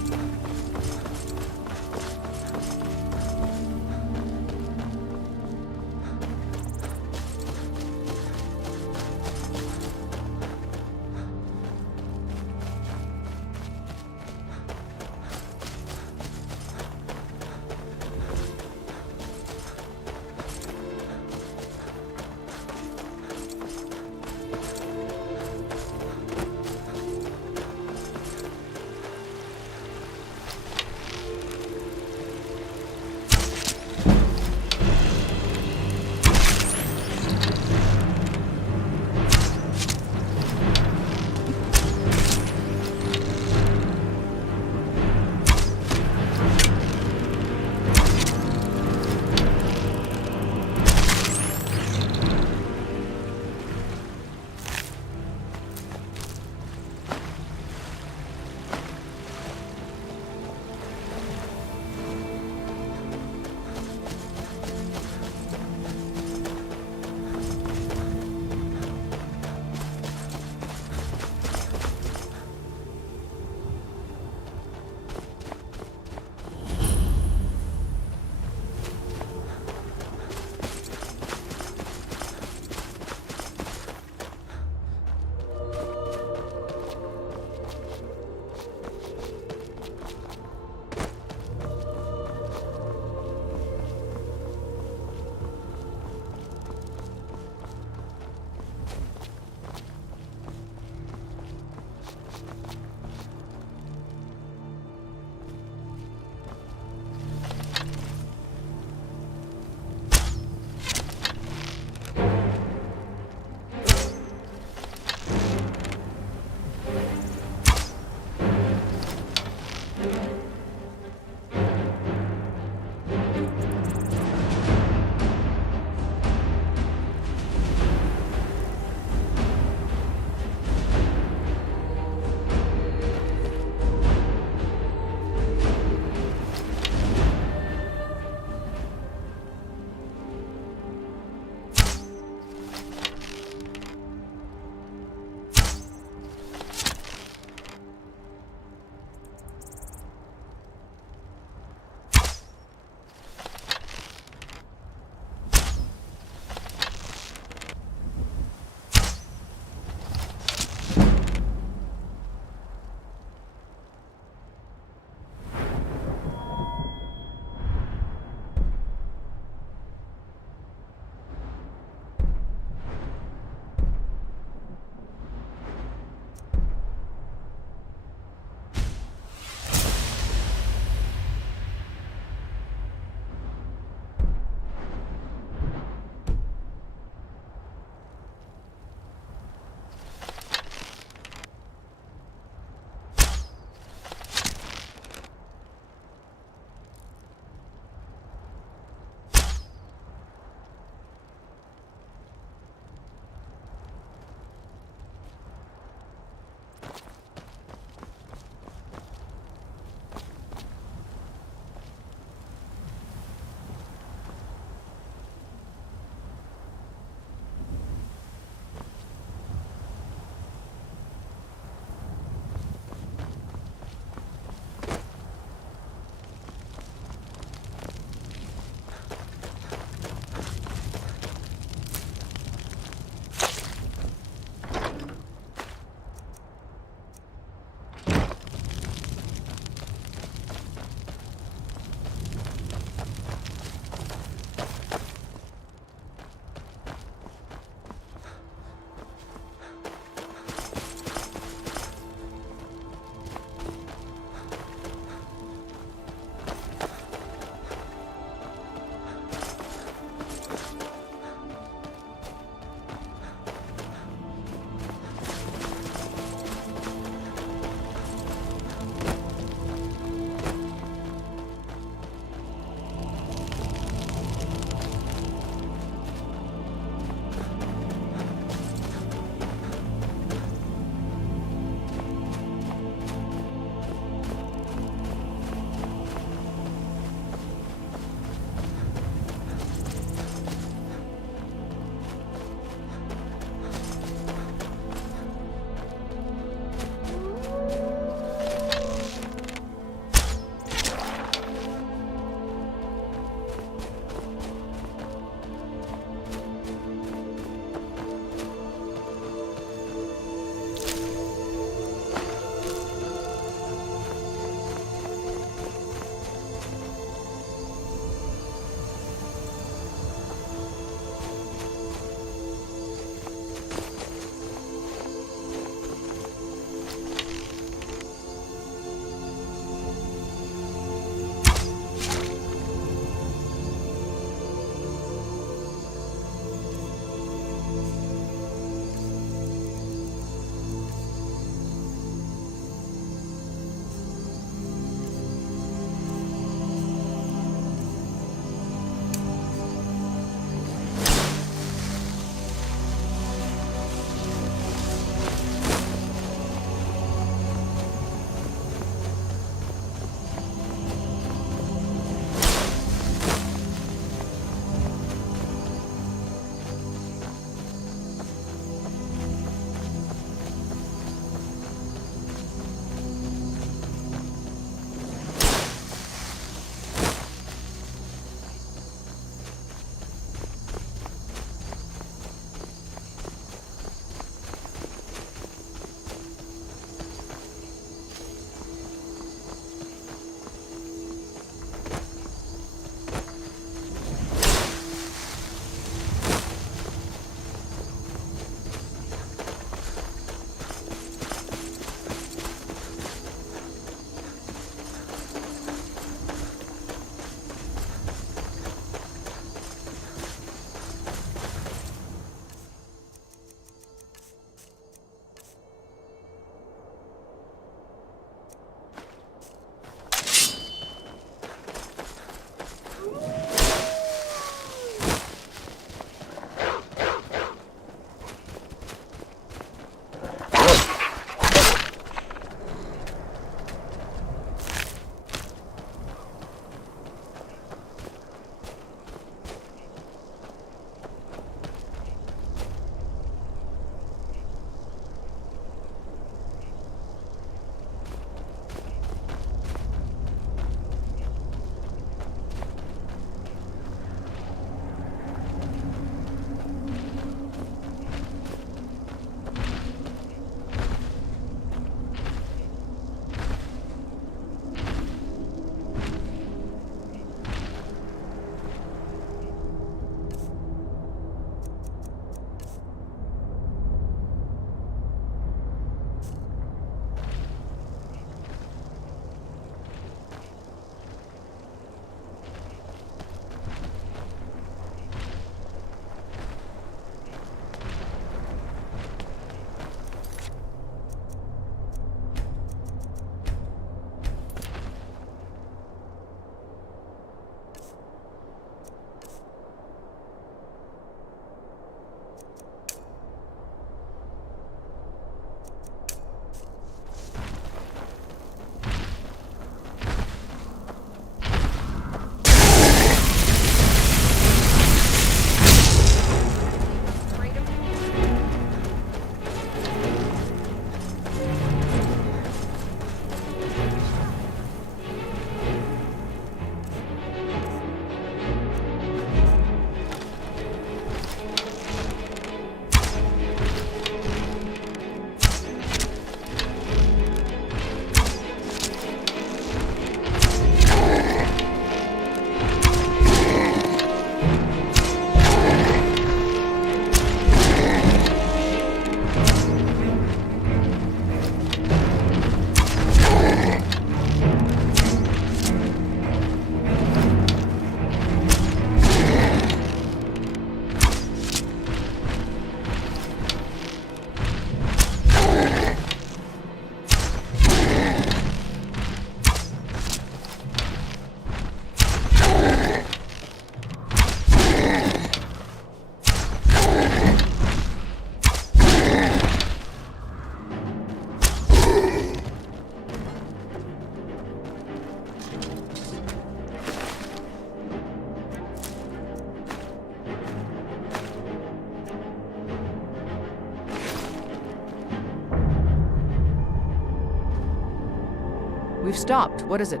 We've stopped. What is it?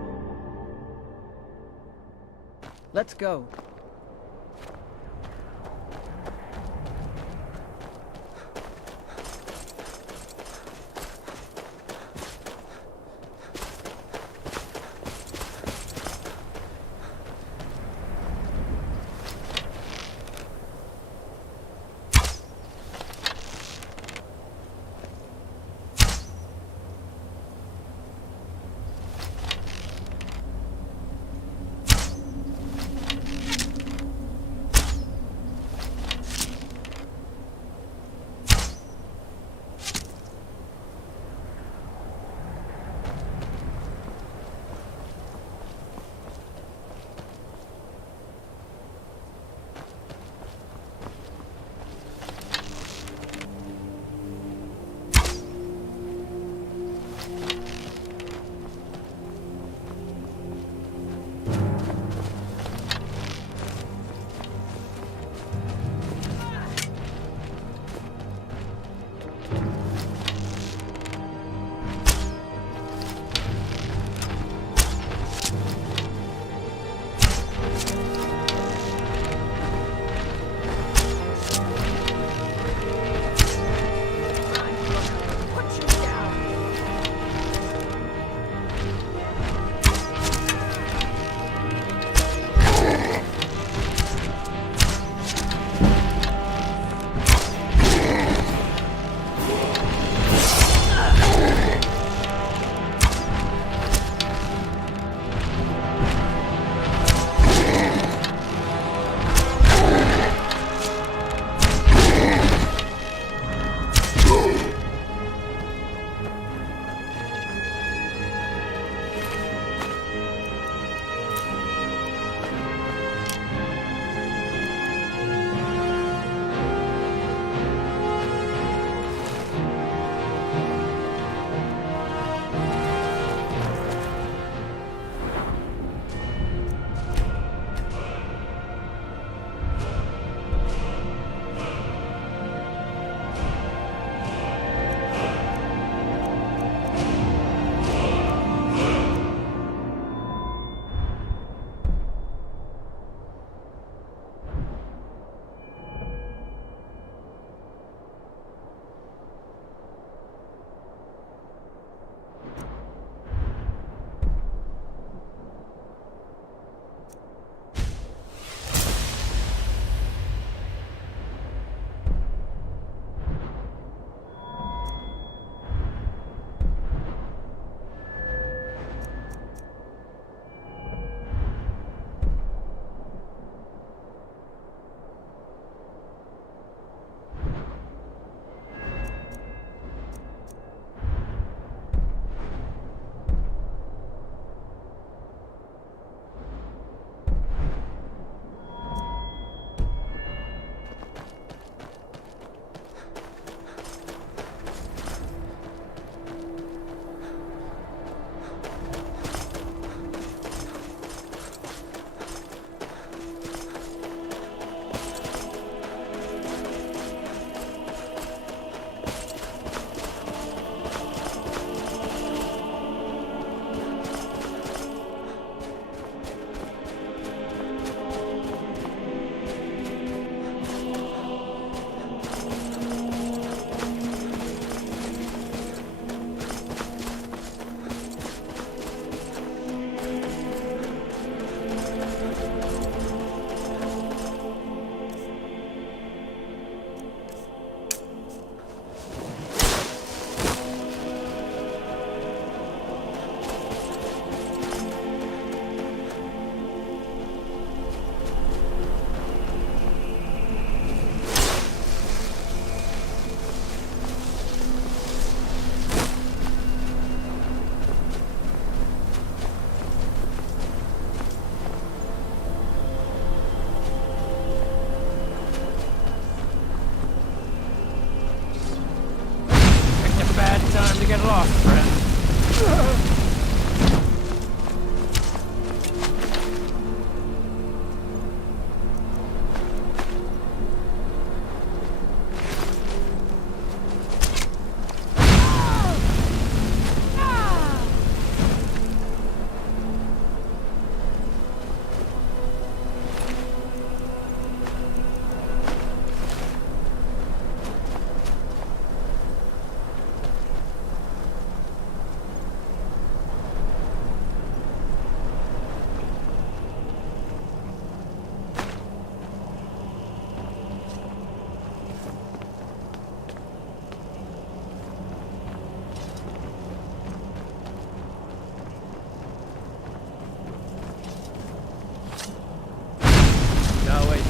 Let's go.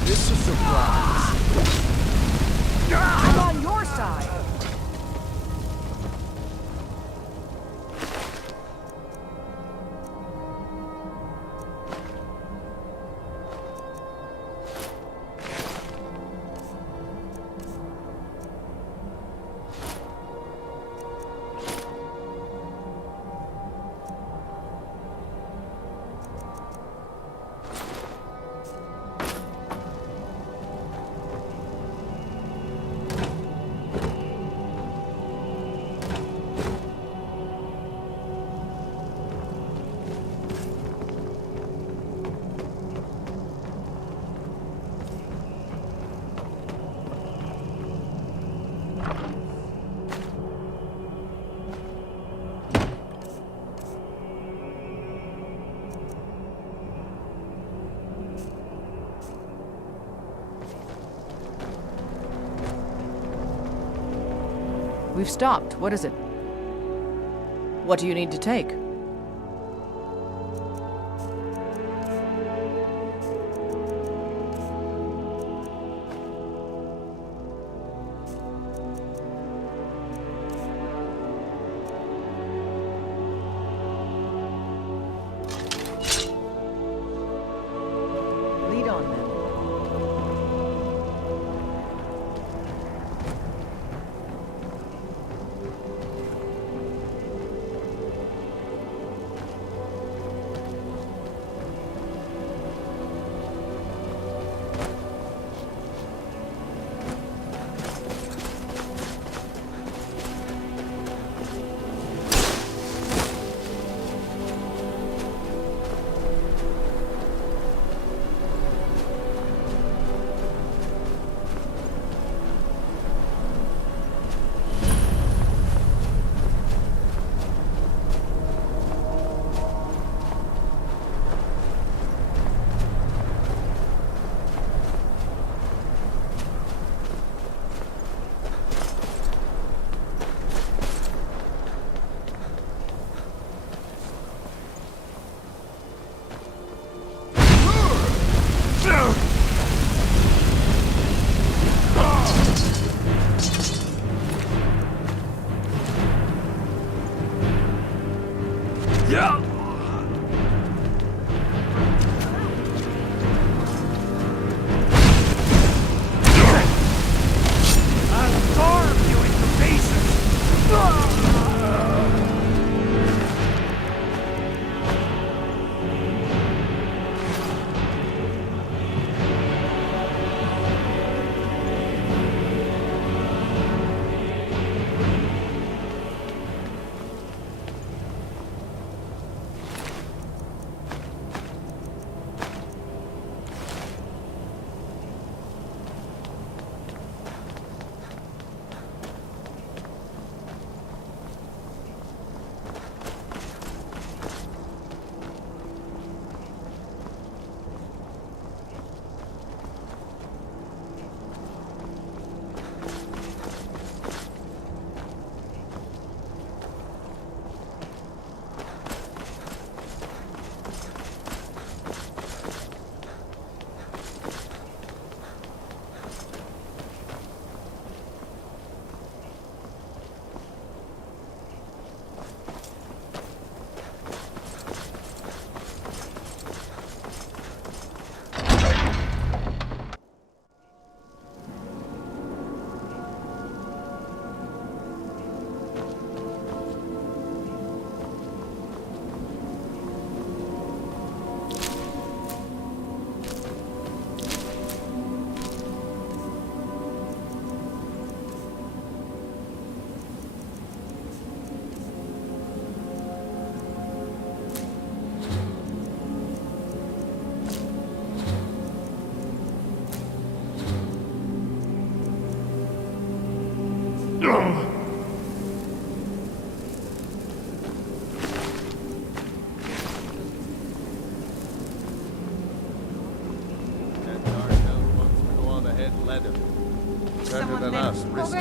this a surprise? I'm on your side. We've stopped. What is it? What do you need to take? Lead on, then. Better than us. Risk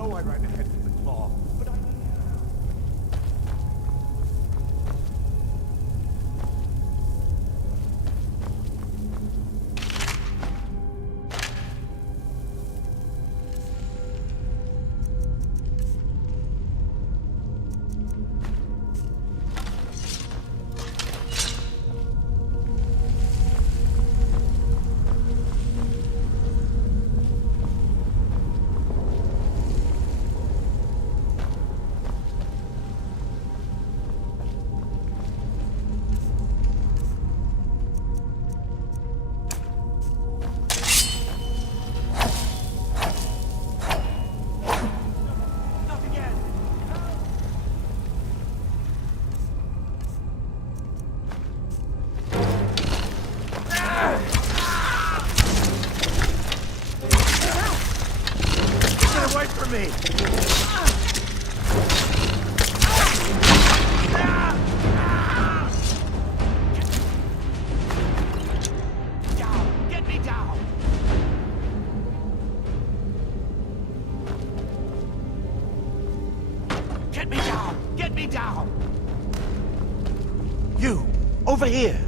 know I ran ahead with the claw, but I... Over here!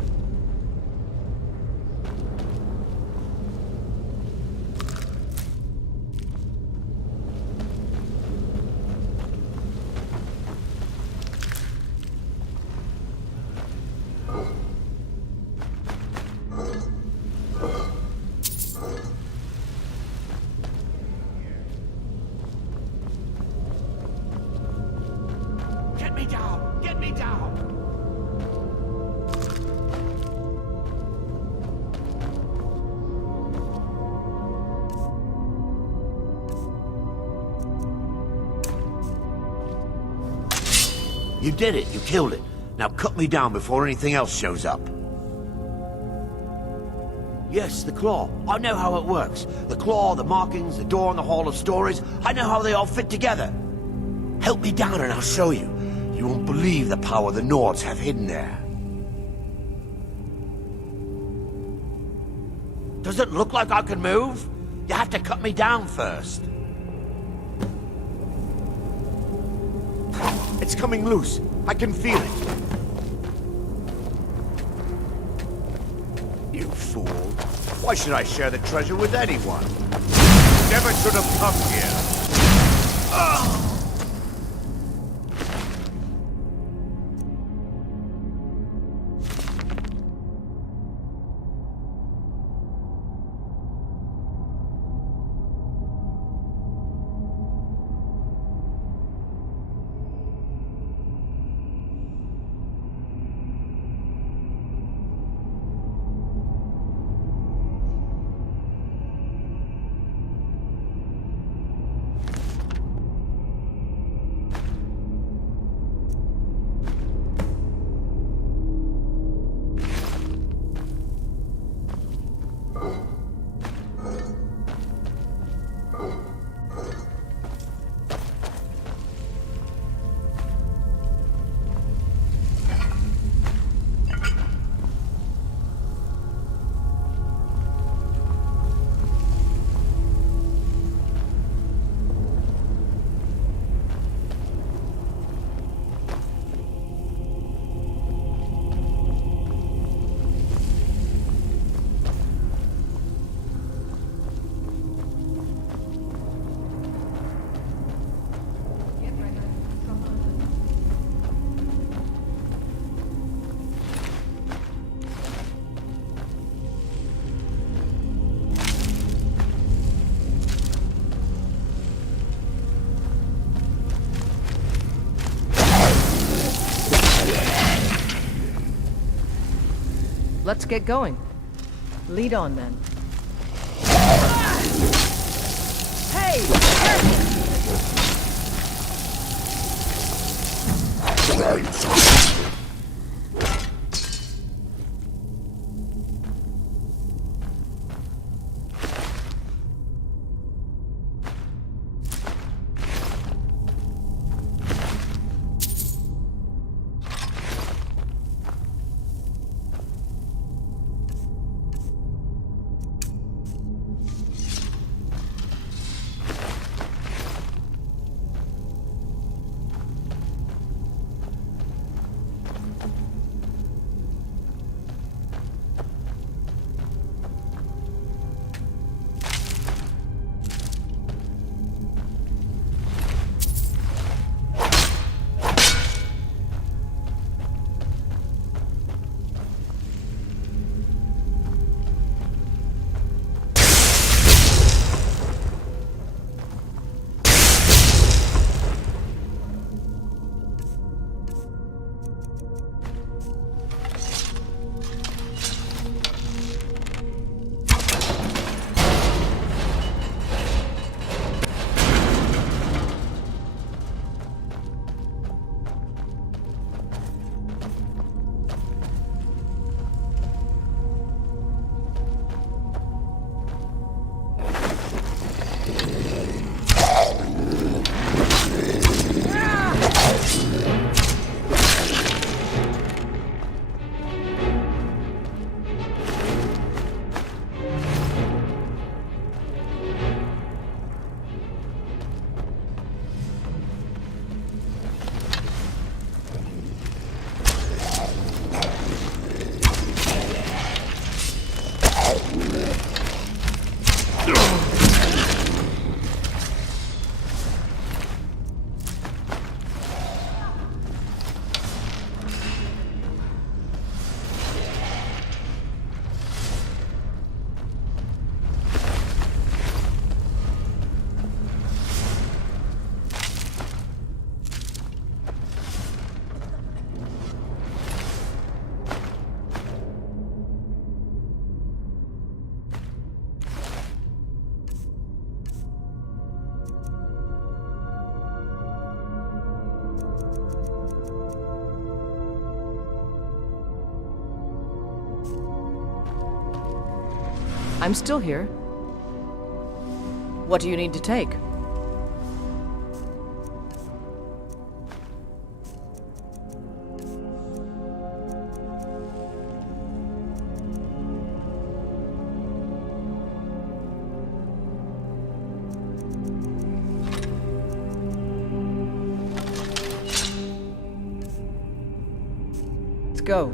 Get me down! Get me down! You did it. You killed it. Now cut me down before anything else shows up. Yes, the claw. I know how it works. The claw, the markings, the door in the Hall of Stories. I know how they all fit together. Help me down and I'll show you. You won't believe the power the Nords have hidden there. Does it look like I can move? You have to cut me down first. It's coming loose. I can feel it. You fool. Why should I share the treasure with anyone? Never should have come here. Ugh! Let's get going. Lead on, then. Hey! I'm still here. What do you need to take? Let's go.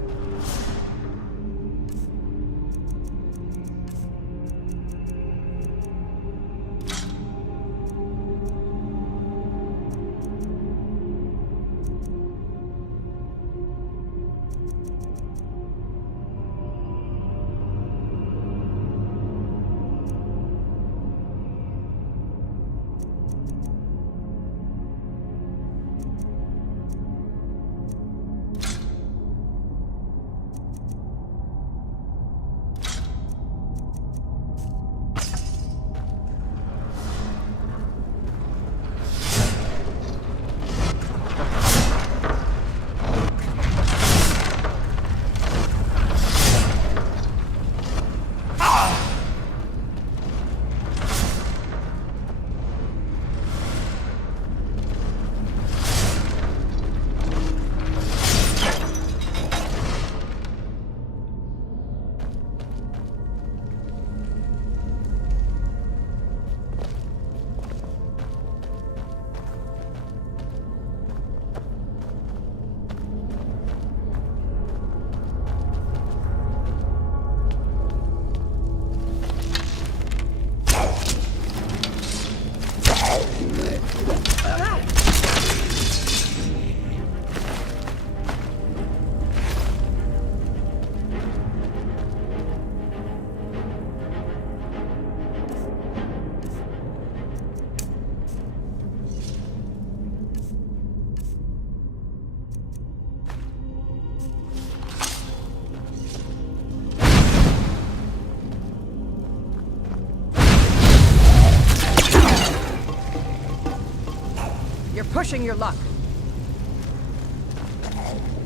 You're pushing your luck.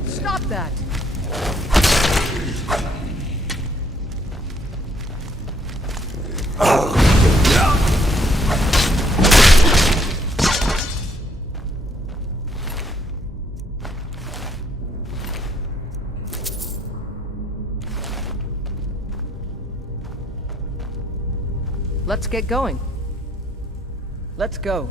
Stop that! Let's get going. Let's go.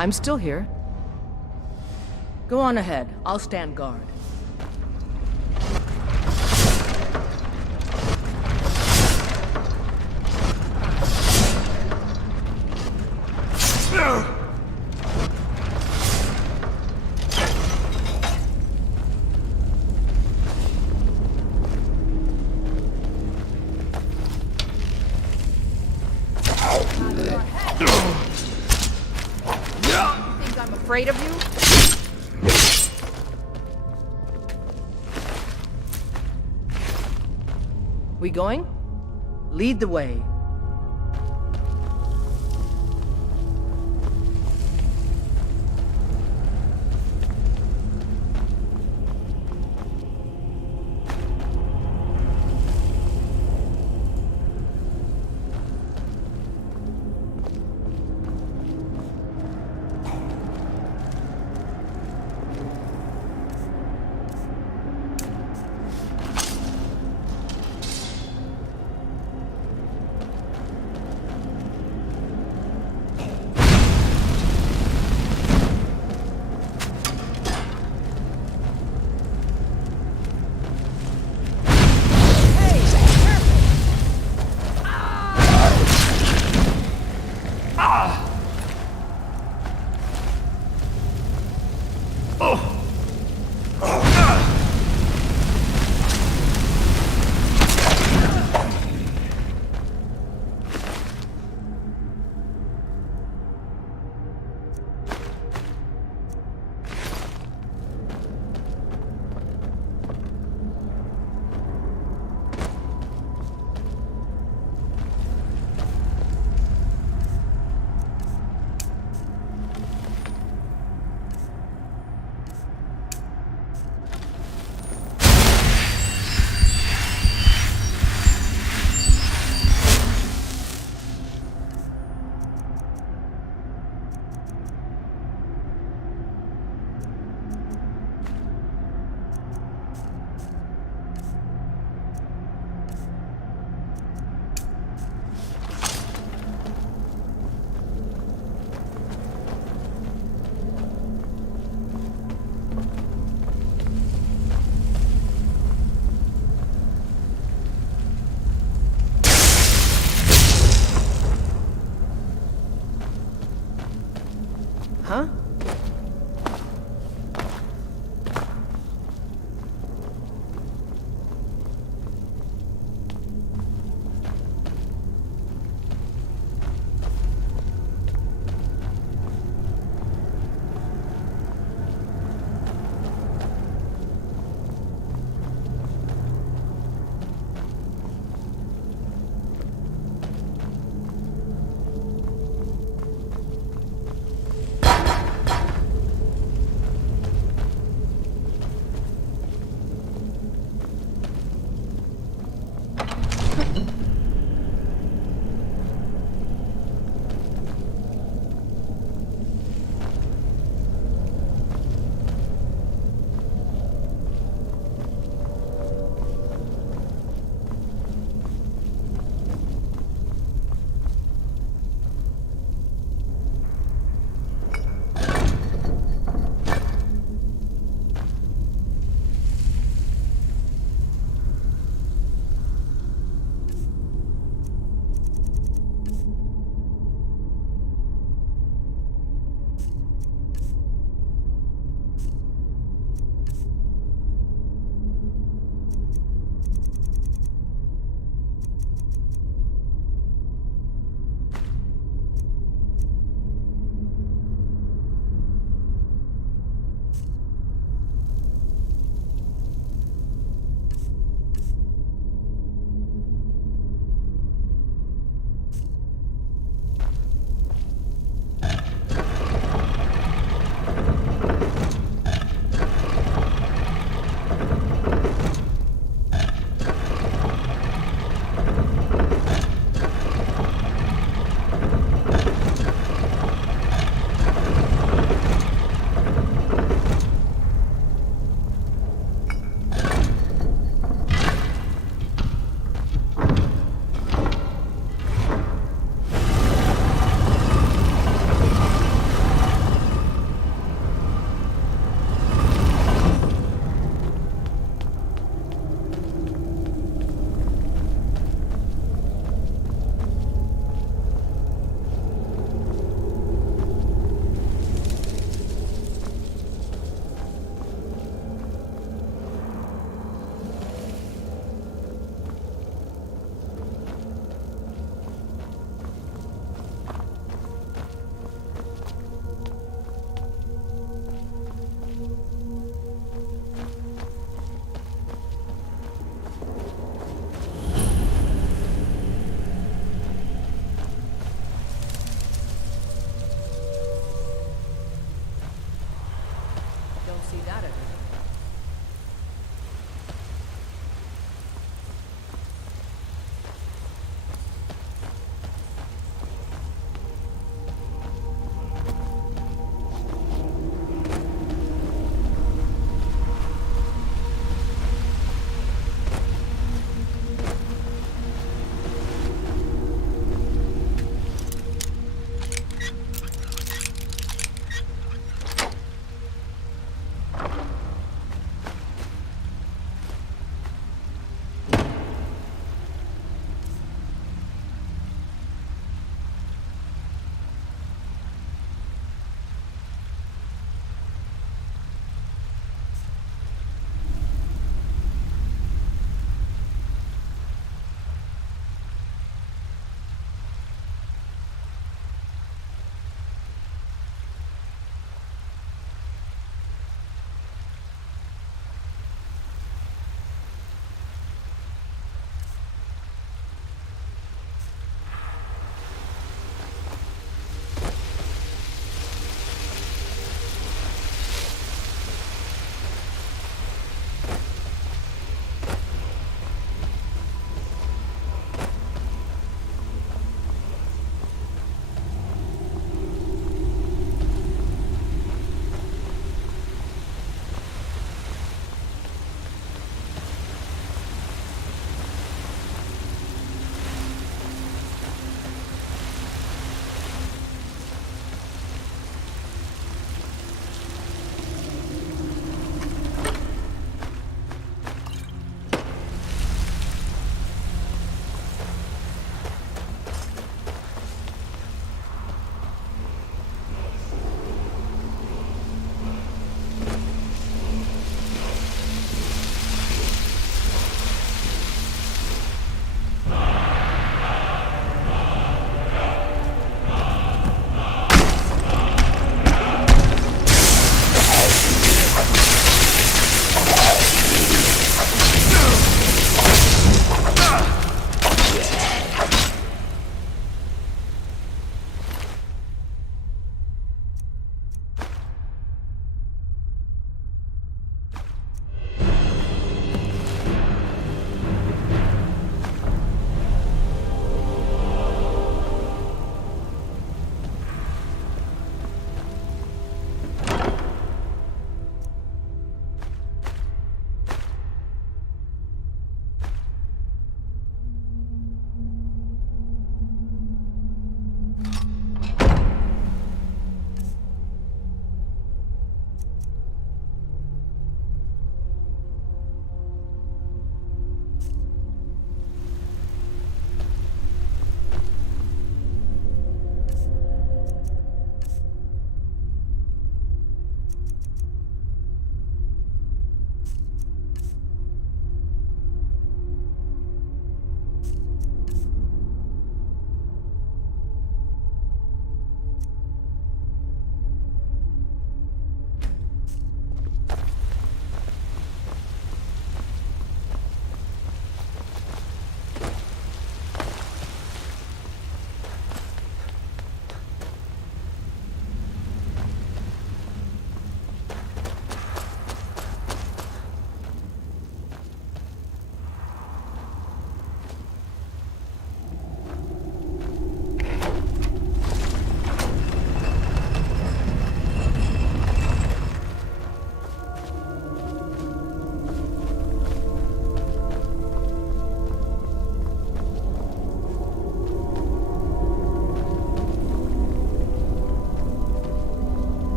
I'm still here. Go on ahead. I'll stand guard. Afraid of you? We going? Lead the way. Huh? see that every day.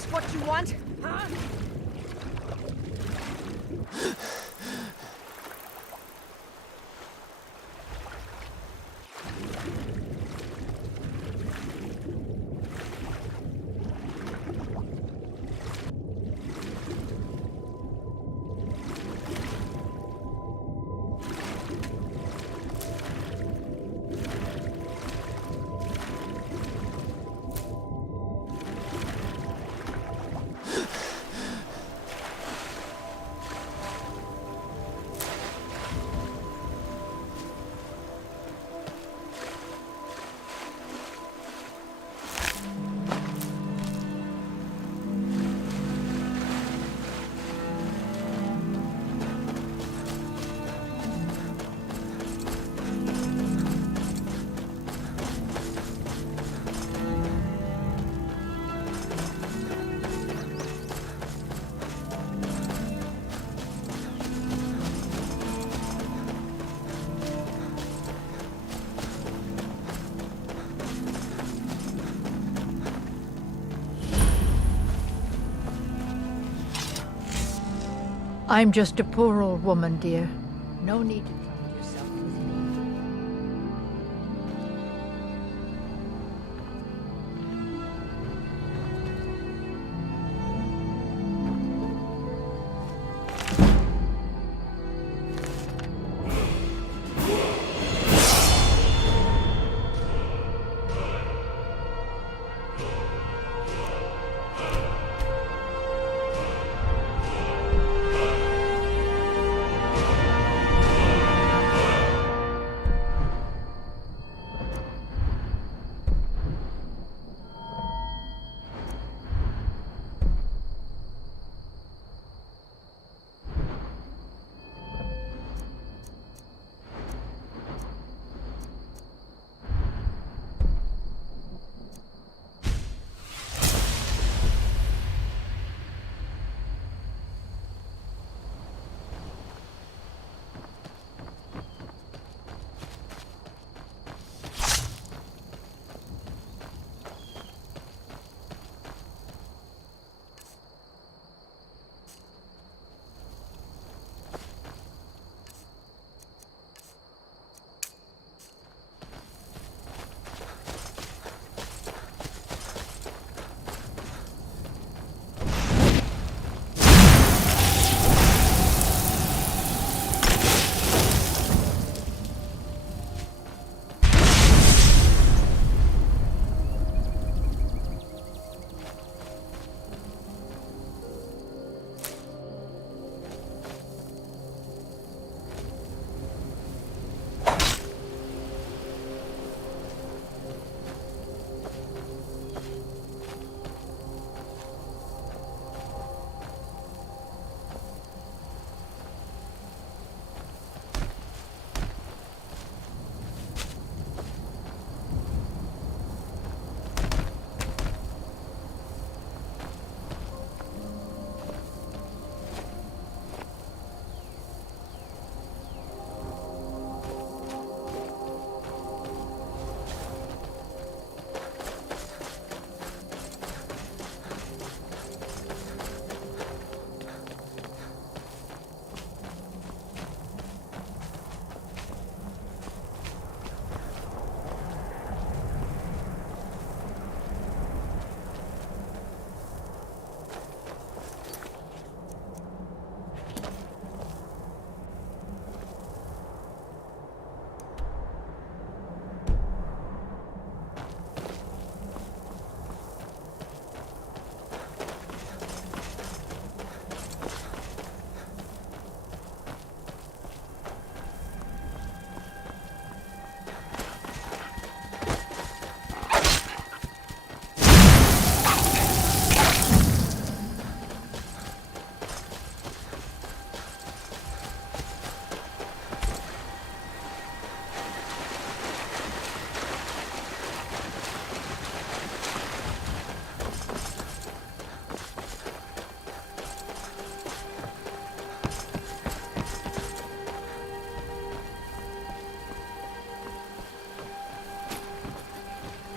this what you want? Huh? I'm just a poor old woman, dear. No need to trouble yourself with me.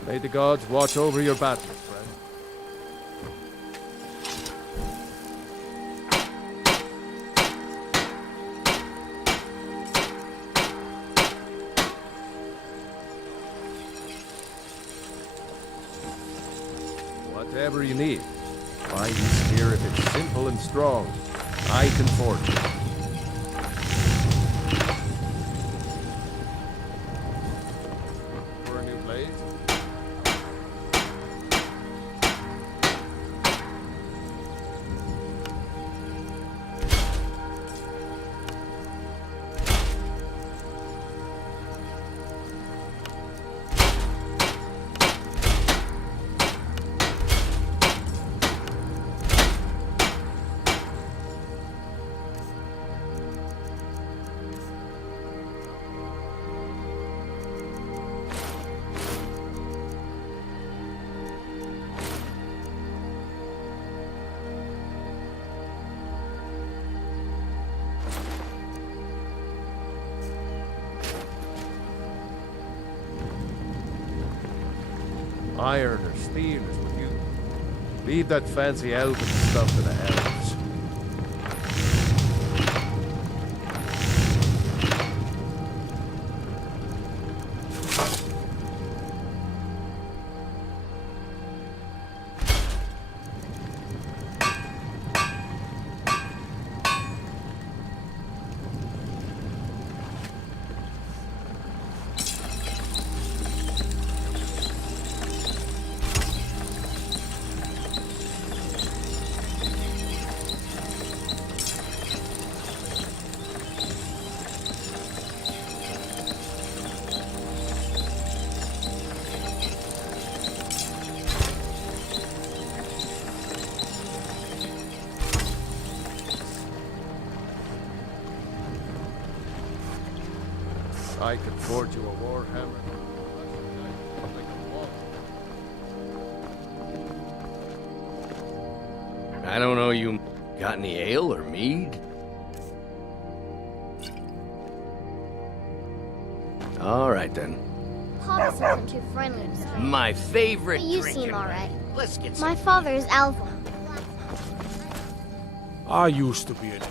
May the gods watch over your battle, friend. Whatever you need. Find this here if it's simple and strong. I can forge it. For a new blade? Iron or steel is what you... Leave that fancy elven stuff to the elves. I could forge you a warhammer. I don't know, you got any ale or mead? All right then. Papa says I'm too friendly with strangers. My favorite But you drinking seem alright. Let's get My father is Alva. I used to be an...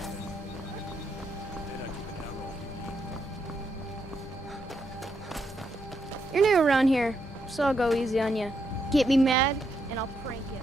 You're new around here, so I'll go easy on you. Get me mad, and I'll prank you.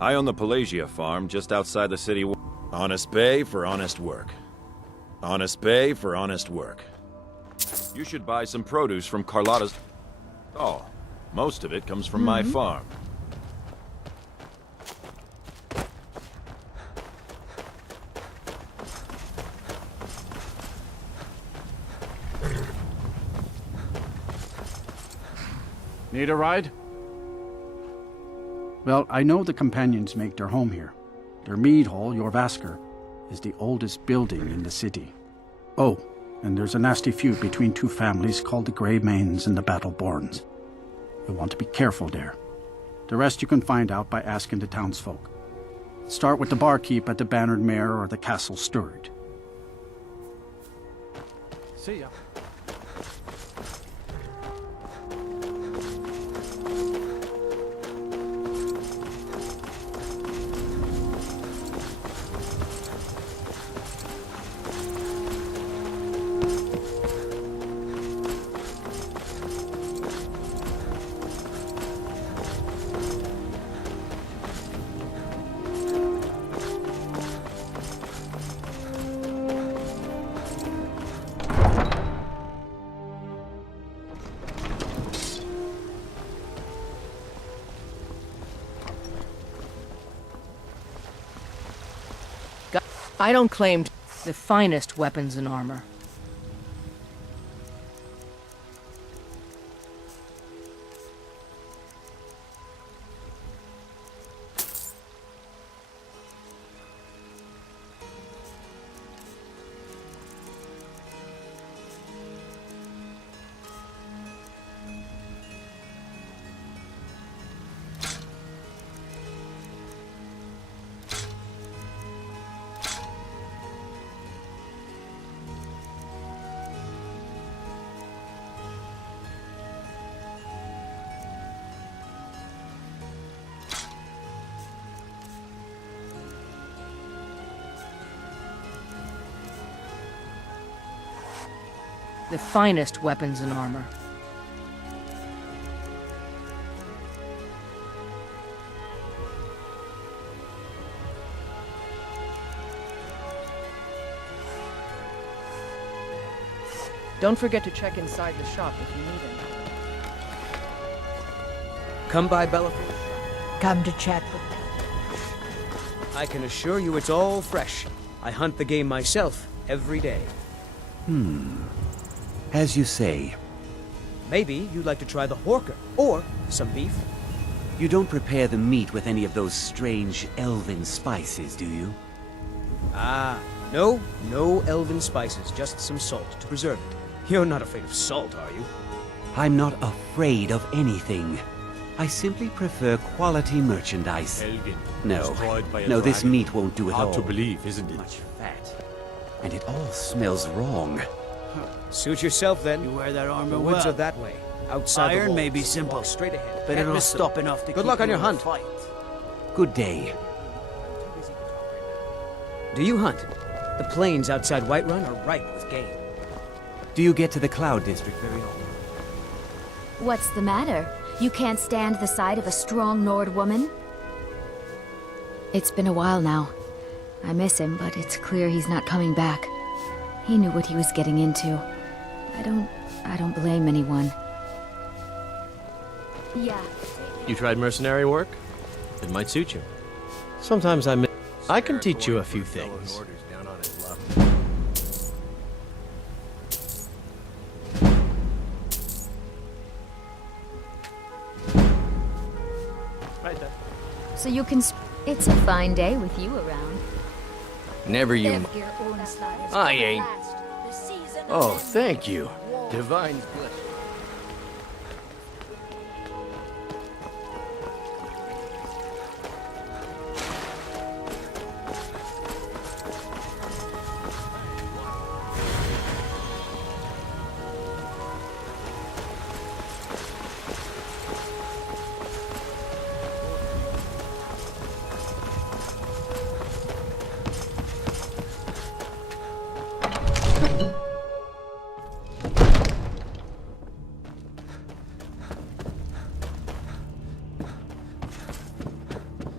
I own the Pelagia farm just outside the city. Honest pay for honest work. Honest pay for honest work. You should buy some produce from Carlotta's... Oh, most of it comes from my farm. Need a ride? Well, I know the companions make their home here. Their mead hall, Jorvaskr, is the oldest building in the city. Oh, and there's a nasty feud between two families called the Greymanes and the Battleborns. You'll want to be careful there. The rest you can find out by asking the townsfolk. Start with the barkeep at the Bannered Mare or the Castle Steward. See ya. I don't claim the finest weapons and armor. The finest weapons and armor. Don't forget to check inside the shop if you need anything. Come by Belafort. Come to chat with me. I can assure you it's all fresh. I hunt the game myself every day. As you say. Maybe you'd like to try the horker, or some beef. You don't prepare the meat with any of those strange elven spices, do you? Ah, no elven spices, just some salt to preserve it. You're not afraid of salt, are you? I'm not afraid of anything. I simply prefer quality merchandise. Elgin, No, destroyed by a no, this dragon. meat won't do it all. Hard to believe, isn't it? Much fat. And it all smells wrong. Suit yourself, then. You wear that armor The woods well. are that way, outside the Iron walls. may be simple, Walk straight ahead. but Can't it'll miss them. stop enough to Good keep luck on you your in a hunt. fight. Good day. Do you hunt? The plains outside Whiterun are ripe with game. Do you get to the Cloud District very often? What's the matter? You can't stand the sight of a strong Nord woman? It's been a while now. I miss him, but it's clear he's not coming back. He knew what he was getting into. I don't blame anyone. Yeah. You tried mercenary work? It might suit you. Sometimes I can teach you a few things. Right there. So you can... It's a fine day with you around. Never you... I ain't... Oh, thank you. Divine blessing.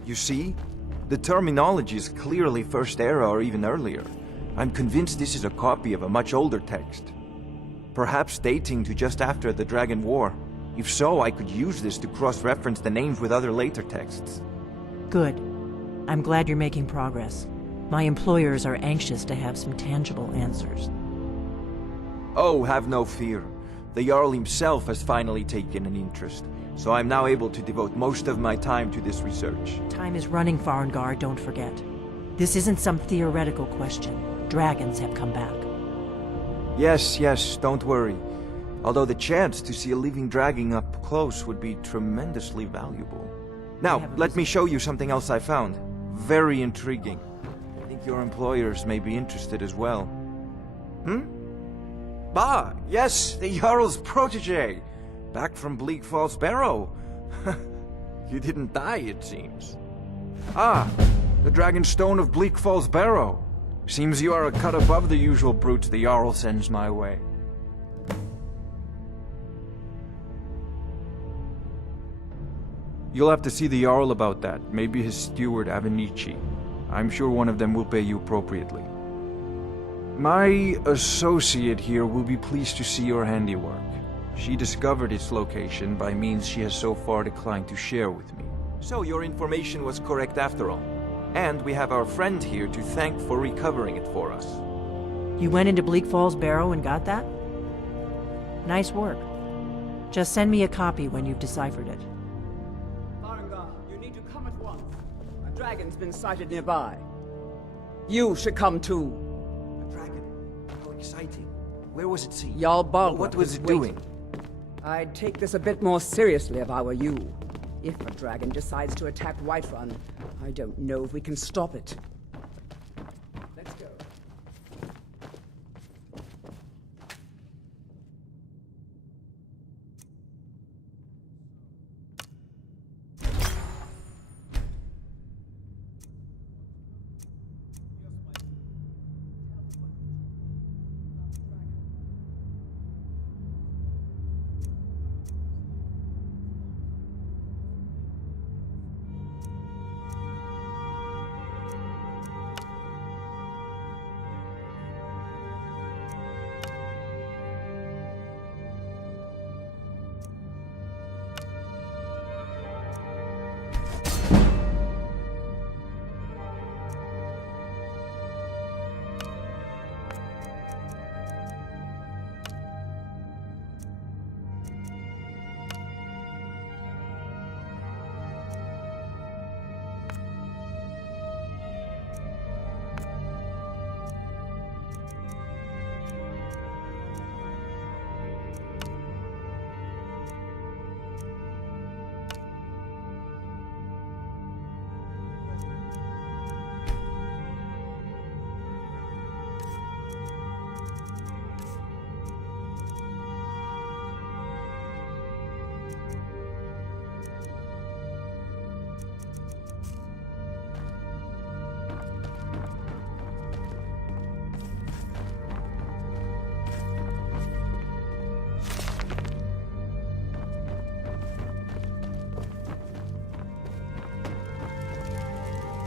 You see? The terminology is clearly First Era or even earlier. I'm convinced this is a copy of a much older text. Perhaps dating to just after the Dragon War. If so, I could use this to cross-reference the names with other later texts. Good. I'm glad you're making progress. My employers are anxious to have some tangible answers. Oh, have no fear. The Jarl himself has finally taken an interest, so I'm now able to devote most of my time to this research. Time is running, Farngar, don't forget. This isn't some theoretical question. Dragons have come back. Yes, don't worry. Although the chance to see a living dragon up close would be tremendously valuable. Now, let me show you something else I found. Very intriguing. I think your employers may be interested as well. Yes, the Jarl's protege! Back from Bleak Falls Barrow. You didn't die, it seems. The Dragon Stone of Bleak Falls Barrow. Seems you are a cut above the usual brutes the Jarl sends my way. You'll have to see the Jarl about that. Maybe his steward, Avenici. I'm sure one of them will pay you appropriately. My associate here will be pleased to see your handiwork. She discovered its location by means she has so far declined to share with me. So your information was correct after all. And we have our friend here to thank for recovering it for us. You went into Bleak Falls Barrow and got that? Nice work. Just send me a copy when you've deciphered it. Farengar, you need to come at once. A dragon's been sighted nearby. You should come too. A dragon? How exciting. Where was it seen? Jarl Balgruuf What was is it waiting. doing? I'd take this a bit more seriously if I were you. If a dragon decides to attack Whiterun, I don't know if we can stop it. Let's go.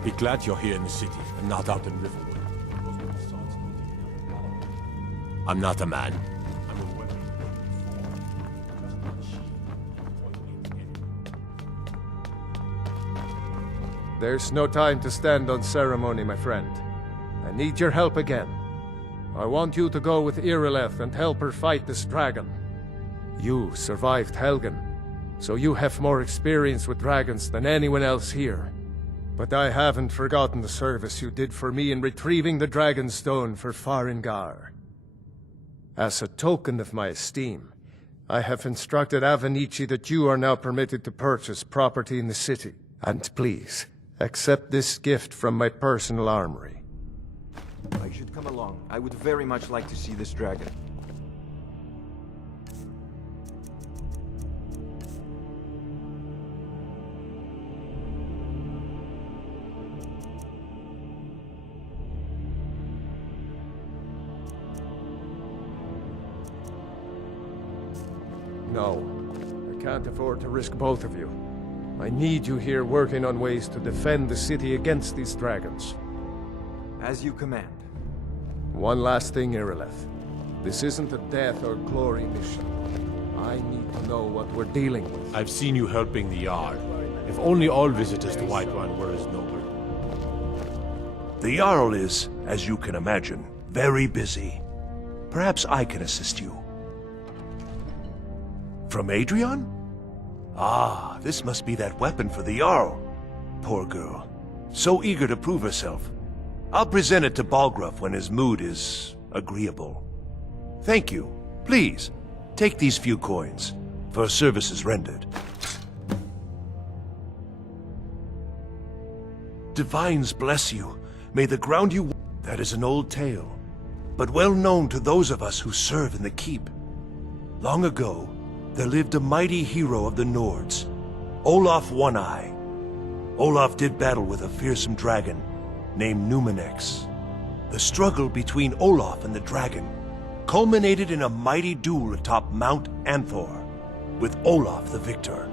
Be glad you're here in the city, and not out in Riverwood. I'm not a man. I'm a weapon. There's no time to stand on ceremony, my friend. I need your help again. I want you to go with Irileth and help her fight this dragon. You survived Helgen, so you have more experience with dragons than anyone else here. But I haven't forgotten the service you did for me in retrieving the Dragon Stone for Farengar. As a token of my esteem, I have instructed Avenici that you are now permitted to purchase property in the city. And please, accept this gift from my personal armory. I should come along. I would very much like to see this dragon. No, I can't afford to risk both of you. I need you here working on ways to defend the city against these dragons. As you command. One last thing, Irileth. This isn't a death or glory mission. I need to know what we're dealing with. I've seen you helping the Jarl. If only all visitors to Whiterun were as noble. The Jarl is, as you can imagine, very busy. Perhaps I can assist you. From Adrian? Ah, this must be that weapon for the Jarl. Poor girl. So eager to prove herself. I'll present it to Balgruuf when his mood is agreeable. Thank you. Please, take these few coins for services rendered. Divines bless you. May the ground you... That is an old tale, but well known to those of us who serve in the keep. Long ago, there lived a mighty hero of the Nords, Olaf One-Eye. Olaf did battle with a fearsome dragon named Numenex. The struggle between Olaf and the dragon culminated in a mighty duel atop Mount Anthor, with Olaf the victor.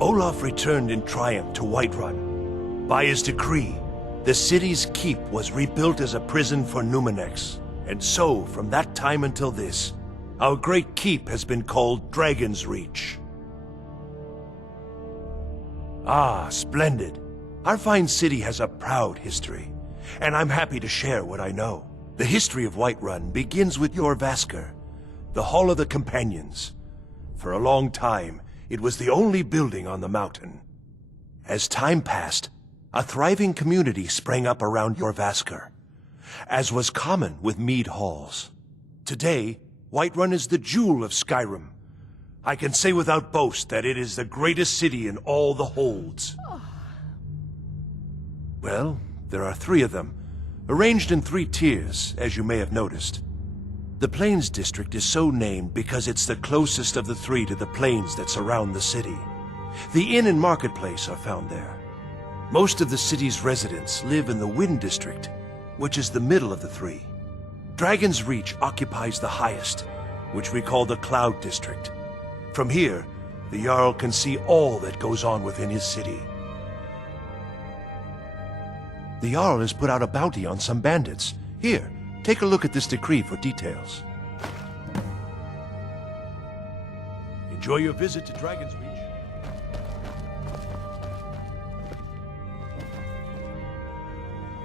Olaf returned in triumph to Whiterun. By his decree, the city's keep was rebuilt as a prison for Numenex, and so, from that time until this, our great keep has been called Dragon's Reach. Ah, splendid. Our fine city has a proud history, and I'm happy to share what I know. The history of Whiterun begins with Jorrvaskr, the Hall of the Companions. For a long time, it was the only building on the mountain. As time passed, a thriving community sprang up around Jorrvaskr, as was common with mead halls. Today, Whiterun is the jewel of Skyrim. I can say without boast that it is the greatest city in all the holds. Well, there are 3 of them, arranged in 3 tiers, as you may have noticed. The Plains District is so named because it's the closest of the 3 to the plains that surround the city. The inn and marketplace are found there. Most of the city's residents live in the Wind District, which is the middle of the 3. Dragon's Reach occupies the highest, which we call the Cloud District. From here, the Jarl can see all that goes on within his city. The Jarl has put out a bounty on some bandits. Here, take a look at this decree for details. Enjoy your visit to Dragon's Reach.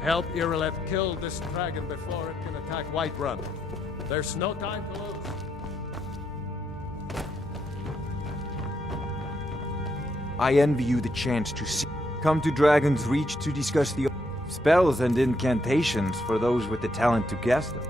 Help Irileth kill this dragon before it can attack Whiterun. There's no time to lose. I envy you the chance to see. Come to Dragon's Reach to discuss the spells and incantations for those with the talent to cast them.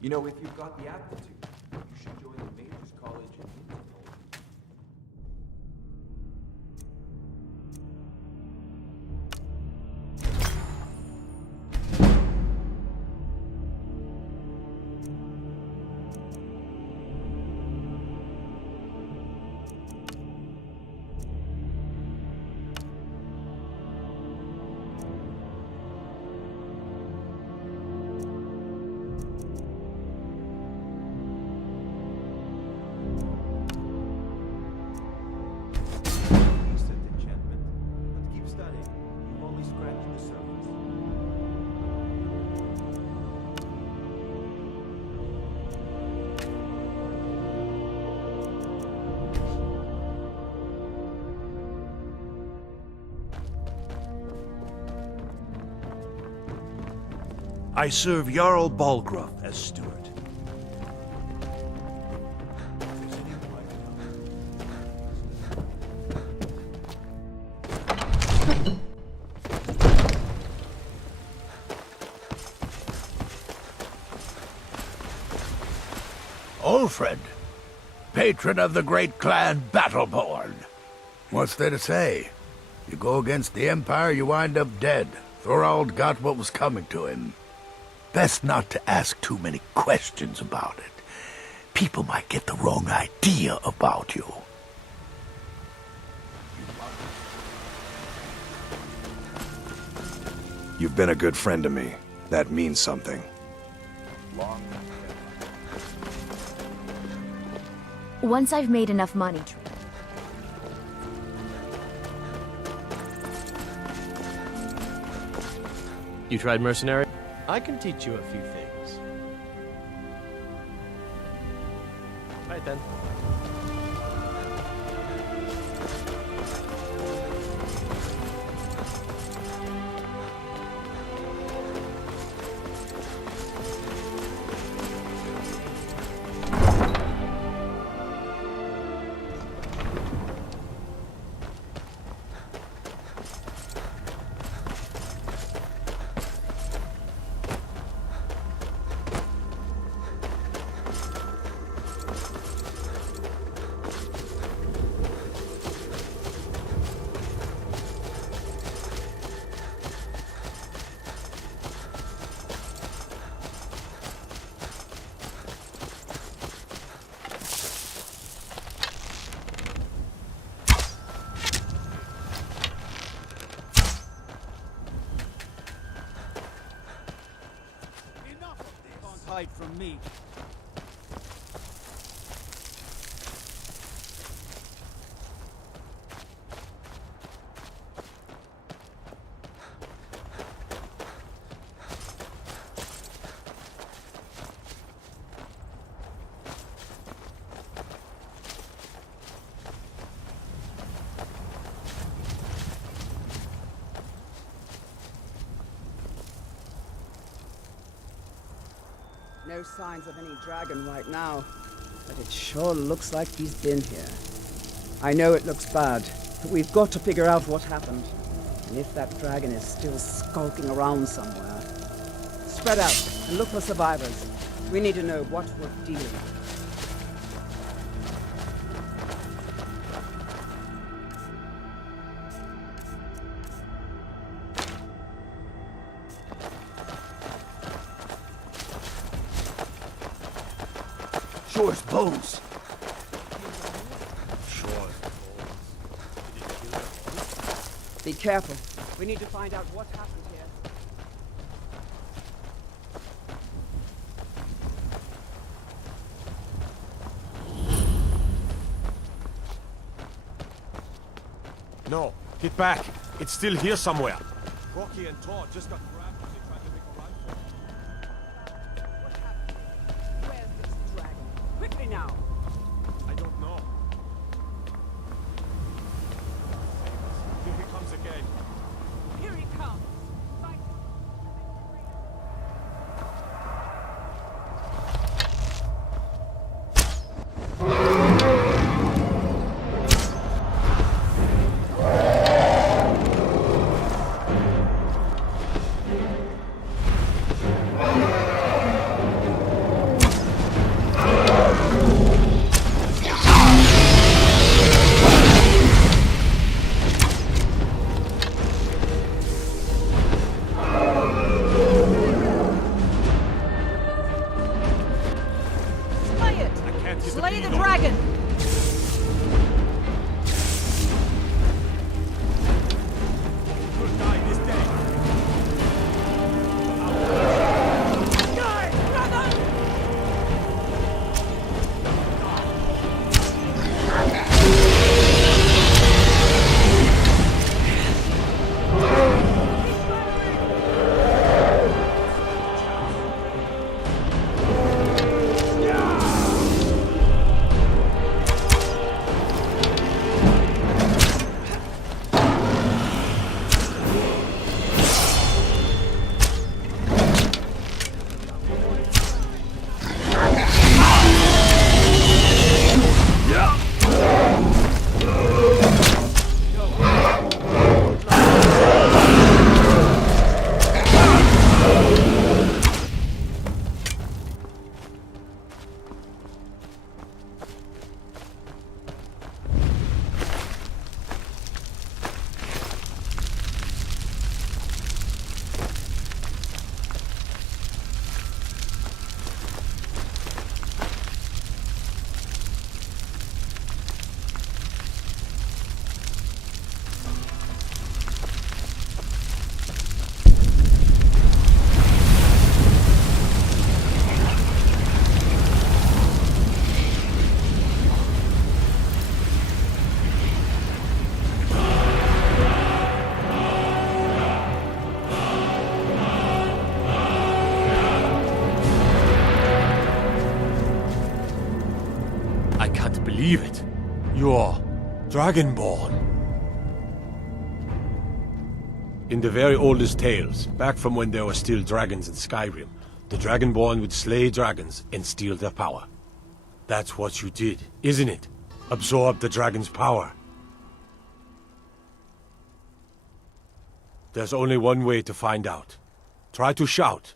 You know, if you've got the aptitude, you should join the Mayor's College in Unported. I serve Jarl Balgruuf as steward. Ulfred, patron of the great clan Battleborn. What's there to say? You go against the Empire, you wind up dead. Thorald got what was coming to him. Best not to ask too many questions about it. People might get the wrong idea about you. You've been a good friend to me. That means something. Once I've made enough money... You tried mercenary? I can teach you a few things. Right then. Hide from me. No signs of any dragon right now, but it sure looks like he's been here. I know it looks bad, but we've got to figure out what happened. And if that dragon is still skulking around somewhere. Spread out and look for survivors. We need to know what we're dealing with. Shore's bones. Be careful. We need to find out what happened here. No, get back. It's still here somewhere. Rocky and Todd just got grabbed when they tried to make a run for it. Where's this dragon? Quickly now! I don't know. Here he comes again. Here he comes! believe it. You're Dragonborn. In the very oldest tales, back from when there were still dragons in Skyrim, the Dragonborn would slay dragons and steal their power. That's what you did, isn't it? Absorb the dragon's power. There's only one way to find out. Try to shout.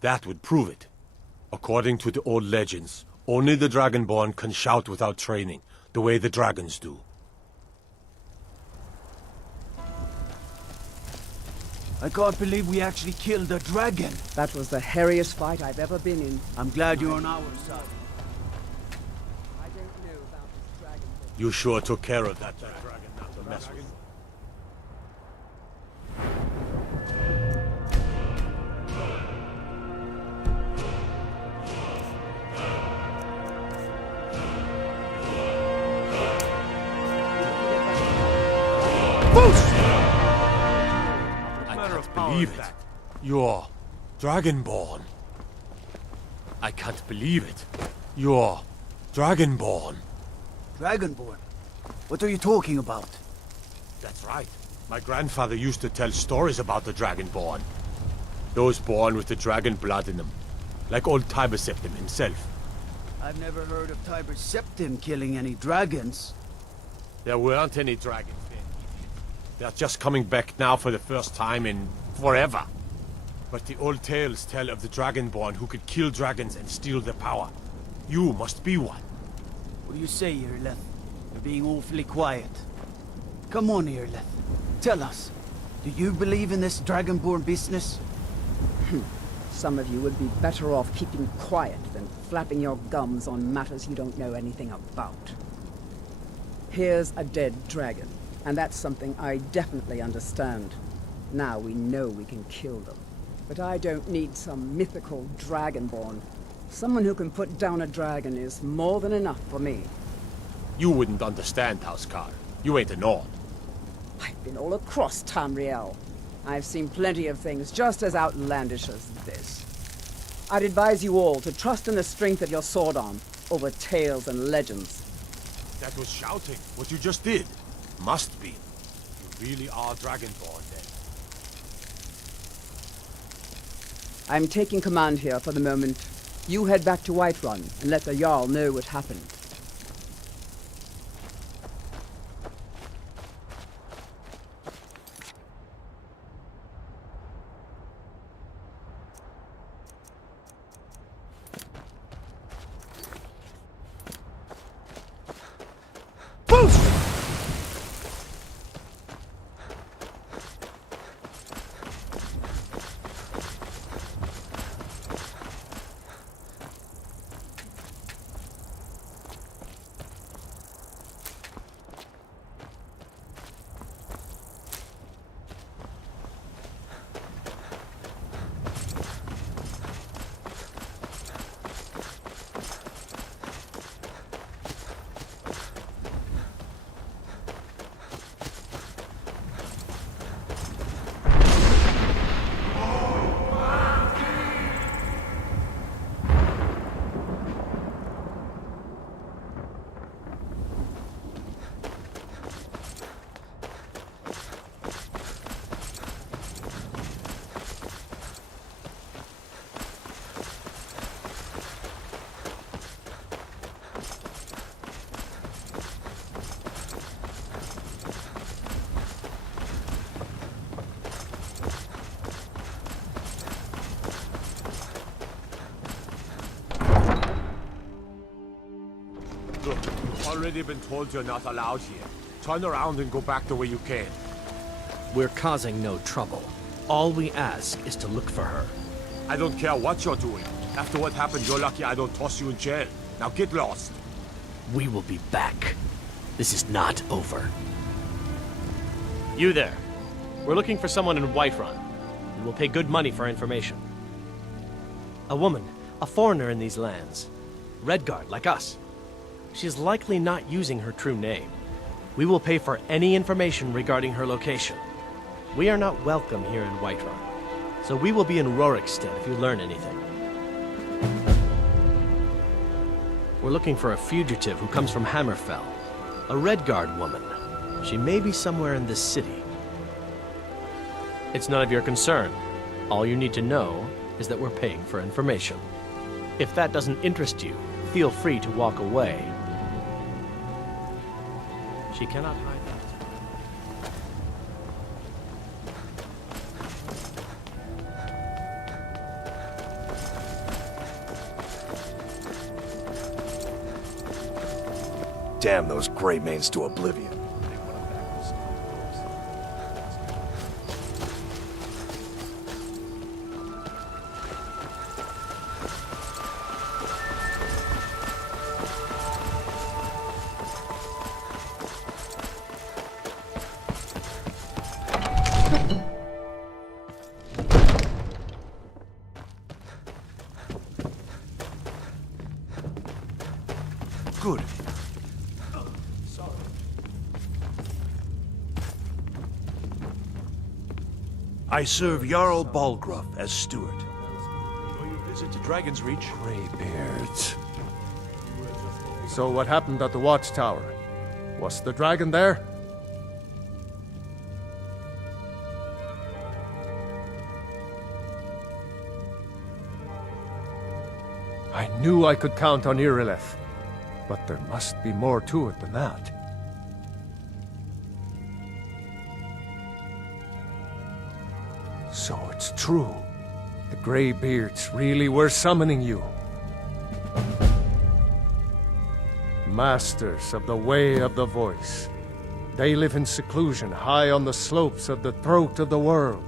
That would prove it. According to the old legends, only the Dragonborn can shout without training, the way the dragons do. I can't believe we actually killed a dragon. That was the hairiest fight I've ever been in. I'm glad you're on our side. I don't know about this dragon. You sure took care of that dragon not to mess with. Believe it. You're Dragonborn. I can't believe it. You're Dragonborn. Dragonborn? What are you talking about? That's right. My grandfather used to tell stories about the Dragonborn. Those born with the dragon blood in them. Like old Cjbeards himself. I've never heard of Cjbeards killing any dragons. There weren't any dragons then. They're just coming back now for the first time in forever. But the old tales tell of the Dragonborn who could kill dragons and steal their power. You must be one. What do you say, Irleth? You're being awfully quiet. Come on, Irleth. Tell us. Do you believe in this Dragonborn business? Some of you would be better off keeping quiet than flapping your gums on matters you don't know anything about. Here's a dead dragon, and that's something I definitely understand. Now we know we can kill them. But I don't need some mythical Dragonborn. Someone who can put down a dragon is more than enough for me. You wouldn't understand, Housecarl. You ain't a Nord. I've been all across Tamriel. I've seen plenty of things just as outlandish as this. I'd advise you all to trust in the strength of your sword arm over tales and legends. That was shouting, what you just did. Must be. You really are Dragonborn, then. I'm taking command here for the moment. You head back to Whiterun and let the Jarl know what happened. Look, you've already been told you're not allowed here. Turn around and go back the way you came. We're causing no trouble. All we ask is to look for her. I don't care what you're doing. After what happened, you're lucky I don't toss you in jail. Now get lost. We will be back. This is not over. You there. We're looking for someone in Whiterun. We will pay good money for information. A woman, a foreigner in these lands. Redguard, like us. She is likely not using her true name. We will pay for any information regarding her location. We are not welcome here in Whiterun, so we will be in Rorikstead if you learn anything. We're looking for a fugitive who comes from Hammerfell. A Redguard woman. She may be somewhere in this city. It's none of your concern. All you need to know is that we're paying for information. If that doesn't interest you, feel free to walk away. She cannot hide that. Damn those Greymanes to oblivion. Good. Sorry. I serve Jarl Balgruuf as steward. Enjoy your visit to Dragon's Reach. Greybeards. So what happened at the watchtower? Was the dragon there? I knew I could count on Irileth, but there must be more to it than that. So it's true. The Greybeards really were summoning you. Masters of the Way of the Voice. They live in seclusion high on the slopes of the throat of the world.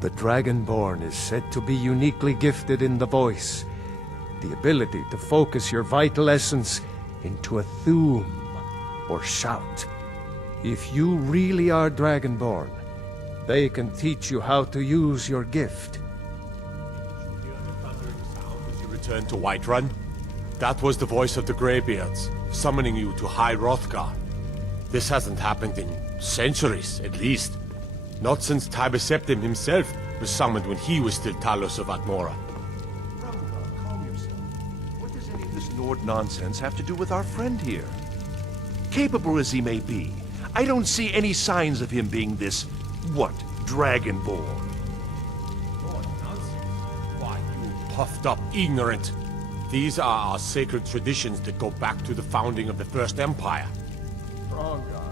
The Dragonborn is said to be uniquely gifted in the voice, the ability to focus your vital essence into a thume or shout. If you really are Dragonborn, they can teach you how to use your gift. As you return to Whiterun, that was the voice of the Greybeards, summoning you to High Hrothgar. This hasn't happened in centuries, at least. Not since Cjbeards himself was summoned when he was still Talos of Atmora. Calm yourself. What does any of this Nord nonsense have to do with our friend here? Capable as he may be, I don't see any signs of him being this, what, Dragonborn? What nonsense? Why, you puffed up ignorant. These are our sacred traditions that go back to the founding of the First Empire. Strongar,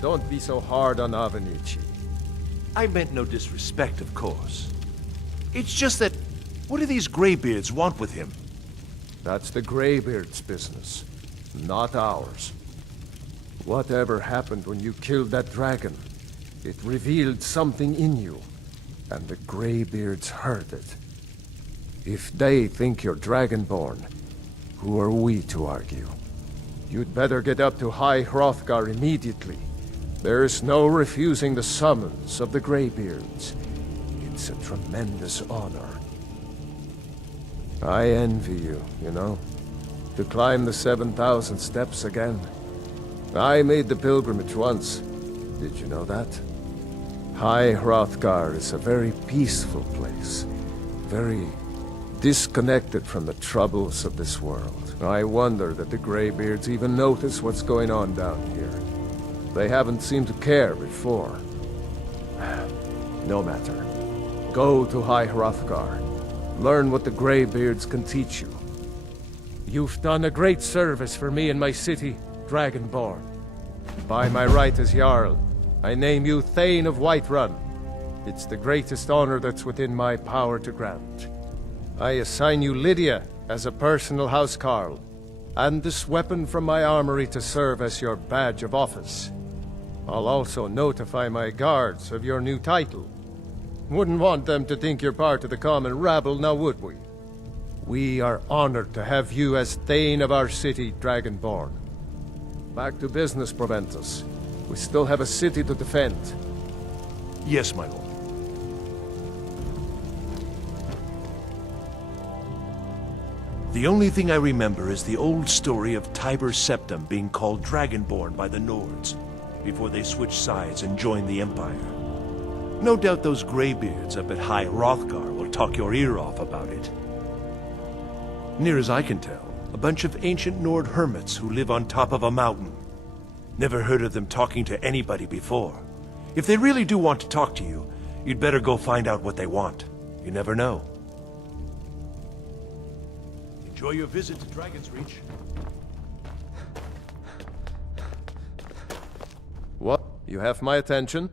don't be so hard on Avenici. I meant no disrespect, of course. It's just that, what do these Greybeards want with him? That's the Greybeards' business, not ours. Whatever happened when you killed that dragon, it revealed something in you, and the Greybeards heard it. If they think you're Dragonborn, who are we to argue? You'd better get up to High Hrothgar immediately. There's no refusing the summons of the Greybeards. It's a tremendous honor. I envy you, you know, to climb the 7,000 steps again. I made the pilgrimage once. Did you know that? High Hrothgar is a very peaceful place. Very disconnected from the troubles of this world. I wonder that the Greybeards even notice what's going on down here. They haven't seemed to care before. No matter. Go to High Hrothgar. Learn what the Greybeards can teach you. You've done a great service for me and my city, Dragonborn. By my right as Jarl, I name you Thane of Whiterun. It's the greatest honor that's within my power to grant. I assign you Lydia as a personal housecarl, and this weapon from my armory to serve as your badge of office. I'll also notify my guards of your new title. Wouldn't want them to think you're part of the common rabble, now would we? We are honored to have you as Thane of our city, Dragonborn. Back to business, Proventus. We still have a city to defend. Yes, my lord. The only thing I remember is the old story of Tiber Septim being called Dragonborn by the Nords, before they switched sides and joined the Empire. No doubt those Greybeards up at High Hrothgar will talk your ear off about it. Near as I can tell, a bunch of ancient Nord hermits who live on top of a mountain. Never heard of them talking to anybody before. If they really do want to talk to you, you'd better go find out what they want. You never know. Enjoy your visit to Dragon's Reach. What? You have my attention?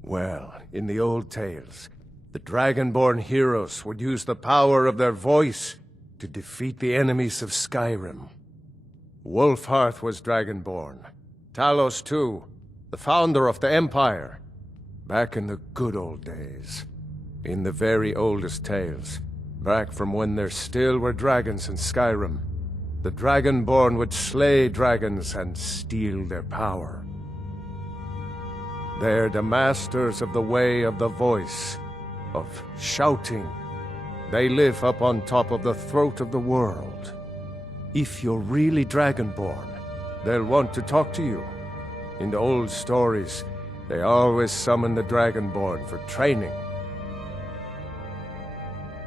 Well, in the old tales, the Dragonborn heroes would use the power of their voice to defeat the enemies of Skyrim. Wolfhearth was Dragonborn. Talos too, the founder of the Empire. Back in the good old days. In the very oldest tales. Back from when there still were dragons in Skyrim. The Dragonborn would slay dragons and steal their power. They're the masters of the way of the voice, of shouting. They live up on top of the throat of the world. If you're really Dragonborn, they'll want to talk to you. In the old stories, they always summon the Dragonborn for training.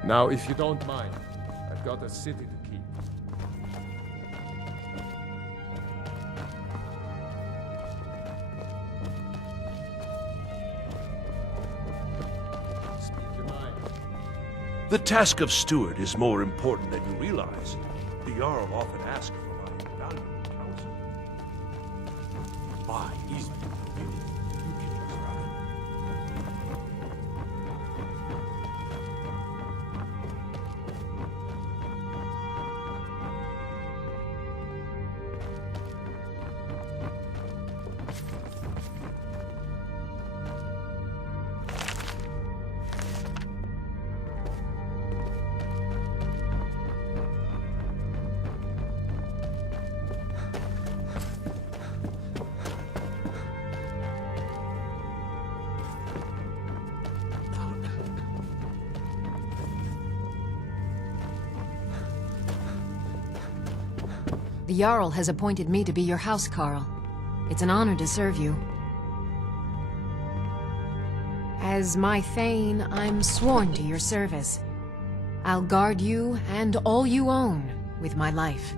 Now, if you don't mind, I've got a city to keep. The task of steward is more important than you realize. The Jarl often asks for my valuable counsel. Bye, easy. The Jarl has appointed me to be your housecarl. It's an honor to serve you. As my Thane, I'm sworn to your service. I'll guard you and all you own with my life.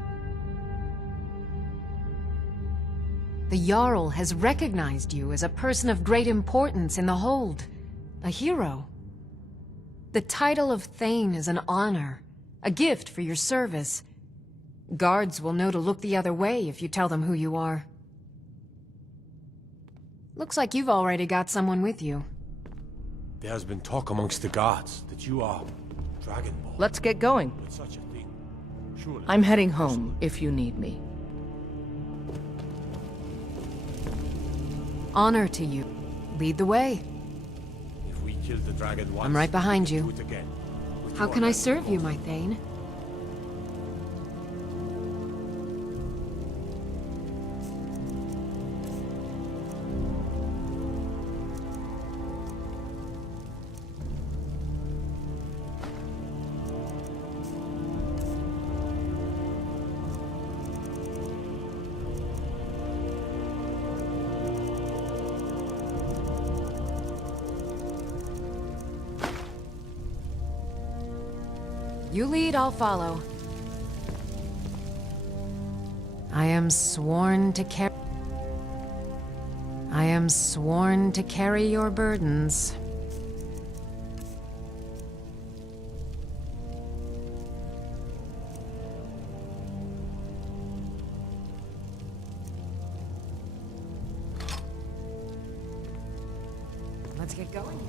The Jarl has recognized you as a person of great importance in the Hold, a hero. The title of Thane is an honor, a gift for your service. Guards will know to look the other way if you tell them who you are. Looks like you've already got someone with you. There's been talk amongst the guards that you are Dragonborn. Let's get going. But such a thing, surely I'm heading home if you need me. Honor to you. Lead the way. if we kill the dragon once, I'm right behind you. do it again. How can I serve you, my Thane? You lead, I'll follow. I am sworn to carry your burdens. Let's get going.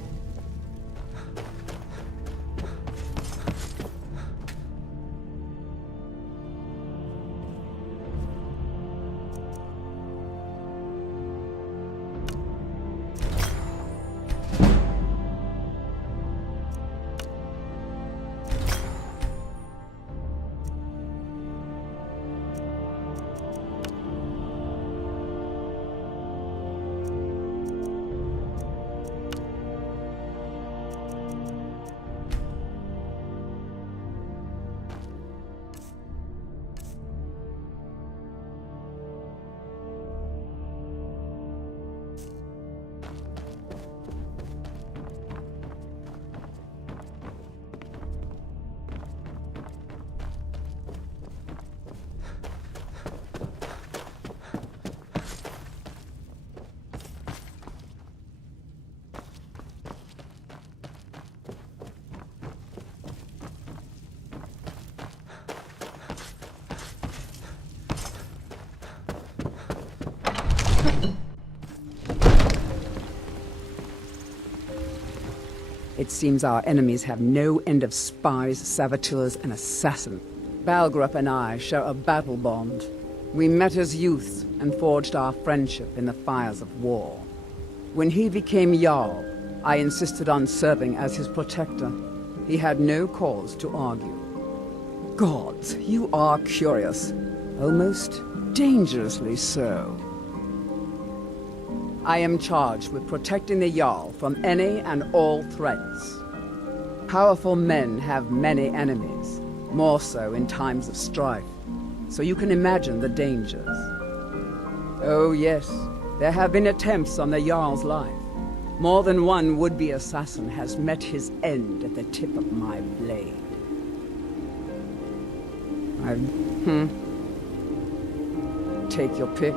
It seems our enemies have no end of spies, saboteurs, and assassins. Balgrup and I share a battle bond. We met as youths and forged our friendship in the fires of war. When he became Jarl, I insisted on serving as his protector. He had no cause to argue. Gods, you are curious. Almost dangerously so. I am charged with protecting the Jarl from any and all threats. Powerful men have many enemies, more so in times of strife, so you can imagine the dangers. Oh yes, there have been attempts on the Jarl's life. More than one would-be assassin has met his end at the tip of my blade. Take your pick.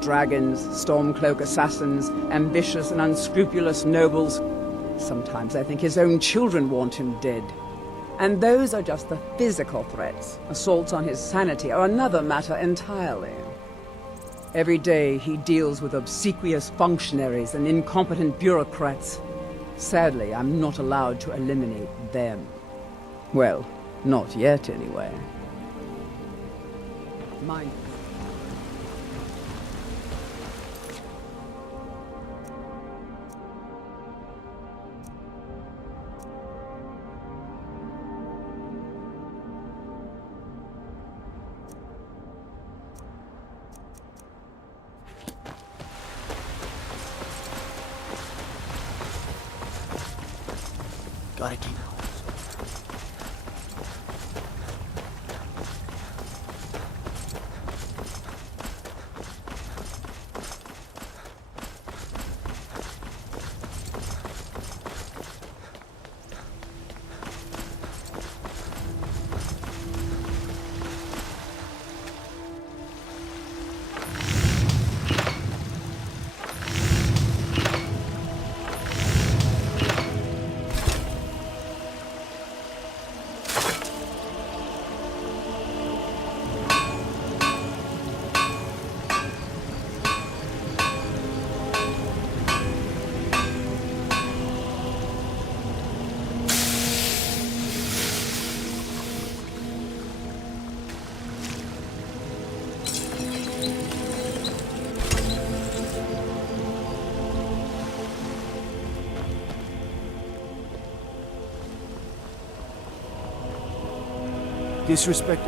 Dragons, Stormcloak assassins, ambitious and unscrupulous nobles. Sometimes I think his own children want him dead. And those are just the physical threats. Assaults on his sanity are another matter entirely. Every day he deals with obsequious functionaries and incompetent bureaucrats. Sadly, I'm not allowed to eliminate them. Well, not yet anyway. Mind. Gotta keep. Disrespect.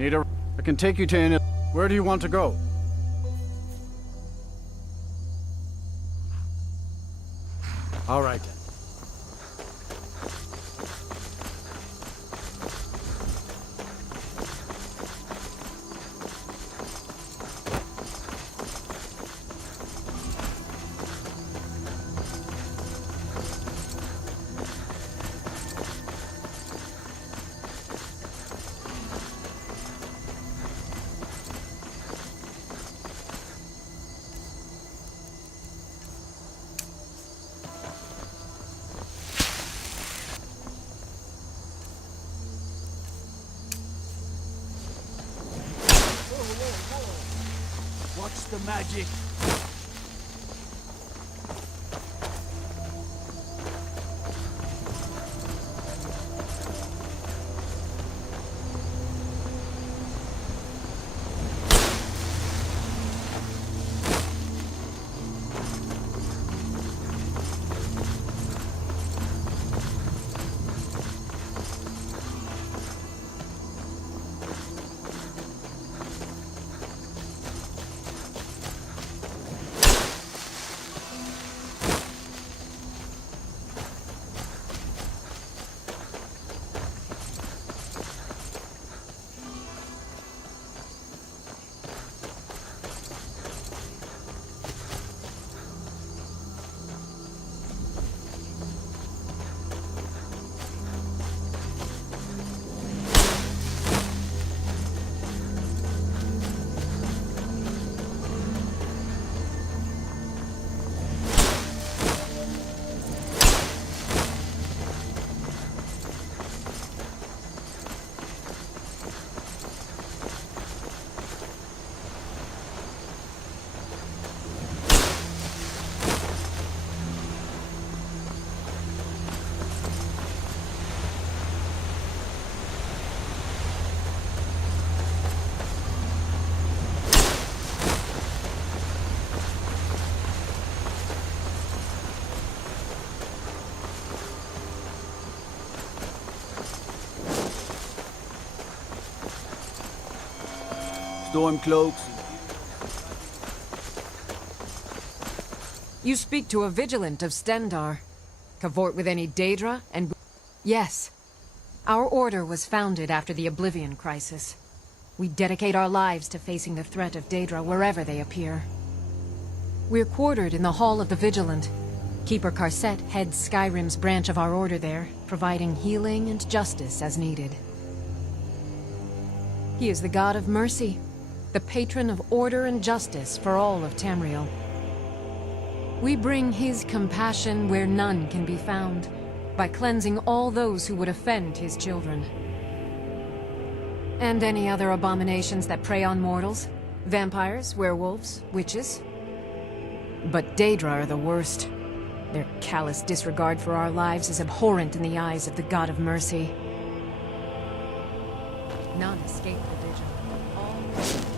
I can take you to any... Where do you want to go? All right then. Watch the magic. storm cloaks. You speak to a vigilant of Stendar. Cavort with any Daedra and... Yes. Our order was founded after the Oblivion Crisis. We dedicate our lives to facing the threat of Daedra wherever they appear. We're quartered in the Hall of the Vigilant. Keeper Karset heads Skyrim's branch of our order there, providing healing and justice as needed. He is the god of mercy, the patron of order and justice for all of Tamriel. We bring his compassion where none can be found, by cleansing all those who would offend his children. And any other abominations that prey on mortals. Vampires, werewolves, witches. But Daedra are the worst. Their callous disregard for our lives is abhorrent in the eyes of the God of Mercy. None escape the vigil.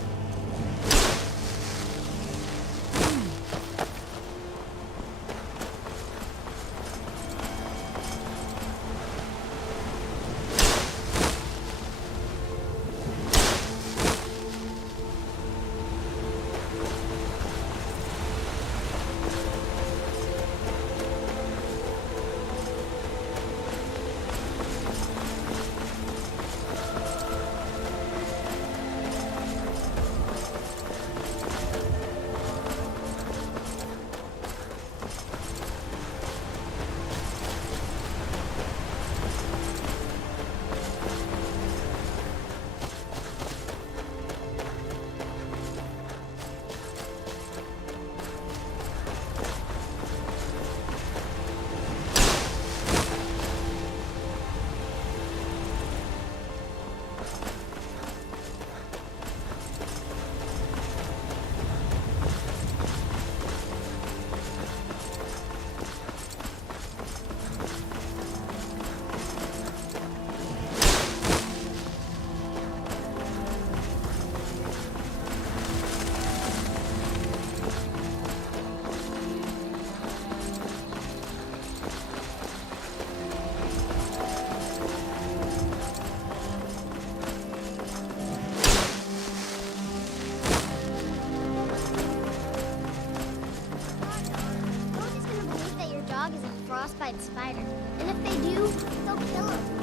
frostbite spider. And if they do, they'll kill him.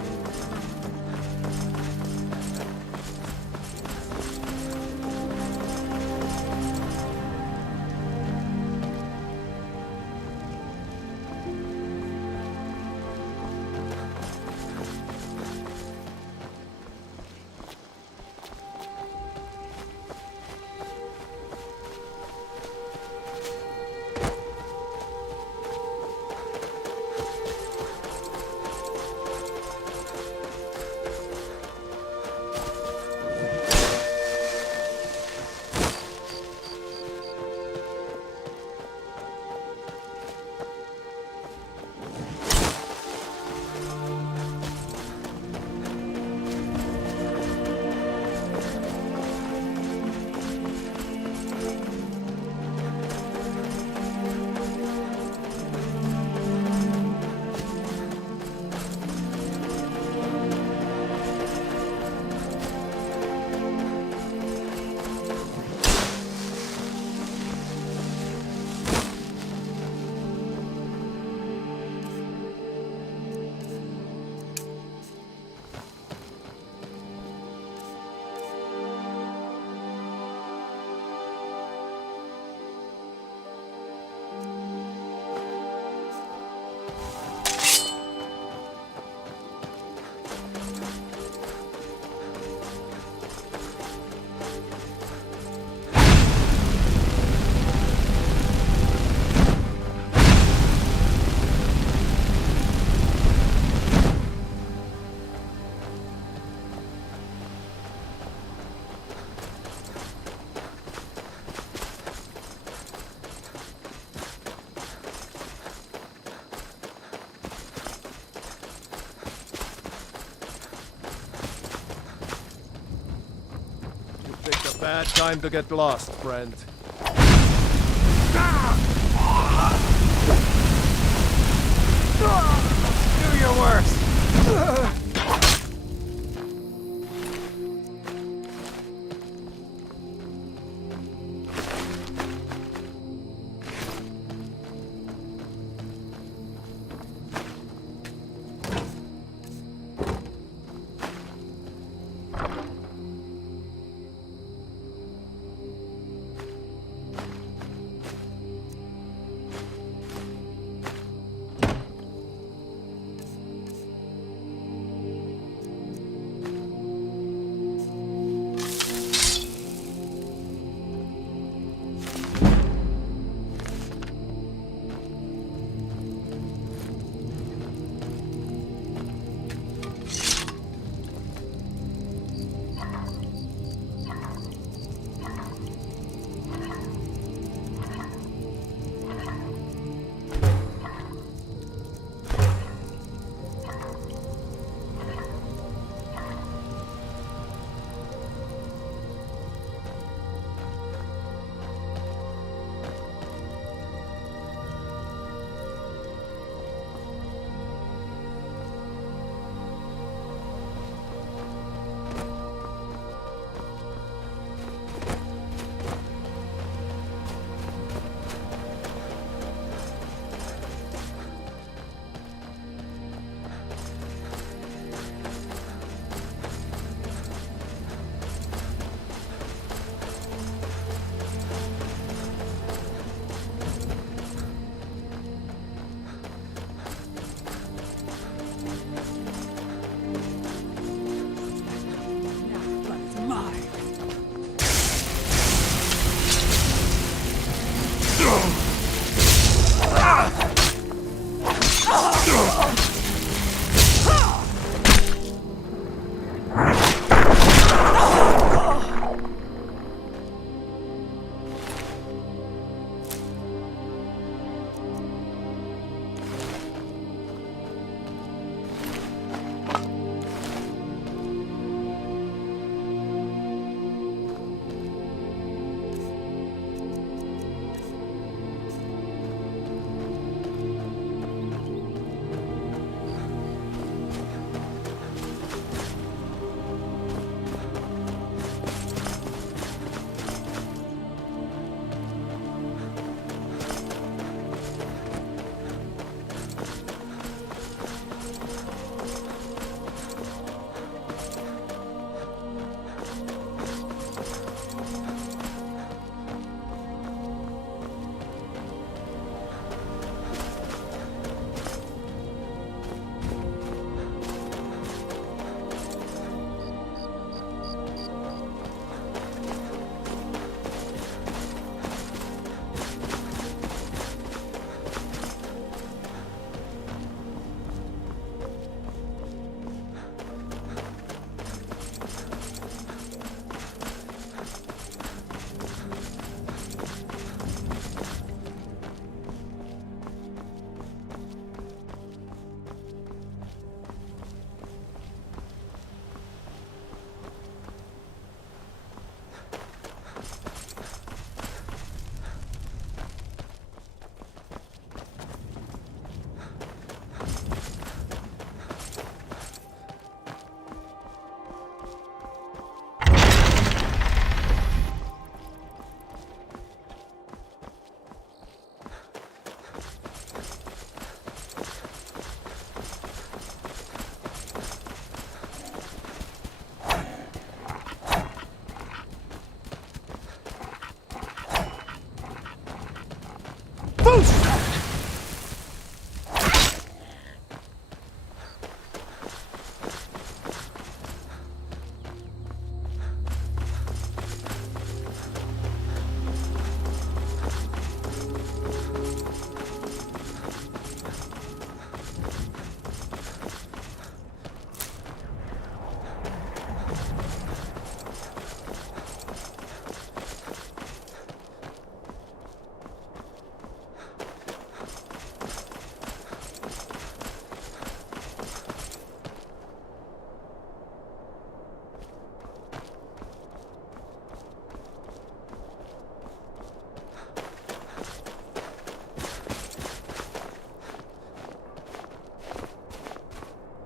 Bad time to get lost, friend. Do your worst!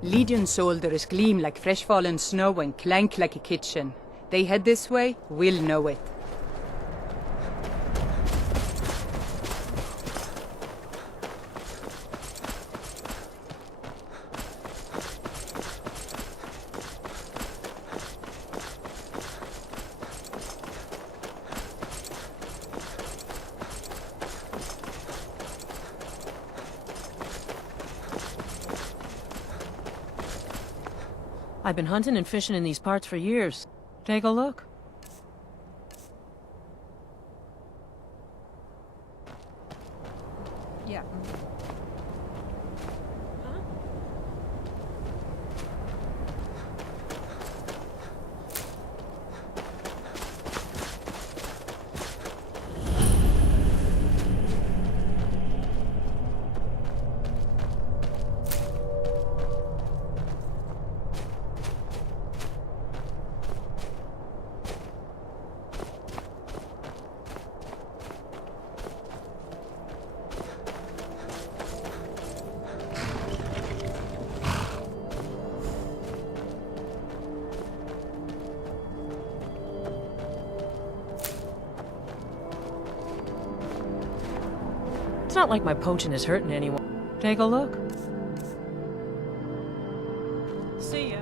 Legion soldiers gleam like fresh fallen snow and clank like a kitchen. They head this way, we'll know it. I've been hunting and fishing in these parts for years. Take a look. Yeah. It's not like my poaching is hurting anyone. Take a look. See ya.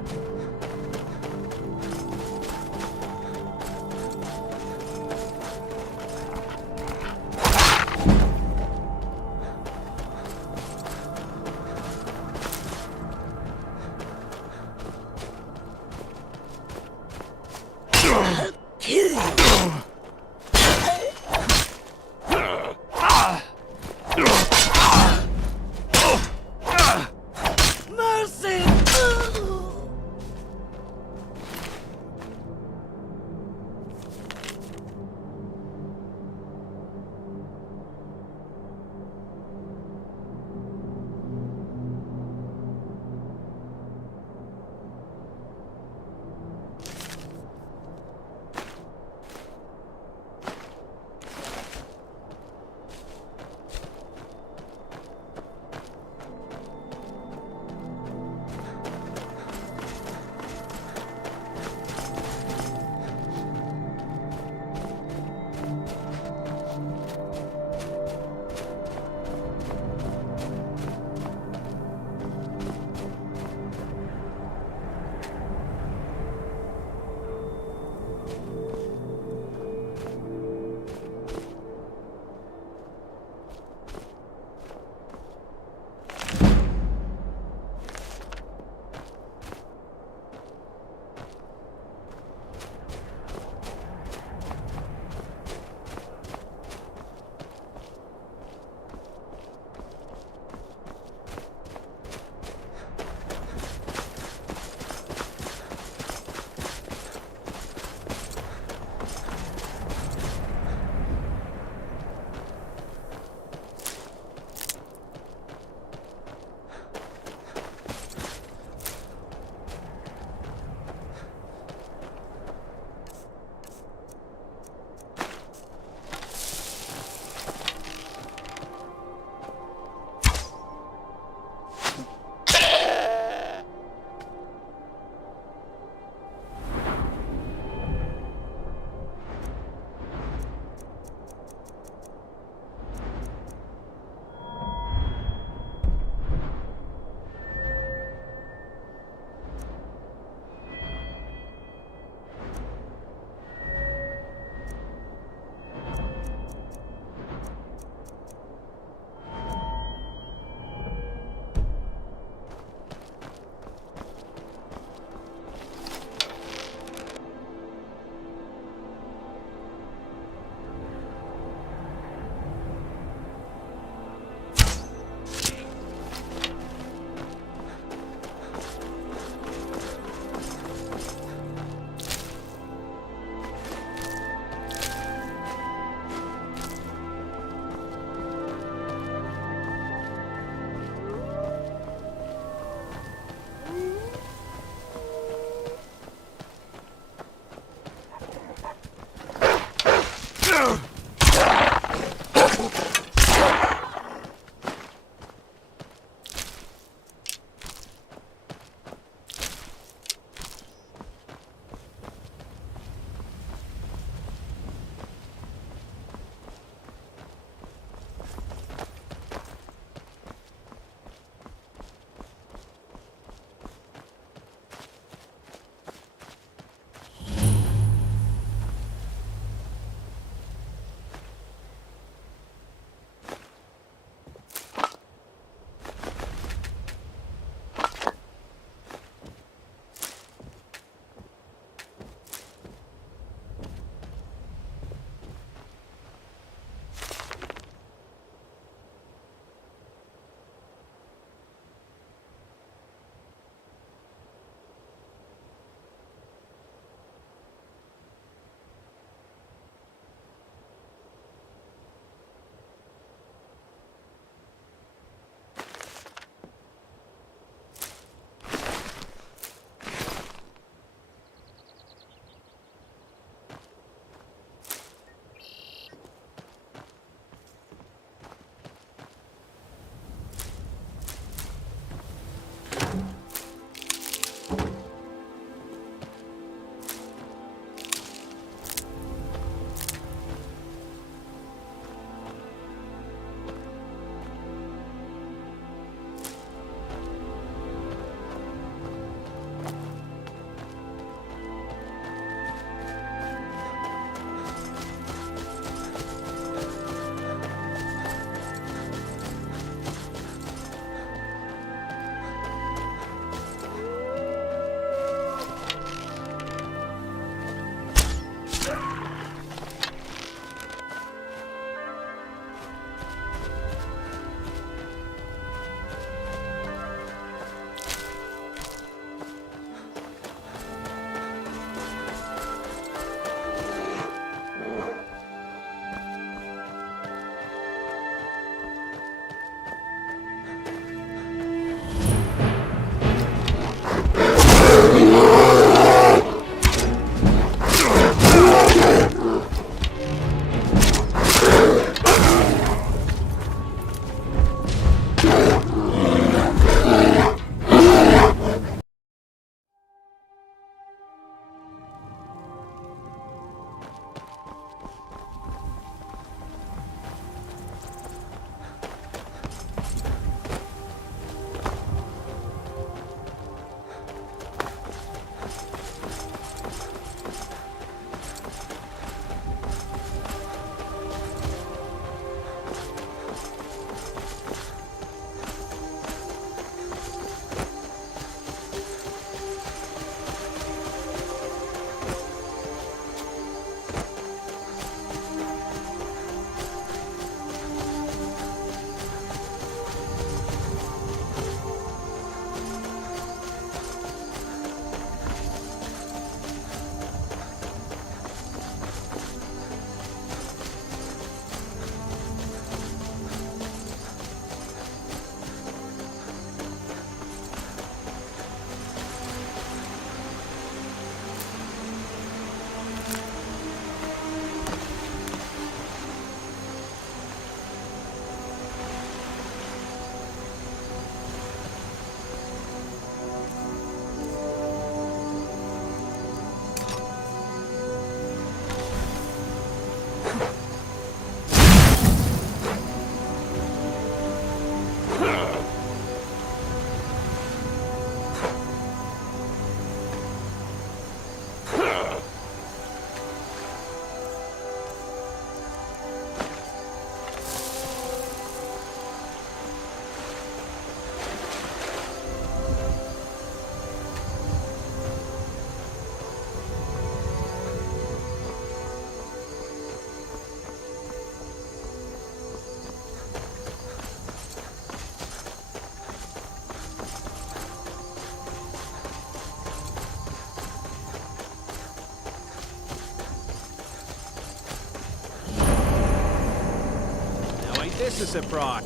this a surprise?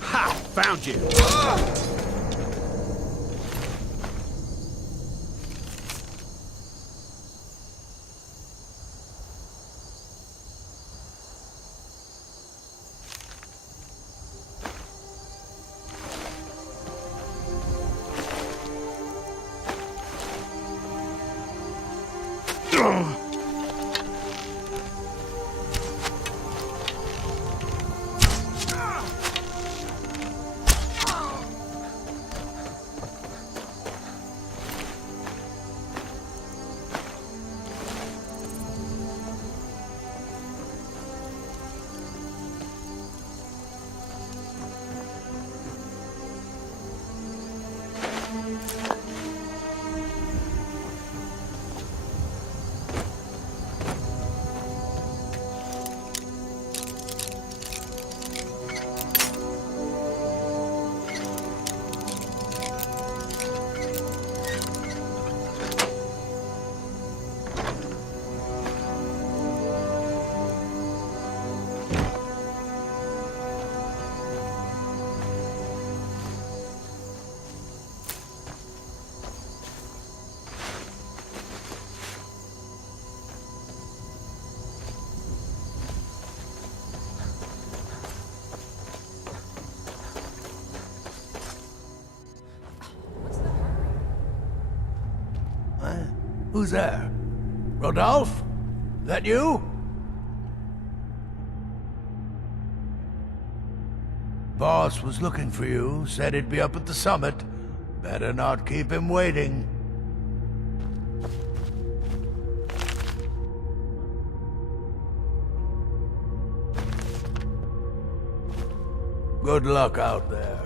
Ha! Found you! Who's there? Rodolphe? That you? Boss was looking for you, said he'd be up at the summit. Better not keep him waiting. Good luck out there.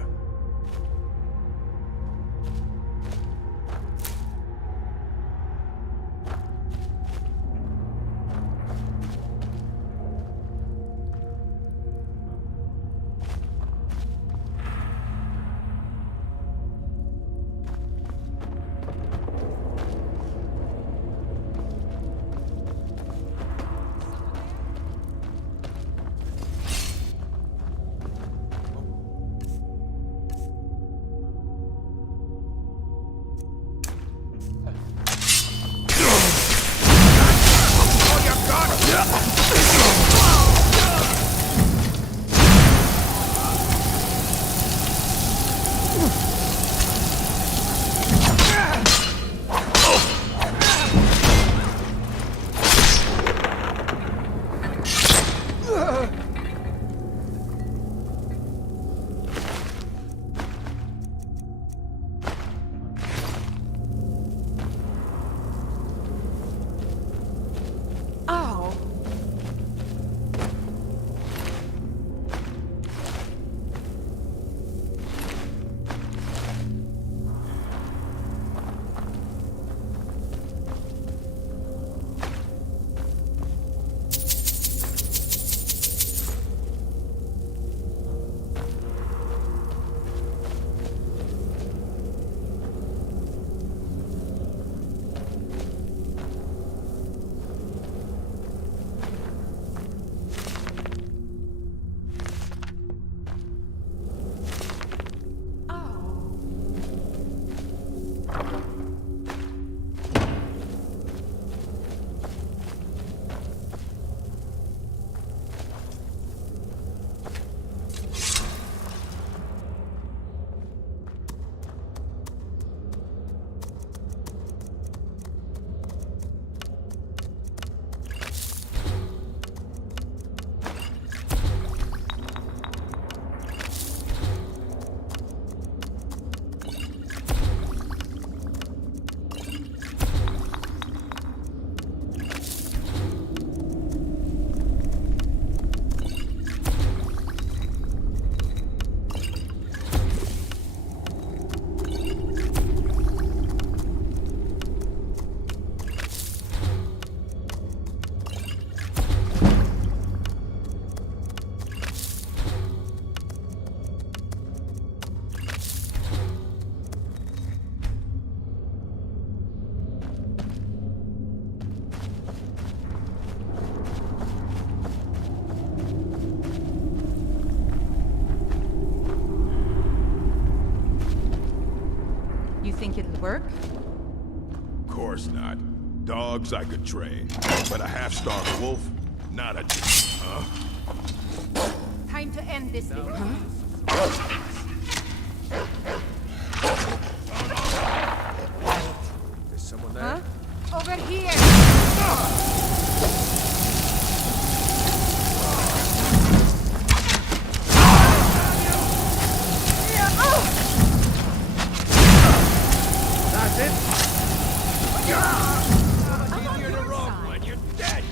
think it'll work? Of course not. Dogs I could train, but a half-starved wolf? Not a... Huh? Time to end this thing. There's someone there? Huh? Over here! That's it. You're the wrong one. You're dead.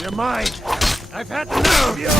You're mine. I've had enough of you.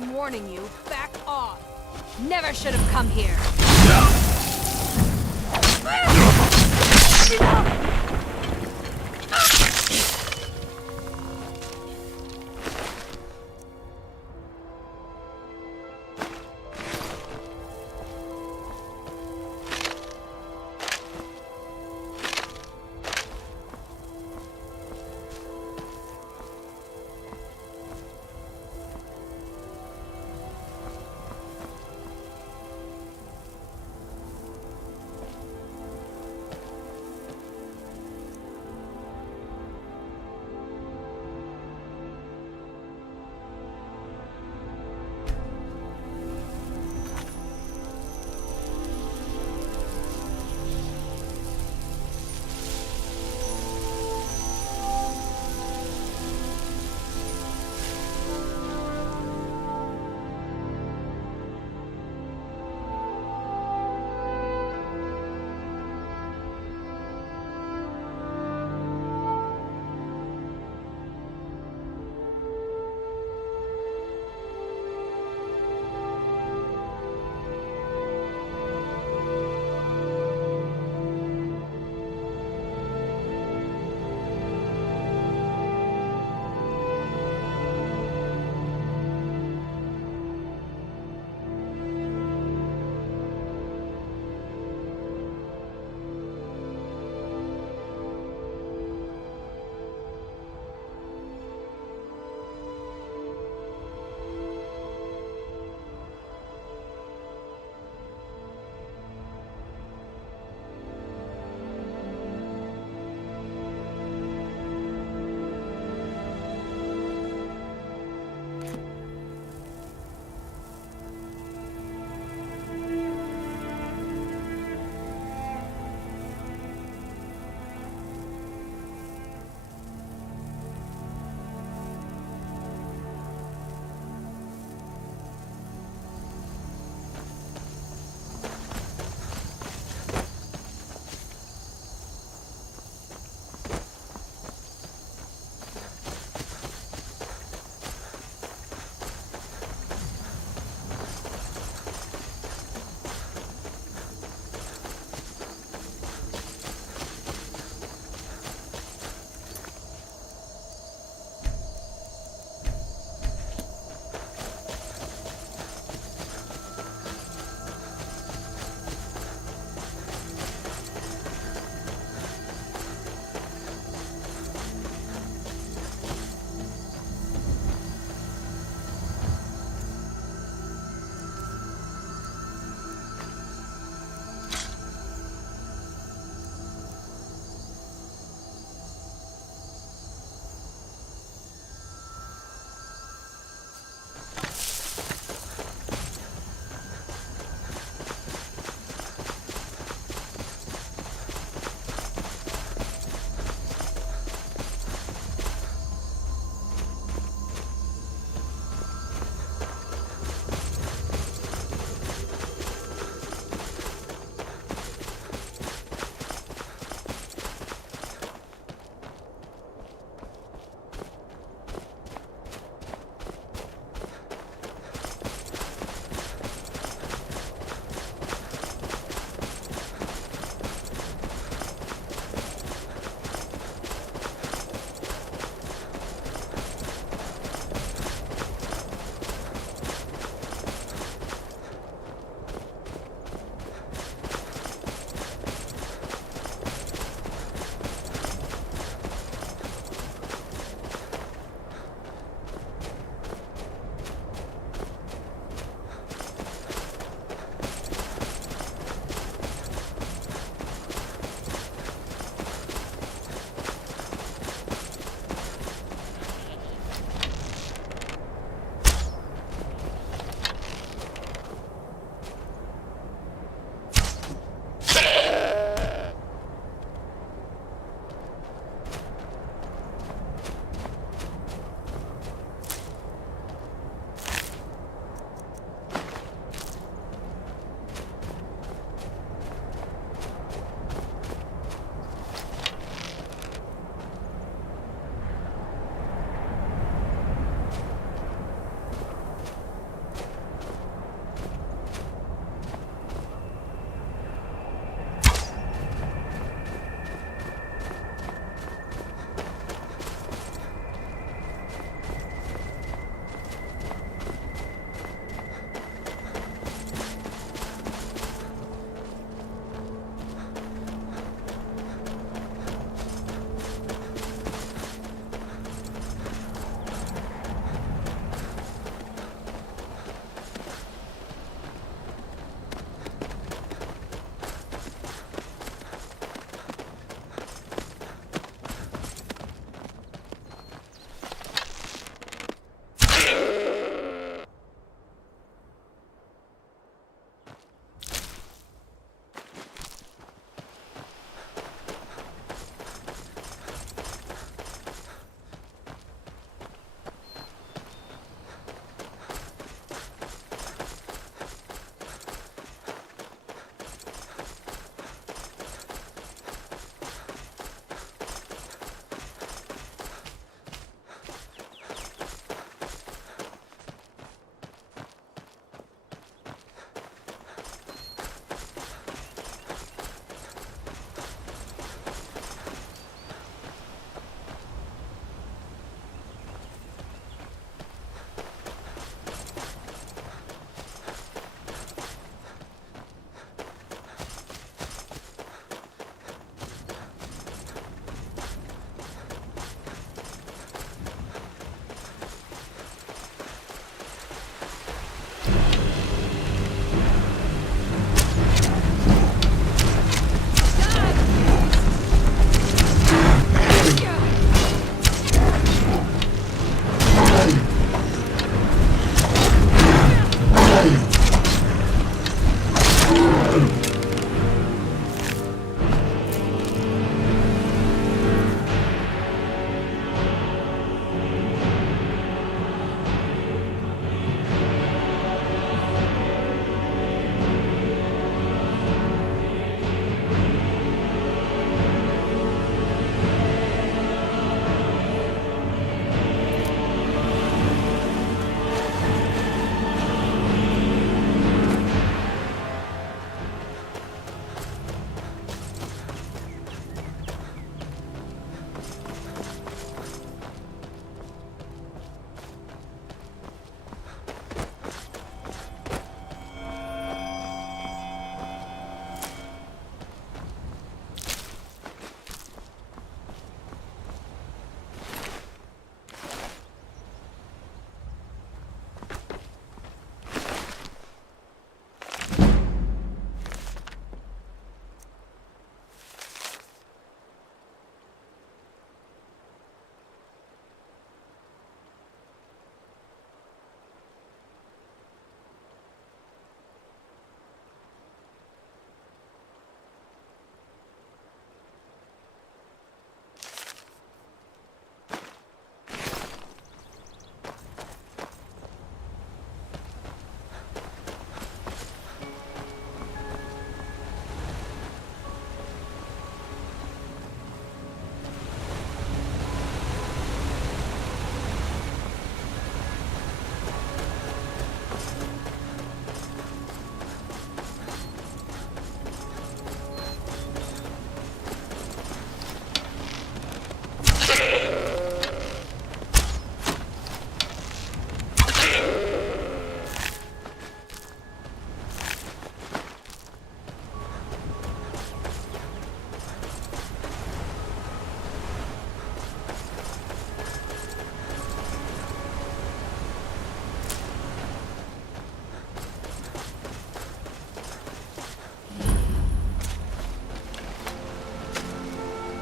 I'm warning you, back off. Never should have come here.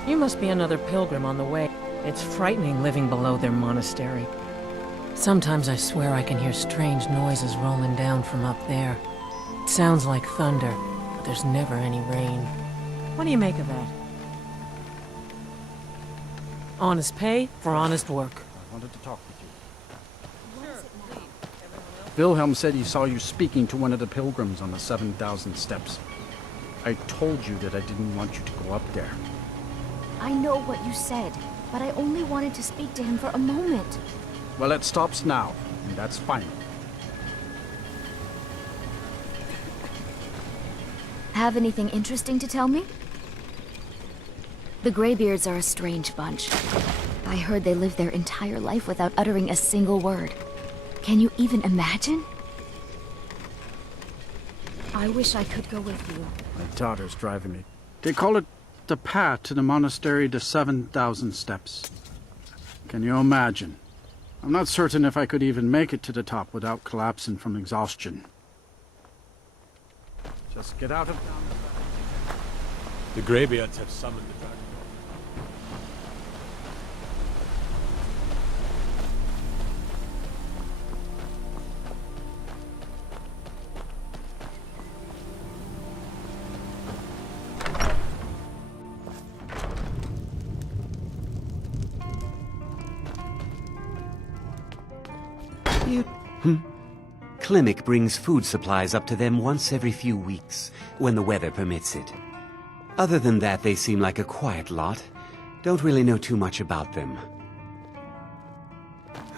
You must be another pilgrim on the way. It's frightening living below their monastery. Sometimes I swear I can hear strange noises rolling down from up there. It sounds like thunder, but there's never any rain. What do you make of that? Honest pay for honest work. I wanted to talk with you. Wilhelm said he saw you speaking to one of the pilgrims on the 7,000 steps. I told you that I didn't want you to go up there. I know what you said, but I only wanted to speak to him for a moment. Well, it stops now, and that's final. Have anything interesting to tell me? The Greybeards are a strange bunch. I heard they live their entire life without uttering a single word. Can you even imagine? I wish I could go with you. My daughter's driving me. They call it the path to the monastery to 7,000 steps. Can you imagine? I'm not certain if I could even make it to the top without collapsing from exhaustion. Just get out of town. The Greybeards have summoned the dragon. Klimek brings food supplies up to them once every few weeks, when the weather permits it. Other than that, they seem like a quiet lot. Don't really know too much about them.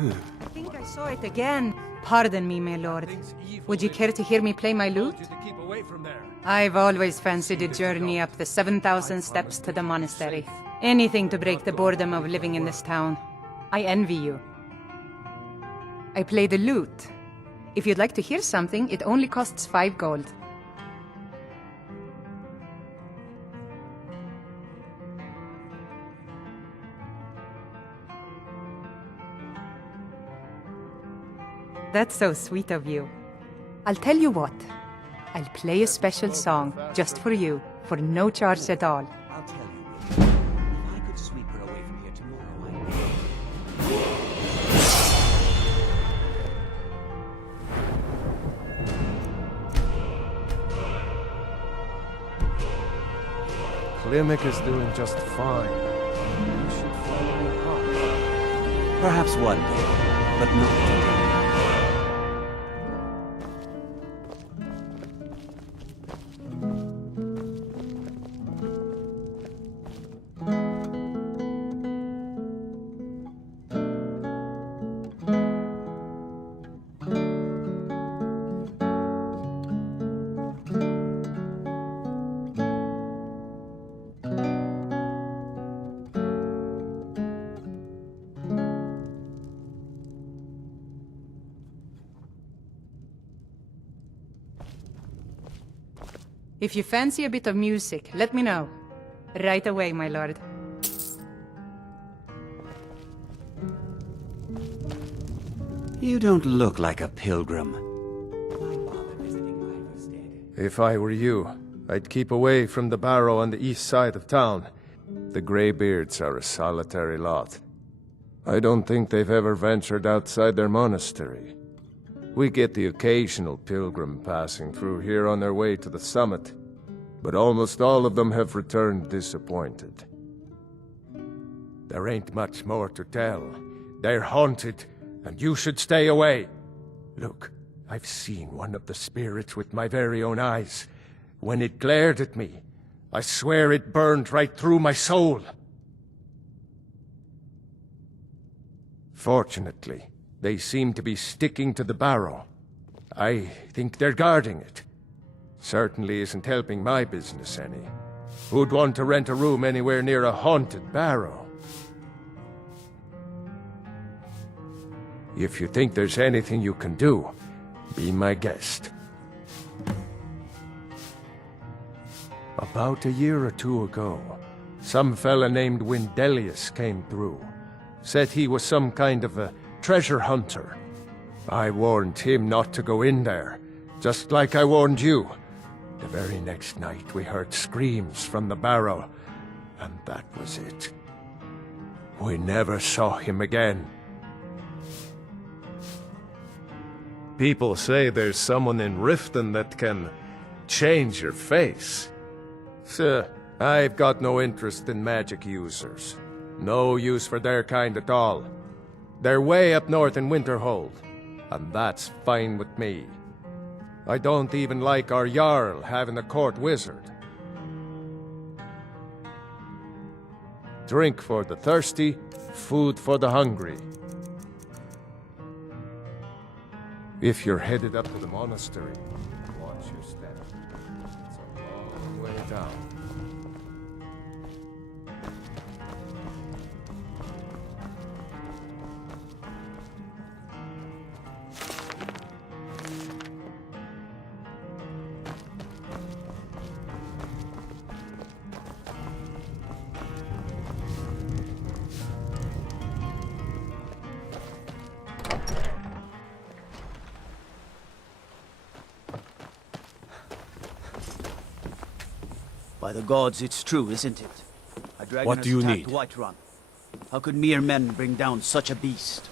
I think I saw it again. Pardon me, my lord. Would you care to hear me play my lute? I've always fancied a journey up the 7,000 steps to the monastery. Anything to break the boredom of living in this town. I envy you. I play the lute. If you'd like to hear something, it only costs 5 gold. That's so sweet of you. I'll tell you what. I'll play a special song just for you, for no charge at all. I'll tell you, if I could sweep her away from here tomorrow, I would. Klimek is doing just fine. You should follow Pop. Perhaps one day, but not today. If you fancy a bit of music, let me know. Right away, my lord. You don't look like a pilgrim. If I were you, I'd keep away from the barrow on the east side of town. The Greybeards are a solitary lot. I don't think they've ever ventured outside their monastery. We get the occasional pilgrim passing through here on their way to the summit, but almost all of them have returned disappointed. There ain't much more to tell. They're haunted, and you should stay away. Look, I've seen one of the spirits with my very own eyes. When it glared at me, I swear it burned right through my soul. Fortunately, they seem to be sticking to the barrow. I think they're guarding it. Certainly isn't helping my business any. Who'd want to rent a room anywhere near a haunted barrow? If you think there's anything you can do, be my guest. About a year or two ago, some fella named Windelius came through. Said he was some kind of a treasure hunter. I warned him not to go in there, just like I warned you. The very next night we heard screams from the barrow, and that was it. We never saw him again. People say there's someone in Riften that can change your face. Sir, I've got no interest in magic users. No use for their kind at all. They're way up north in Winterhold, and that's fine with me. I don't even like our Jarl having a court wizard. Drink for the thirsty, food for the hungry. If you're headed up to the monastery, watch your step. It's a long way down. By the gods, it's true, isn't it? A dragon What has do you attacked need? Whiterun. How could mere men bring down such a beast?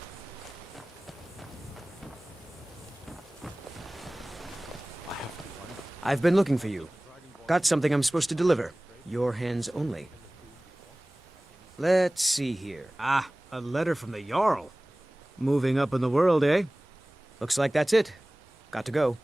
I've been looking for you. Got something I'm supposed to deliver. Your hands only. Let's see here. Ah, a letter from the Jarl. Moving up in the world, eh? Looks like that's it. Got to go.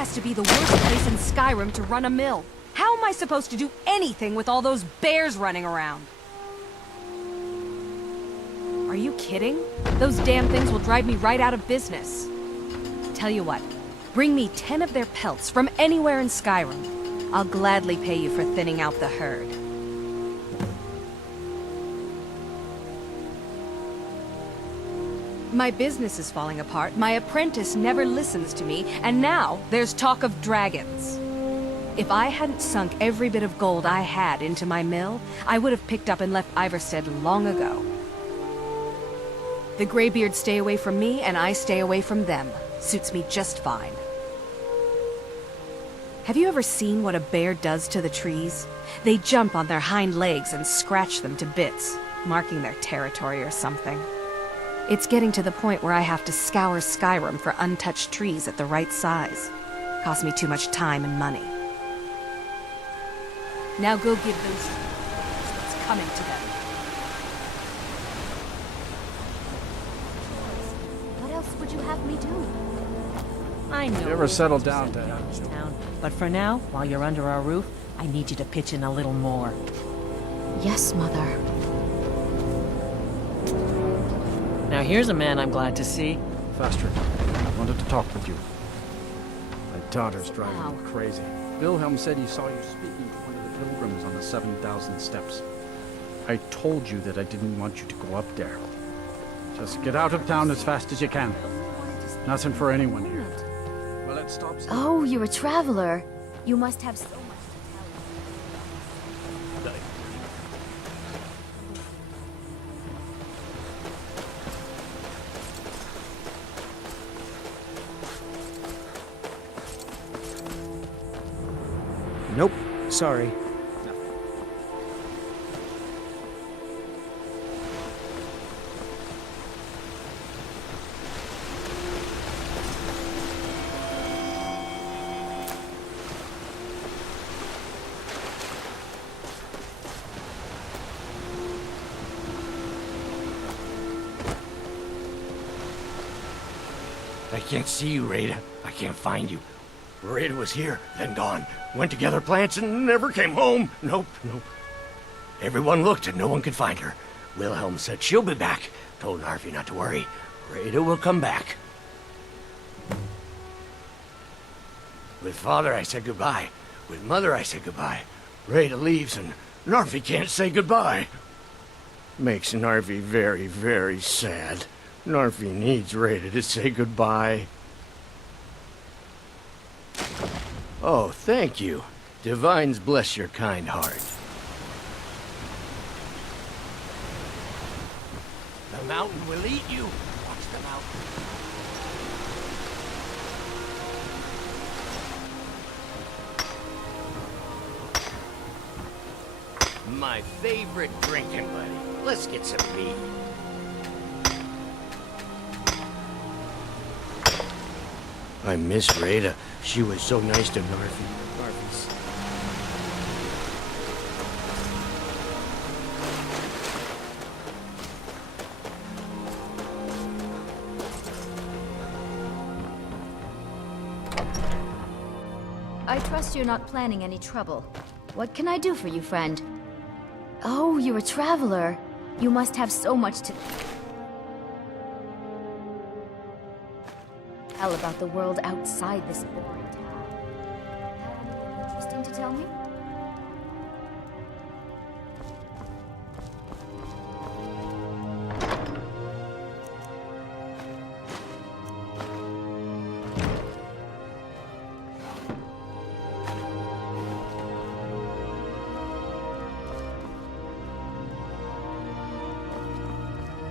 has to be the worst place in Skyrim to run a mill. How am I supposed to do anything with all those bears running around? Are you kidding? Those damn things will drive me right out of business. Tell you what, bring me 10 of their pelts from anywhere in Skyrim. I'll gladly pay you for thinning out the herd. My business is falling apart, my apprentice never listens to me, and now there's talk of dragons. If I hadn't sunk every bit of gold I had into my mill, I would have picked up and left Iverstead long ago. The Greybeards stay away from me, and I stay away from them. Suits me just fine. Have you ever seen what a bear does to the trees? They jump on their hind legs and scratch them to bits, marking their territory or something. It's getting to the point where I have to scour Skyrim for untouched trees at the right size. Costs me too much time and money. Now go give those what's coming to them. What else would you have me do? I know. You ever settle down to town, but for now, while you're under our roof, I need you to pitch in a little more. Yes, Mother. Now here's a man I'm glad to see. Fastrid, I wanted to talk with you. My daughter's driving me crazy. Wilhelm said he saw you speaking to one of the pilgrims on the 7,000 steps. I told you that I didn't want you to go up there. Just get out of town as fast as you can. Nothing for anyone here. Well, let's stop. Oh, you're a traveler. You must have so much to tell. Nope. Sorry. I can't see you, Rada. I can't find you. Rada was here, then gone. Went to gather plants and never came home. Nope. Everyone looked and no one could find her. Wilhelm said she'll be back. Told Narfi not to worry. Rada will come back. With Father, I said goodbye. With Mother, I said goodbye. Rada leaves and Narfi can't say goodbye. Makes Narfi very, very sad. Narfi needs Rada to say goodbye. Oh, thank you. Divines bless your kind heart. The mountain will eat you. Watch the mountain. My favorite drinking buddy. Let's get some mead. I miss Rada. She was so nice to Narfi. I trust you're not planning any trouble. What can I do for you, friend? Oh, you're a traveler. You must have so much to tell about the world outside this boring town. Have anything interesting to tell me?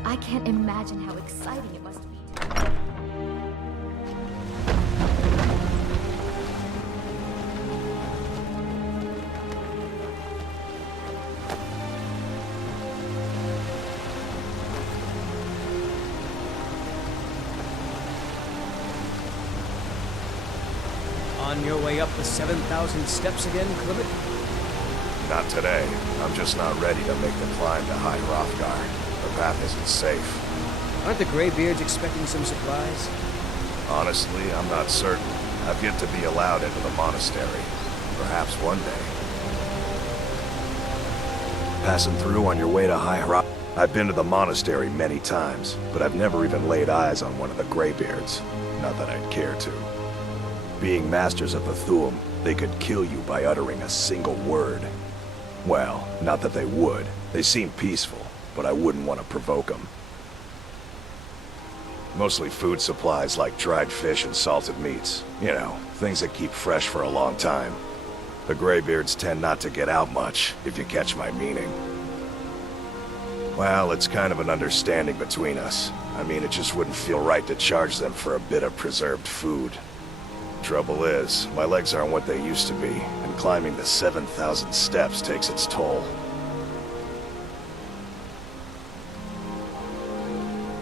I can't imagine how exciting it must be. On your way up the 7,000 steps again, Clement? Not today. I'm just not ready to make the climb to High Hrothgar. The path isn't safe. Aren't the Greybeards expecting some supplies? Honestly, I'm not certain. I've yet to be allowed into the monastery. Perhaps one day. Passing through on your way to High Rock. I've been to the monastery many times, but I've never even laid eyes on one of the Greybeards. Not that I'd care to. Being masters of the Thu'um, they could kill you by uttering a single word. Well, not that they would. They seem peaceful, but I wouldn't want to provoke them. Mostly food supplies like dried fish and salted meats. You know, things that keep fresh for a long time. The Greybeards tend not to get out much, if you catch my meaning. Well, it's kind of an understanding between us. I mean, it just wouldn't feel right to charge them for a bit of preserved food. Trouble is, my legs aren't what they used to be, and climbing the 7,000 steps takes its toll.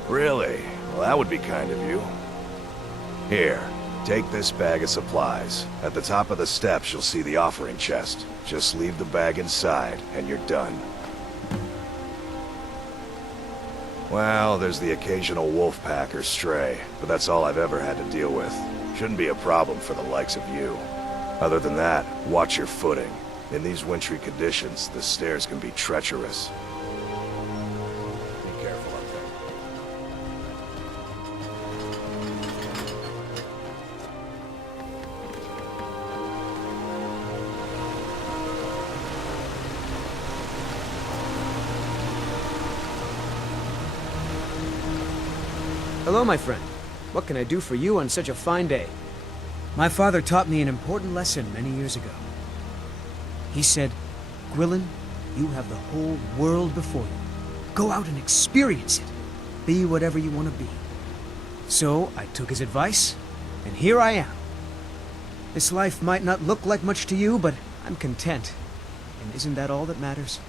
Really? Well, that would be kind of you. Here, take this bag of supplies. At the top of the steps, you'll see the offering chest. Just leave the bag inside, and you're done. Well, there's the occasional wolf pack or stray, but that's all I've ever had to deal with. Shouldn't be a problem for the likes of you. Other than that, watch your footing. In these wintry conditions, the stairs can be treacherous. Be careful up there. Hello, my friend. What can I do for you on such a fine day? My father taught me an important lesson many years ago. He said, Gwilyn, you have the whole world before you. Go out and experience it. Be whatever you want to be. So I took his advice, and here I am. This life might not look like much to you, but I'm content. And isn't that all that matters?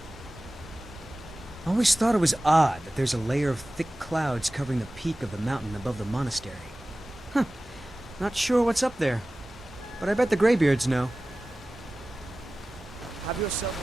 I always thought it was odd that there's a layer of thick clouds covering the peak of the mountain above the monastery. Huh. Not sure what's up there, but I bet the Greybeards know. Have yourself...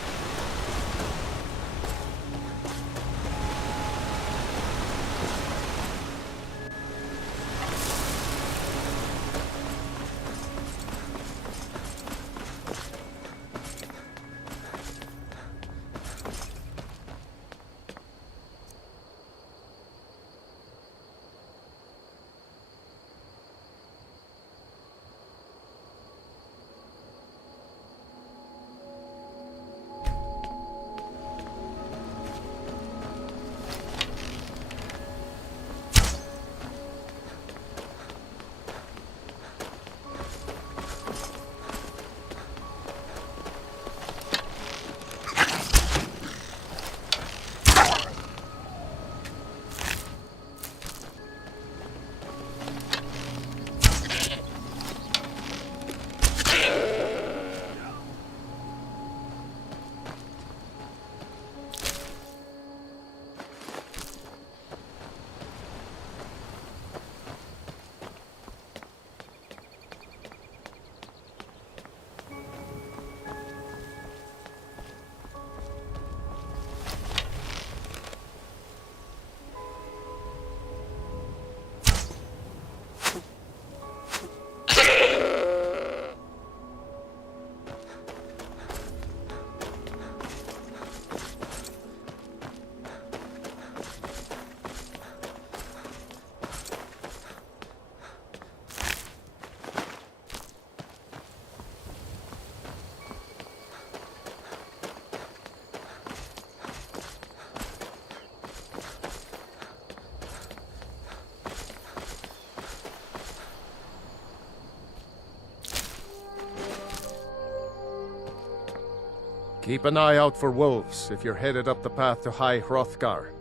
Keep an eye out for wolves if you're headed up the path to High Hrothgar.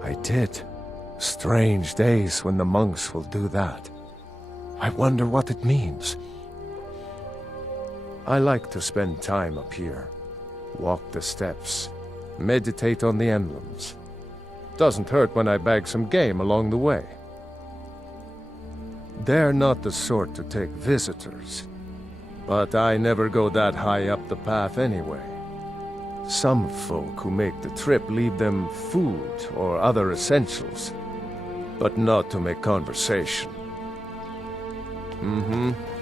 I did. Strange days when the monks will do that. I wonder what it means. I like to spend time up here. Walk the steps. Meditate on the emblems. Doesn't hurt when I bag some game along the way. They're not the sort to take visitors. But I never go that high up the path anyway. Some folk who make the trip leave them food or other essentials, but not to make conversation. Mm-hmm.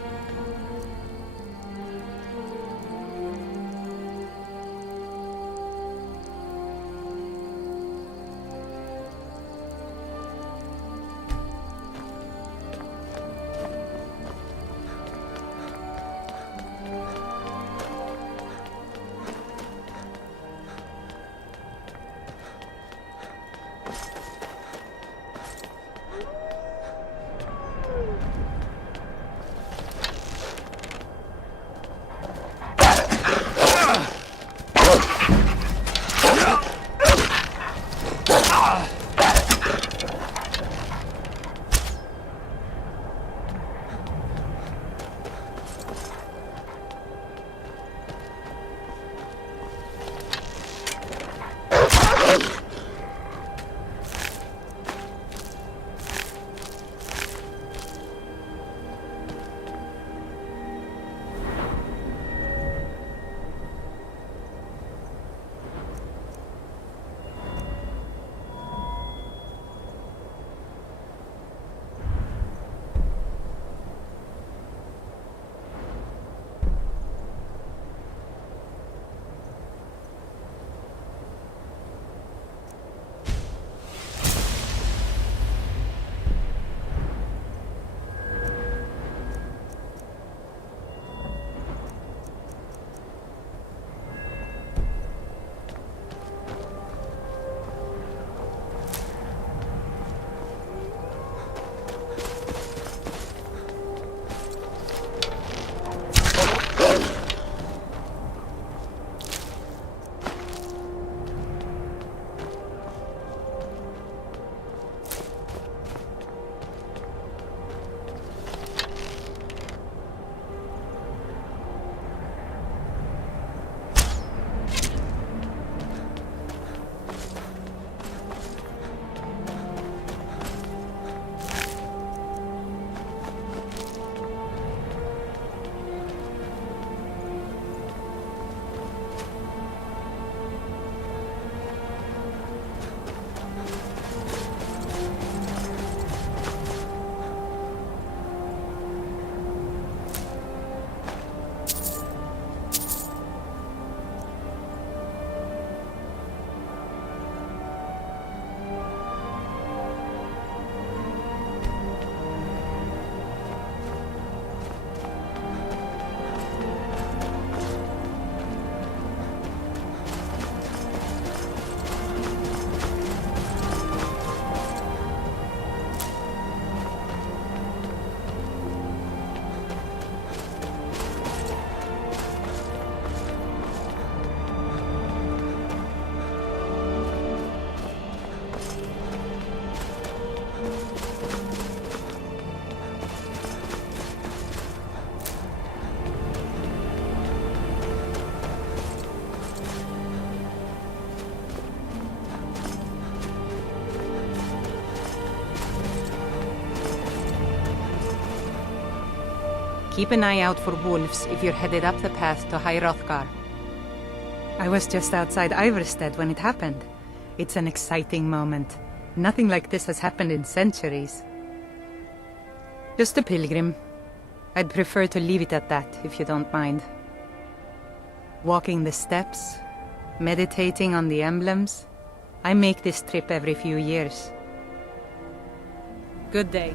Keep an eye out for wolves if you're headed up the path to High Hrothgar. I was just outside Ivarstead when it happened. It's an exciting moment. Nothing like this has happened in centuries. Just a pilgrim. I'd prefer to leave it at that, if you don't mind. Walking the steps, meditating on the emblems. I make this trip every few years. Good day.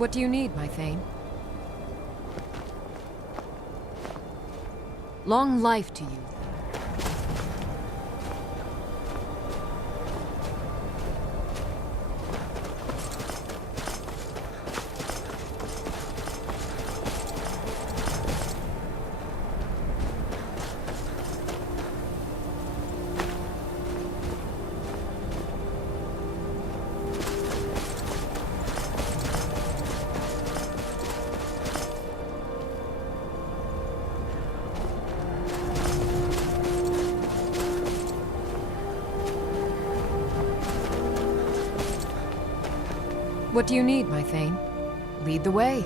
What do you need, my Thane? Long life to you. What do you need, my Thane? Lead the way.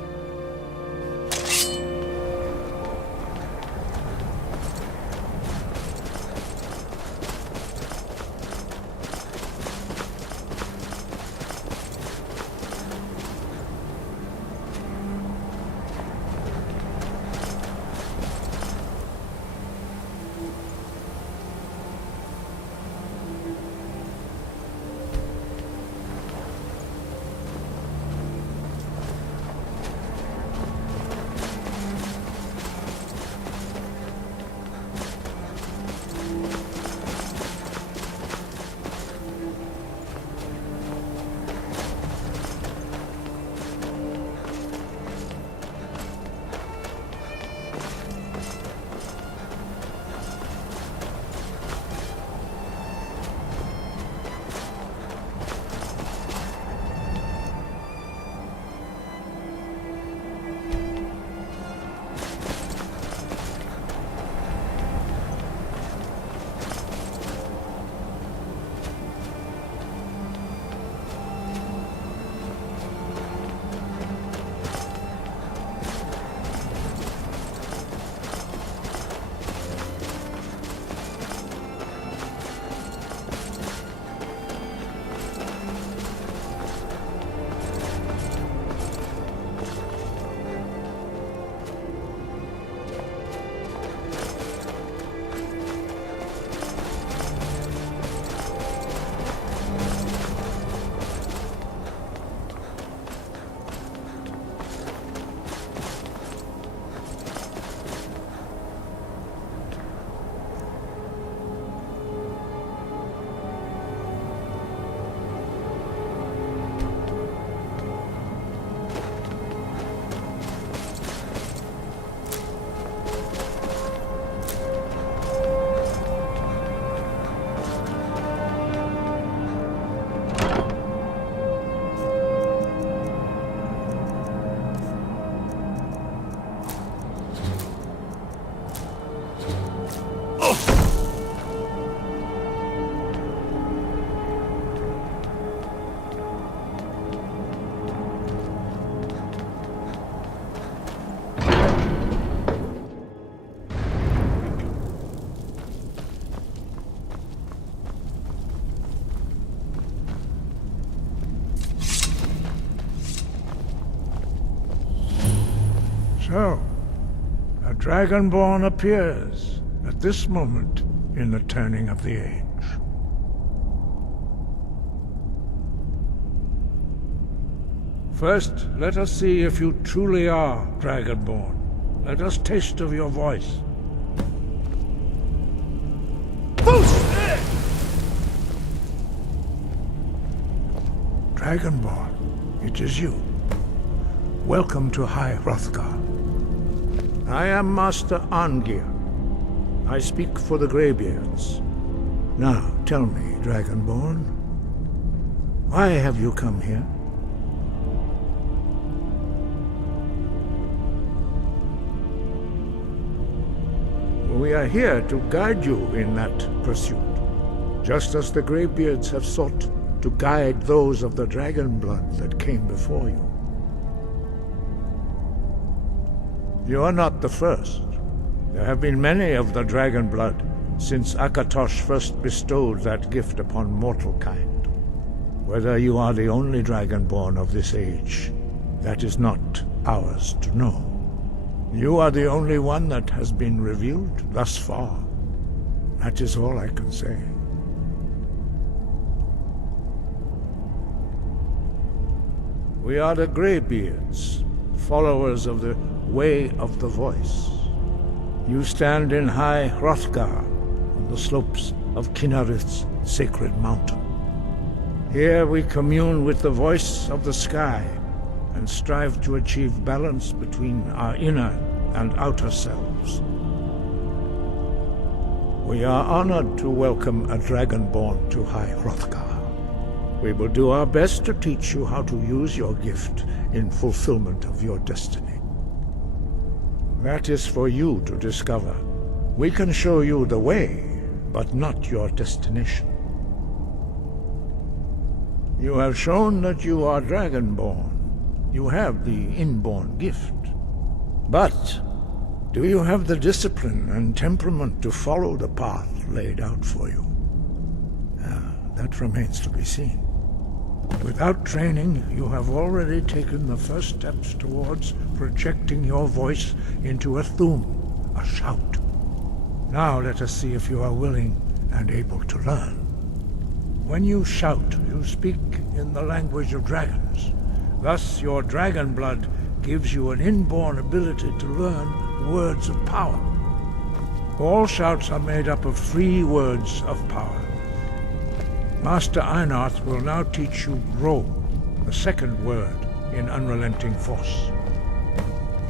So, a Dragonborn appears at this moment in the turning of the age. First, let us see if you truly are Dragonborn. Let us taste of your voice. Dragonborn, it is you. Welcome to High Hrothgar. I am Master Arngir. I speak for the Greybeards. Now, tell me, Dragonborn, why have you come here? We are here to guide you in that pursuit, just as the Greybeards have sought to guide those of the dragon blood that came before you. You are not the first. There have been many of the dragon blood since Akatosh first bestowed that gift upon mortal kind. Whether you are the only dragonborn of this age, that is not ours to know. You are the only one that has been revealed thus far. That is all I can say. We are the Greybeards, followers of the Way of the Voice. You stand in high Hrothgar, on the slopes of Kinarith's sacred mountain. Here we commune with the voice of the sky, and strive to achieve balance between our inner and outer selves. We are honored to welcome a Dragonborn to High Hrothgar. We will do our best to teach you how to use your gift in fulfillment of your destiny. That is for you to discover. We can show you the way, but not your destination. You have shown that you are Dragonborn. You have the inborn gift. But do you have the discipline and temperament to follow the path laid out for you? That remains to be seen. Without training, you have already taken the first steps towards projecting your voice into a thum, a shout. Now let us see if you are willing and able to learn. When you shout, you speak in the language of dragons. Thus, your dragon blood gives you an inborn ability to learn words of power. All shouts are made up of 3 words of power. Master Einarth will now teach you Ro, the second word in Unrelenting Force.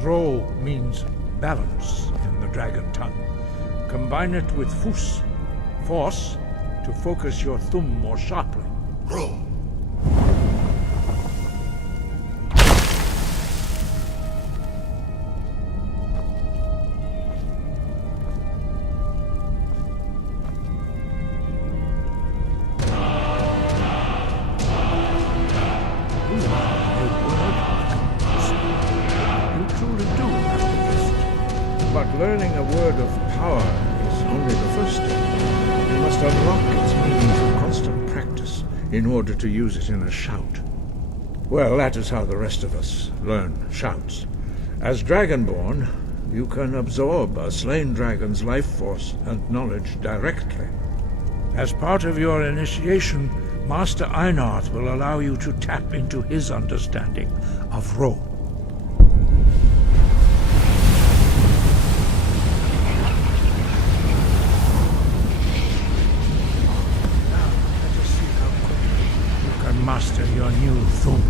Ro means balance in the dragon tongue. Combine it with Fus, force, to focus your thumb more sharply. Ro. Learning a word of power is only the first step. You must unlock its meaning through constant practice in order to use it in a shout. Well, that is how the rest of us learn shouts. As Dragonborn, you can absorb a slain dragon's life force and knowledge directly. As part of your initiation, Master Einarth will allow you to tap into his understanding of Ro. Master your new thum.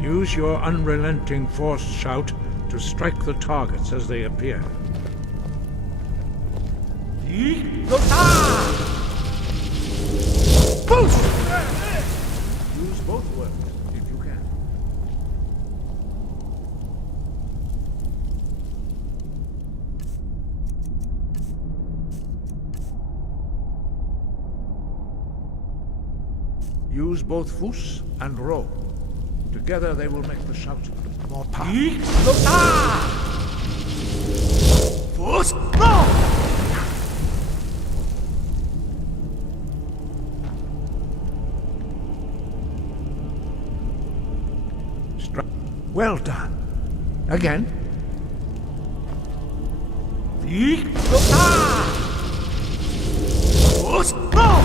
Use your unrelenting force shout to strike the targets as they appear. Boost! Use both words if you can. Use both Fus and Ro. Together they will make the shout more powerful. Fus! Ro! Well done. Again. Fus! Ro!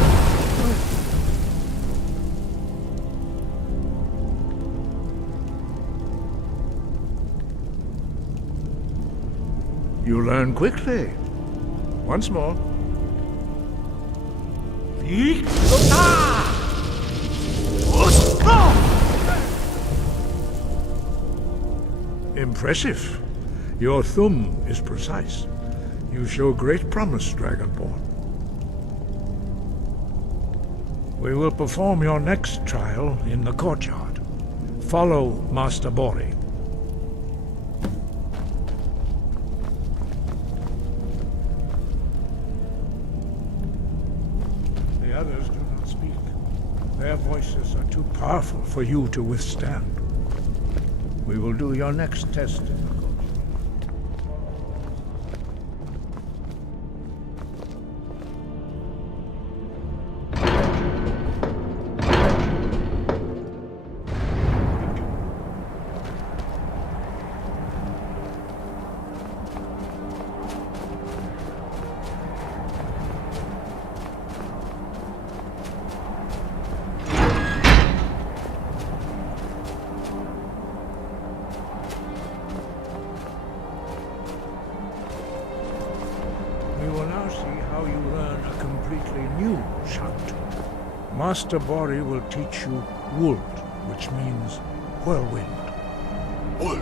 You learn quickly. Once more. Impressive. Your thumb is precise. You show great promise, Dragonborn. We will perform your next trial in the courtyard. Follow Master Bori. The others do not speak. Their voices are too powerful for you to withstand. We will do your next test in the courtyard. now see how you learn a completely new shout. Master Bori will teach you Wold, which means whirlwind. Wold.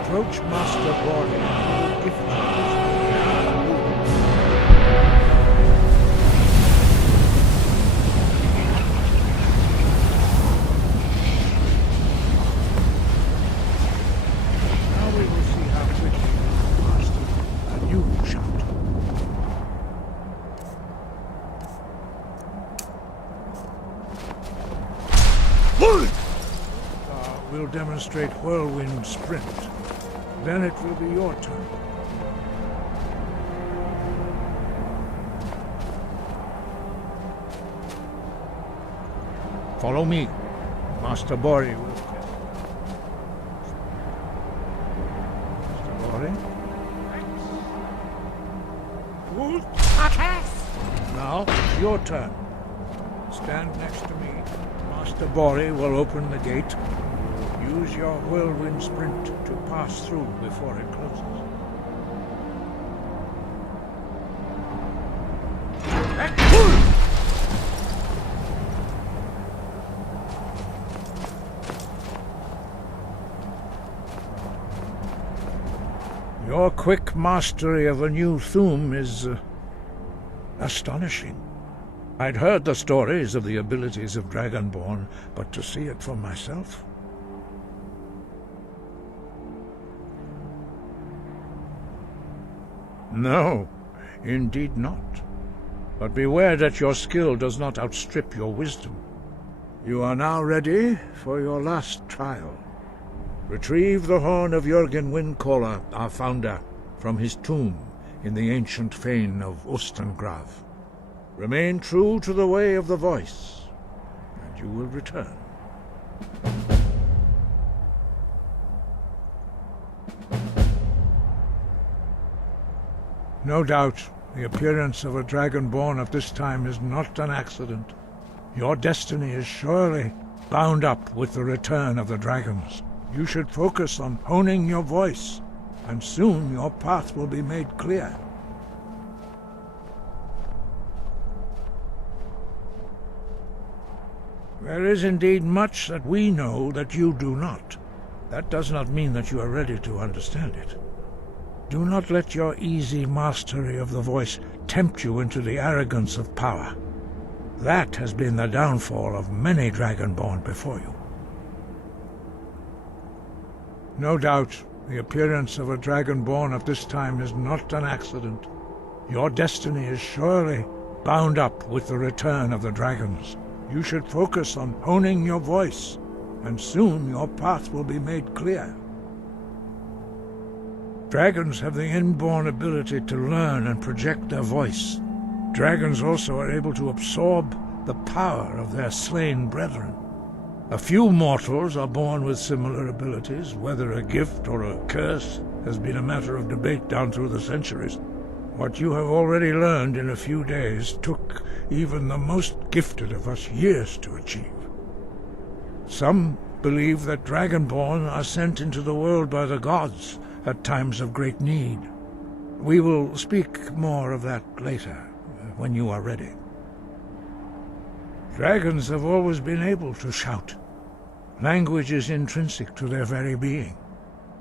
Approach Master Bori and he will gift you. Now we will see how quickly you can master a new shout. We'll demonstrate whirlwind sprint. Then it will be your turn. Follow me. Master Bori will test. Master Bori? Now, it's your turn. Stand next to me. Master Bori will open the gate. Use your whirlwind sprint to pass through before it closes. Your quick mastery of a new Thuum is astonishing. I'd heard the stories of the abilities of Dragonborn, but to see it for myself... No, indeed not. But beware that your skill does not outstrip your wisdom. You are now ready for your last trial. Retrieve the horn of Jürgen Windcaller, our founder, from his tomb in the ancient fane of Ostengrav. Remain true to the way of the voice, and you will return. No doubt, the appearance of a Dragonborn at this time is not an accident. Your destiny is surely bound up with the return of the dragons. You should focus on honing your voice, and soon your path will be made clear. There is indeed much that we know that you do not. That does not mean that you are ready to understand it. Do not let your easy mastery of the voice tempt you into the arrogance of power. That has been the downfall of many Dragonborn before you. No doubt, the appearance of a Dragonborn at this time is not an accident. Your destiny is surely bound up with the return of the dragons. You should focus on honing your voice, and soon your path will be made clear. Dragons have the inborn ability to learn and project their voice. Dragons also are able to absorb the power of their slain brethren. A few mortals are born with similar abilities. Whether a gift or a curse has been a matter of debate down through the centuries. What you have already learned in a few days took even the most gifted of us years to achieve. Some believe that Dragonborn are sent into the world by the gods at times of great need. We will speak more of that later, when you are ready. Dragons have always been able to shout. Language is intrinsic to their very being.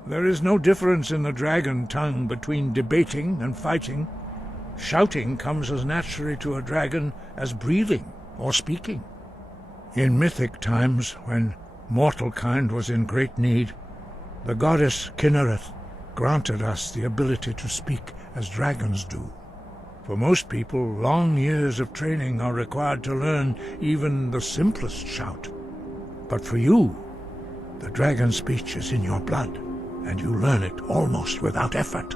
There is no difference in the dragon tongue between debating and fighting. Shouting comes as naturally to a dragon as breathing or speaking. In mythic times, when mortal kind was in great need, the goddess Kinnereth granted us the ability to speak as dragons do. For most people, long years of training are required to learn even the simplest shout. But for you, the dragon speech is in your blood, and you learn it almost without effort.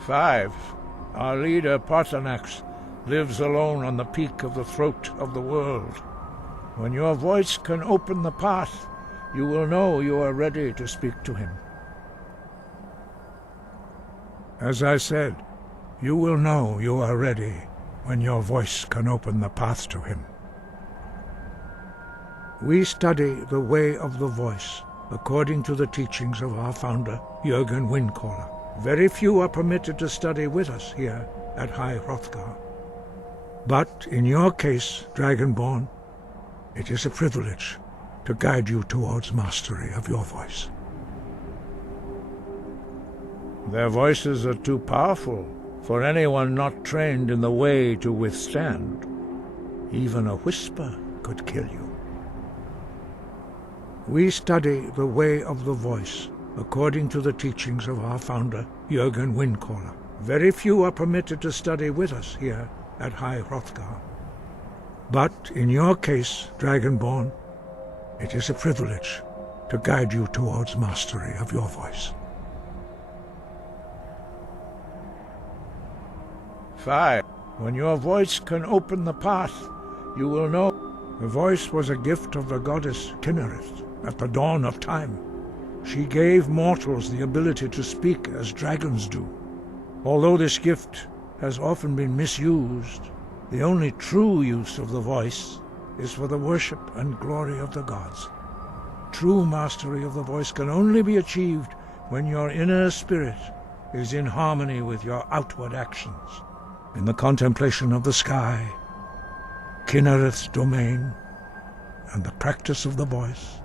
5. Our leader, Parthenax, lives alone on the peak of the throat of the world. When your voice can open the path, you will know you are ready to speak to him. As I said, you will know you are ready when your voice can open the path to him. We study the way of the voice according to the teachings of our founder, Jürgen Windcaller. Very few are permitted to study with us here at High Hrothgar. But in your case, Dragonborn, it is a privilege to guide you towards mastery of your voice. Their voices are too powerful for anyone not trained in the way to withstand. Even a whisper could kill you. We study the way of the voice according to the teachings of our founder, Jürgen Windcaller. Very few are permitted to study with us here at High Hrothgar. But in your case, Dragonborn, it is a privilege to guide you towards mastery of your voice. 5. When your voice can open the path, you will know the voice was a gift of the goddess Cynareth at the dawn of time. She gave mortals the ability to speak as dragons do. Although this gift has often been misused, the only true use of the voice is for the worship and glory of the gods. True mastery of the voice can only be achieved when your inner spirit is in harmony with your outward actions. In the contemplation of the sky, Cynareth's domain, and the practice of the voice,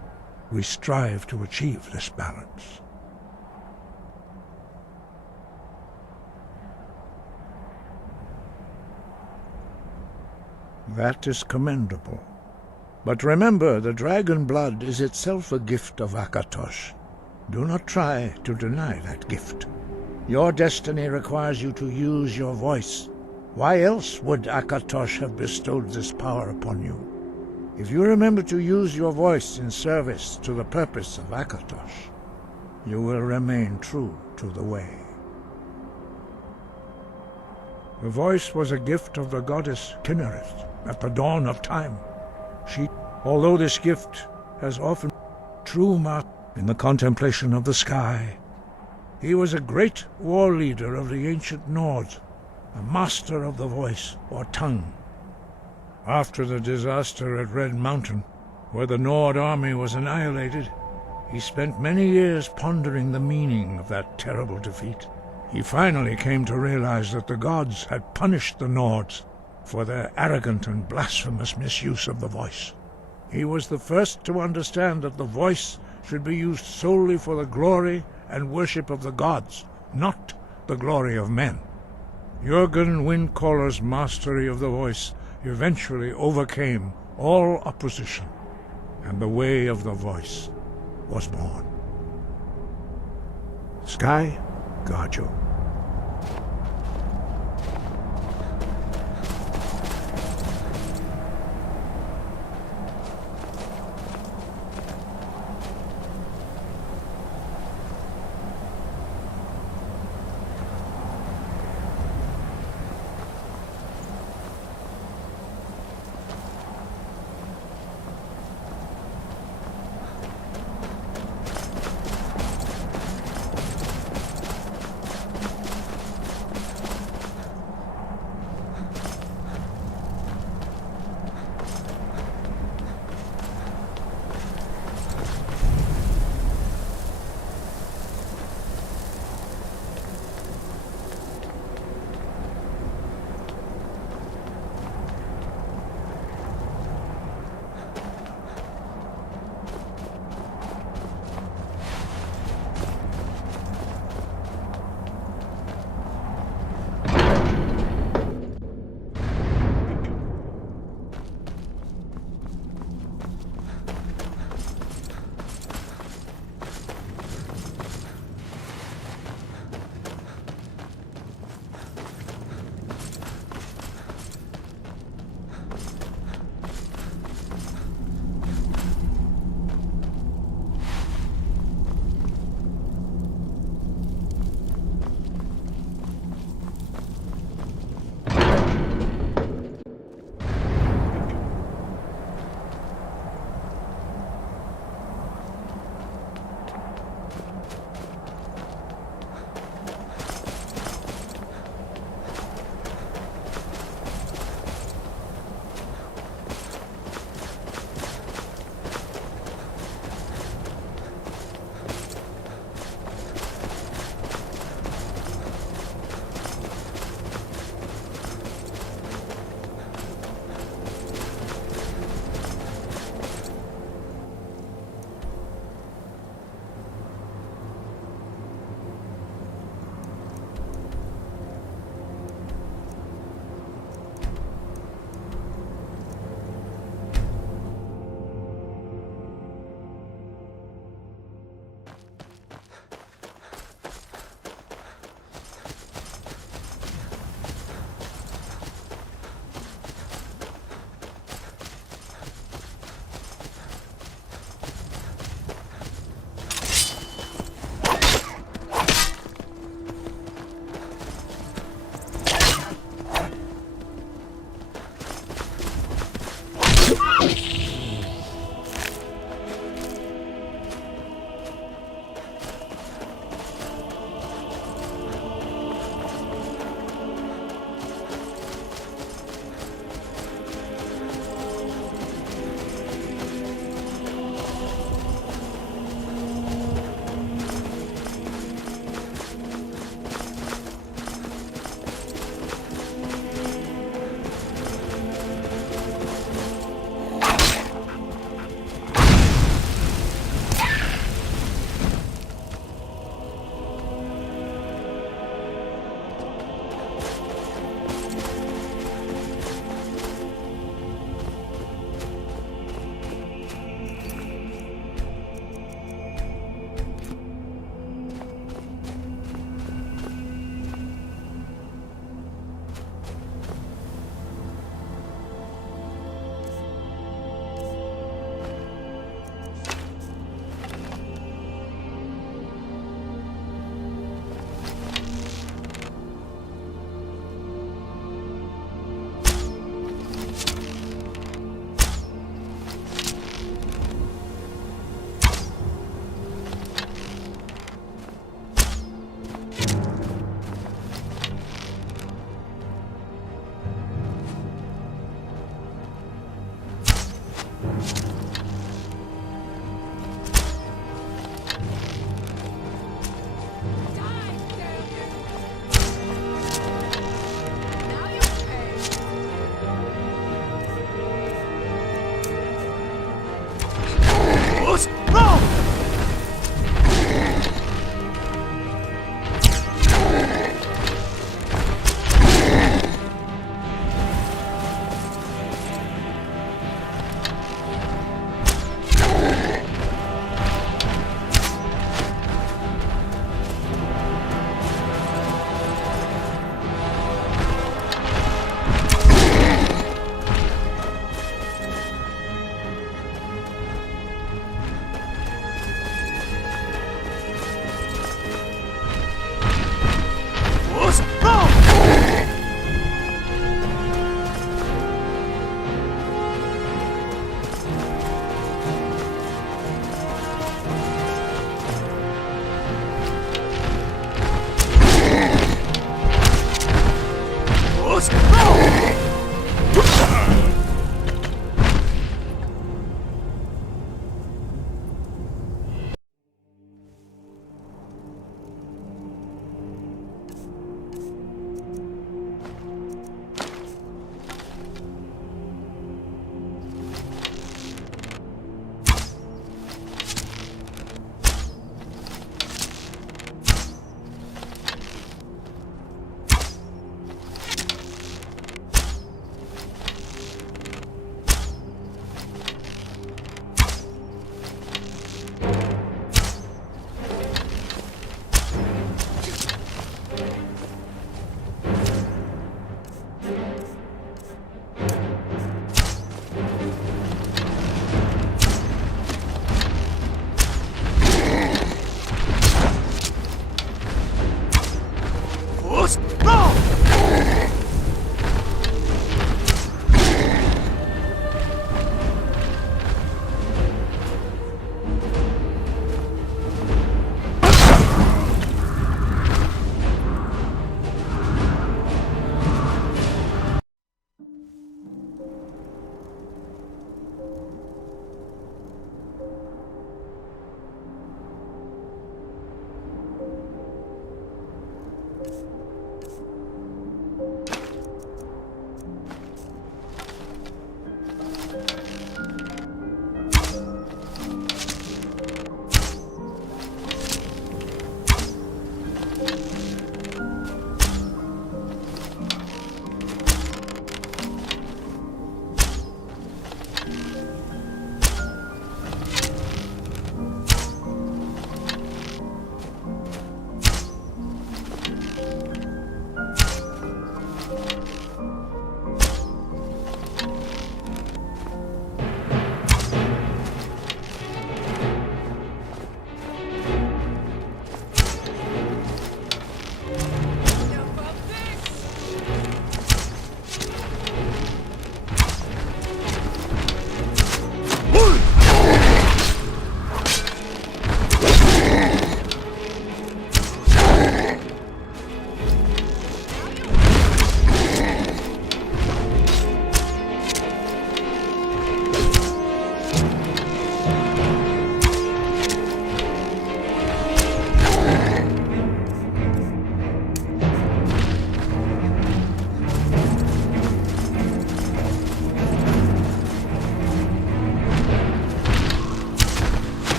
we strive to achieve this balance. That is commendable. But remember, the dragon blood is itself a gift of Akatosh. Do not try to deny that gift. Your destiny requires you to use your voice. Why else would Akatosh have bestowed this power upon you? If you remember to use your voice in service to the purpose of Akatosh, you will remain true to the way. The voice was a gift of the goddess Cynareth at the dawn of time. Although this gift has often true master in the contemplation of the sky, he was a great war leader of the ancient Nords, a master of the voice or tongue. After the disaster at Red Mountain, where the Nord army was annihilated, he spent many years pondering the meaning of that terrible defeat. He finally came to realize that the gods had punished the Nords for their arrogant and blasphemous misuse of the voice. He was the first to understand that the voice should be used solely for the glory and worship of the gods, not the glory of men. Jürgen Windcaller's mastery of the voice eventually overcame all opposition, and the way of the voice was born. Sky, guard you.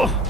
Well,